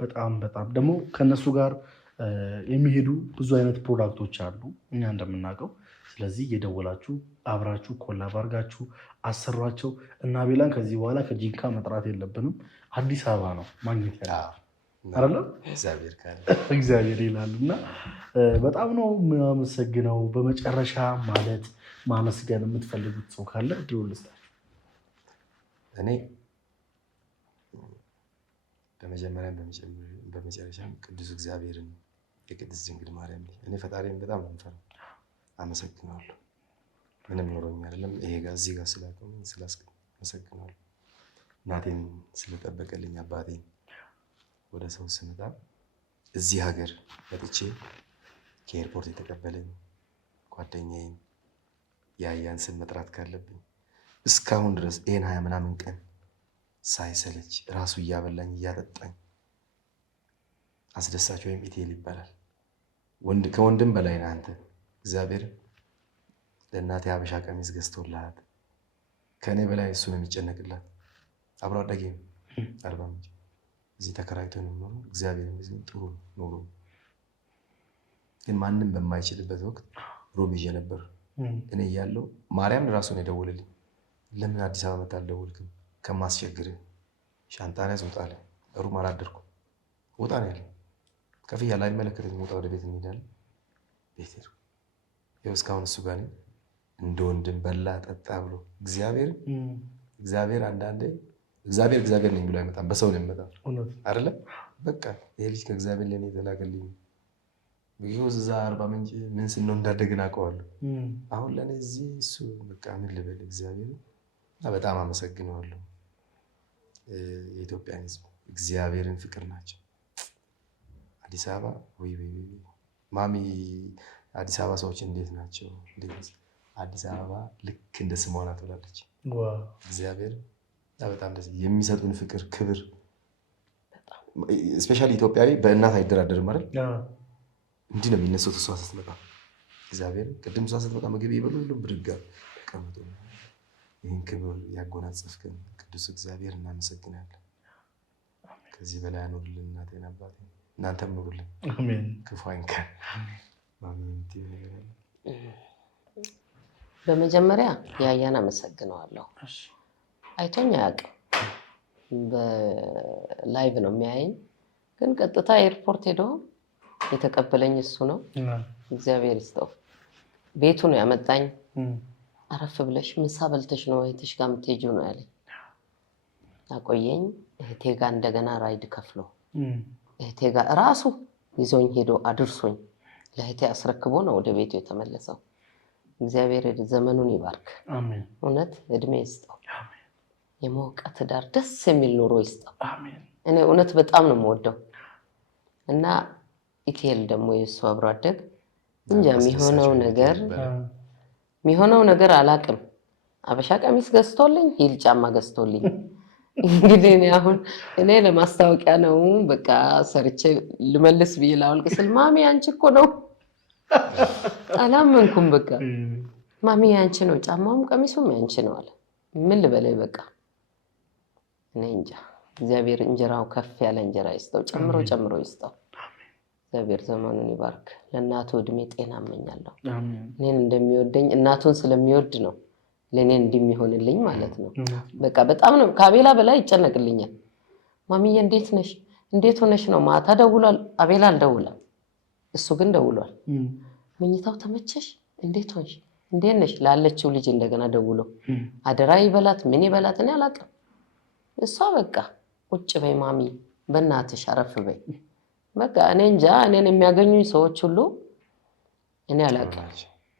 በጣም በጣም ደግሞ ከነሱ ጋር የሚሄዱ ብዙ አይነት ፕሮዳክቶች አሉ እኛ እንደምናውቀው። ስለዚህ እየደወላችሁ አብራችሁ ኮላብ አድርጋችሁ አሰሯቸው እና ቤላን ከዚህ በኋላ ከጂንካ መጥራት የለብንም፣ አዲስ አበባ ነው ማግኘት ያለ አይደለም። እግዚአብሔር ይላል እና በጣም ነው የማመሰግነው። በመጨረሻ ማለት ማመስገን የምትፈልጉት ሰው ካለ ድሮ ልስጣችሁ። እኔ በመጀመሪያም በመጨረሻም ቅዱስ እግዚአብሔርን የቅድስት ድንግል ማርያም እኔ ፈጣሪን በጣም ነው የምፈራው። አመሰግናለሁ። ምንም ኖሮኝ አይደለም ይሄ ጋር እዚህ ጋር ስላቆመኝ አመሰግናለሁ። እናቴን ስለጠበቀልኝ፣ አባቴን ወደ ሰው ስመጣ እዚህ ሀገር መጥቼ ከኤርፖርት የተቀበለኝ ጓደኛዬን ያያን ስም መጥራት ካለብኝ እስካሁን ድረስ ይሄን 20 ምናምን ቀን ሳይሰለች ራሱ እያበላኝ እያጠጣኝ አስደሳች ወይም ኢቴል ይባላል። ከወንድም በላይ ነህ አንተ። እግዚአብሔር ለእናቴ ሀበሻ ቀሚስ ገዝቶላት ከእኔ በላይ እሱ ነው የሚጨነቅላት። አብሮ አደጌ ነው። 40 ምንጭ እዚህ ተከራይቶ ነው የሚኖረው። እግዚአብሔር ይመስገን ጥሩ ኖሮ ግን ማንም በማይችልበት ወቅት ሮም ይዤ ነበር። እኔ እያለሁ ማርያም ራሱ ነው የደወለልኝ። ለምን አዲስ አበባ መጣ አልደወልክም? ከማስቸግርህ ሻንጣን ያዝ ውጣ አለ። ሩም አላደርኩም። ውጣ ነው ያለኝ። ከፍያለሁ፣ አይመለከተኝም። ውጣ ወደ ቤት እንሄዳለን። ቤት ሄድኩ። ይኸው እስካሁን እሱ ጋር ነኝ። እንደ ወንድም በላ ጠጣ ብሎ እግዚአብሔር አንዳንዴ እግዚአብሔር ነኝ ብሎ አይመጣም፣ በሰው ነው የሚመጣው አይደለ? በቃ ይሄ ልጅ ከእግዚአብሔር ለኔ የተላከልኝ ቢሆን እዛ አርባ ምንጭ ምን ስነው እንዳደግን አውቀዋለሁ። አሁን ለኔ እዚህ እሱ በቃ ምን ልበል፣ እግዚአብሔር በጣም አመሰግነዋለሁ። የኢትዮጵያን ሕዝብ እግዚአብሔርን ፍቅር ናቸው። አዲስ አበባ ወይ ማሚ አዲስ አበባ ሰዎች እንዴት ናቸው? አዲስ አበባ ልክ እንደ ስሟ ናት ብላለች። እግዚአብሔር በጣም ደስ የሚሰጡን ፍቅር፣ ክብር ስፔሻሊ ኢትዮጵያዊ በእናት አይደራደርም አይደል? እንዲህ ነው የሚነሱት። እሷ ስትመጣ እግዚአብሔር ቅድም እሷ ስትመጣ ምግብ ይበሉ ሁሉም ብድጋ ተቀምጦ ይህን ክብር ያጎናጸፍከን ቅዱስ እግዚአብሔር እናመሰግናለን። ከዚህ በላይ አኑርልን እናቴን አባቴን፣ እናንተም ኑሩልን፣ ክፉ አይንካን። በመጀመሪያ ያያን አመሰግነዋለሁ። አይቶኝ አያውቅም። በላይቭ ነው የሚያየኝ፣ ግን ቀጥታ ኤርፖርት ሄዶ የተቀበለኝ እሱ ነው። እግዚአብሔር ይስጠው። ቤቱ ነው ያመጣኝ። አረፍ ብለሽ ምሳ በልተሽ ነው እህትሽ ጋር የምትሄጂው ነው ያለኝ። አቆየኝ። እህቴ ጋር እንደገና ራይድ ከፍሎ እህቴ ጋር ራሱ ይዞኝ ሄዶ አድርሶኝ ለእህቴ አስረክቦ ነው ወደ ቤቱ የተመለሰው። እግዚአብሔር ዘመኑን ይባርክ። እውነት እድሜ ይስጠው። የሞቀ ትዳር፣ ደስ የሚል ኑሮ ይስጠው። እኔ እውነት በጣም ነው የምወደው እና ኢቴል ደግሞ የእሱ አብሮ አደግ እንጃ የሚሆነው ነገር አላቅም። አበሻ ቀሚስ ገዝቶልኝ ሂል ጫማ ገዝቶልኝ እንግዲህ እኔ ለማስታወቂያ ነው በቃ ሰርቼ ልመልስ ብዬ ላወልቅ ስል ማሚ አንቺ እኮ ነው አላመንኩም። በቃ ማሚ ያንቺ ነው፣ ጫማውም ቀሚሱም ያንቺ ነው አለ። ምን ልበለኝ በቃ እኔ እንጃ። እግዚአብሔር እንጀራው ከፍ ያለ እንጀራ ይስጠው፣ ጨምሮ ይስጠው። እግዚአብሔር ዘመኑን ይባርክ። ለእናቱ እድሜ ጤና እመኛለሁ። እኔን እንደሚወደኝ እናቱን ስለሚወድ ነው ለእኔ እንደሚሆንልኝ ማለት ነው። በቃ በጣም ነው ከአቤላ በላይ ይጨነቅልኛል። ማሚዬ እንዴት ነሽ? እንዴት ሆነሽ ነው? ማታ ደውሏል። አቤላ አልደውለም፣ እሱ ግን ደውሏል። መኝታው ተመቸሽ? እንዴት ሆንሽ? እንዴት ነሽ? ላለችው ልጅ እንደገና ደውሎ አደራ ይበላት ምን ይበላት እኔ አላውቅም። እሷ በቃ ቁጭ በይ ማሚ በእናትሽ አረፍ በይ። በቃ እኔ እንጃ። እኔን የሚያገኙኝ ሰዎች ሁሉ እኔ አላውቅም፣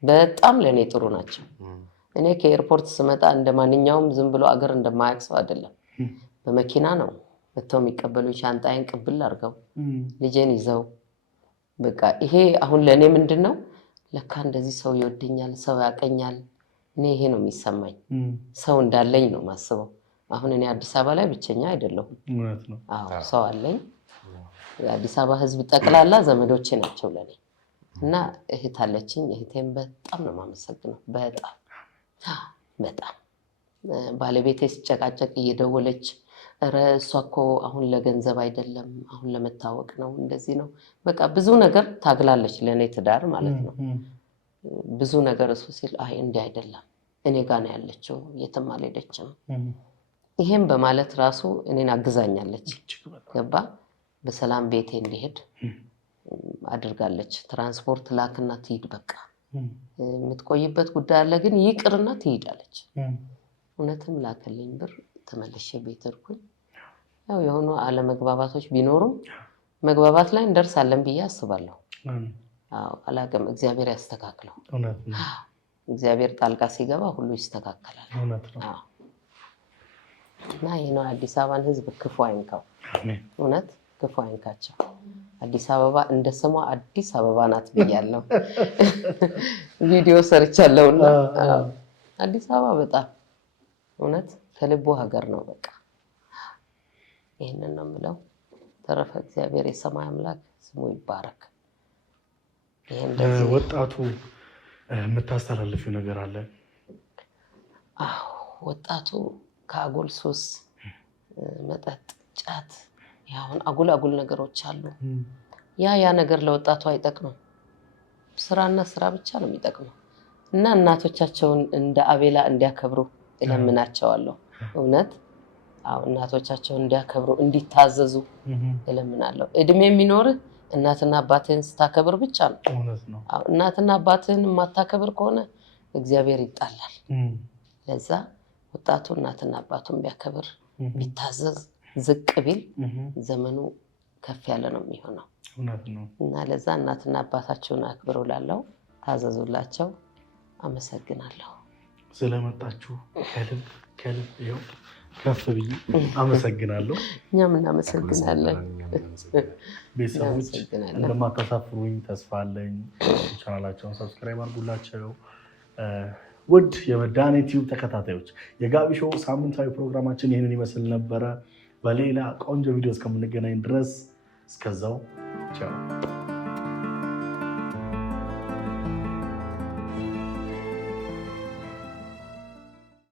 በጣም ለእኔ ጥሩ ናቸው። እኔ ከኤርፖርት ስመጣ እንደማንኛውም ዝም ብሎ አገር እንደማያውቅ ሰው አይደለም። በመኪና ነው መጥተው የሚቀበሉኝ። ሻንጣዬን ቅብል አድርገው ልጄን ይዘው በቃ ይሄ አሁን ለእኔ ምንድን ነው ለካ እንደዚህ ሰው ይወደኛል፣ ሰው ያቀኛል። እኔ ይሄ ነው የሚሰማኝ። ሰው እንዳለኝ ነው ማስበው። አሁን እኔ አዲስ አበባ ላይ ብቸኛ አይደለሁም። አዎ ሰው አለኝ። የአዲስ አበባ ሕዝብ ጠቅላላ ዘመዶቼ ናቸው ለኔ እና እህት አለችኝ። እህቴን በጣም ነው የማመሰግነው። በጣም ባለቤቴ ሲጨቃጨቅ እየደወለች ኧረ እሷ እኮ አሁን ለገንዘብ አይደለም አሁን ለመታወቅ ነው እንደዚህ ነው በቃ ብዙ ነገር ታግላለች ለኔ ትዳር ማለት ነው። ብዙ ነገር እሱ ሲል አይ እንዲህ አይደለም እኔ ጋር ነው ያለችው የትም አልሄደችም። ይሄን በማለት ራሱ እኔን አግዛኛለች። ገባ በሰላም ቤቴ እንዲሄድ አድርጋለች። ትራንስፖርት ላክና ትሂድ በቃ የምትቆይበት ጉዳይ አለ ግን ይቅርና ትሄዳለች። እውነትም ላከልኝ ብር ተመልሼ ቤት ሄድኩኝ። ያው የሆኑ አለመግባባቶች ቢኖሩም መግባባት ላይ እንደርሳለን ብዬ አስባለሁ። አዎ አላቅም፣ እግዚአብሔር ያስተካክለው። እግዚአብሔር ጣልቃ ሲገባ ሁሉ ይስተካከላል። አዎ እና ይሄ ነው አዲስ አበባን ሕዝብ ክፉ አይንካው። እውነት ክፉ አይንካቸው። አዲስ አበባ እንደ ስሟ አዲስ አበባ ናት ብያለሁ። ቪዲዮ ሰርቻለሁና አዲስ አበባ በጣም እውነት ከልቡ ሀገር ነው። በቃ ይሄንን ነው የምለው። ተረፈ እግዚአብሔር የሰማይ አምላክ ስሙ ይባረክ። ወጣቱ የምታስተላልፊው ነገር አለ? አዎ ወጣቱ ከአጉል ሱስ፣ መጠጥ፣ ጫት ያሁን አጉል ነገሮች አሉ። ያ ነገር ለወጣቱ አይጠቅምም። ስራና ስራ ብቻ ነው የሚጠቅመው እና እናቶቻቸውን እንደ አቤላ እንዲያከብሩ እለምናቸዋለሁ። እውነት እናቶቻቸውን እንዲያከብሩ እንዲታዘዙ እለምናለሁ። እድሜ የሚኖርህ እናትና አባትህን ስታከብር ብቻ ነው። እናትና አባትህን የማታከብር ከሆነ እግዚአብሔር ይጣላል። ለዛ ወጣቱ እናትና አባቱን ቢያከብር ቢታዘዝ ዝቅ ቢል ዘመኑ ከፍ ያለ ነው የሚሆነው እና ለዛ እናትና አባታቸውን አክብሩ ላለው ታዘዙላቸው። አመሰግናለሁ ስለመጣችሁ ከልብ ይኸው ከፍ ብዬ አመሰግናለሁ። እኛም እናመሰግናለን። ቤተሰቦች እንደማታሳፍሩኝ ተስፋ አለኝ። ቻናላቸውን ሰብስክራይብ አድርጉላቸው። ውድ የመድኃኔ ቲዩብ ተከታታዮች የጋቢ ሾው ሳምንታዊ ፕሮግራማችን ይህንን ይመስል ነበረ። በሌላ ቆንጆ ቪዲዮ እስከምንገናኝ ድረስ እስከዛው ቻው።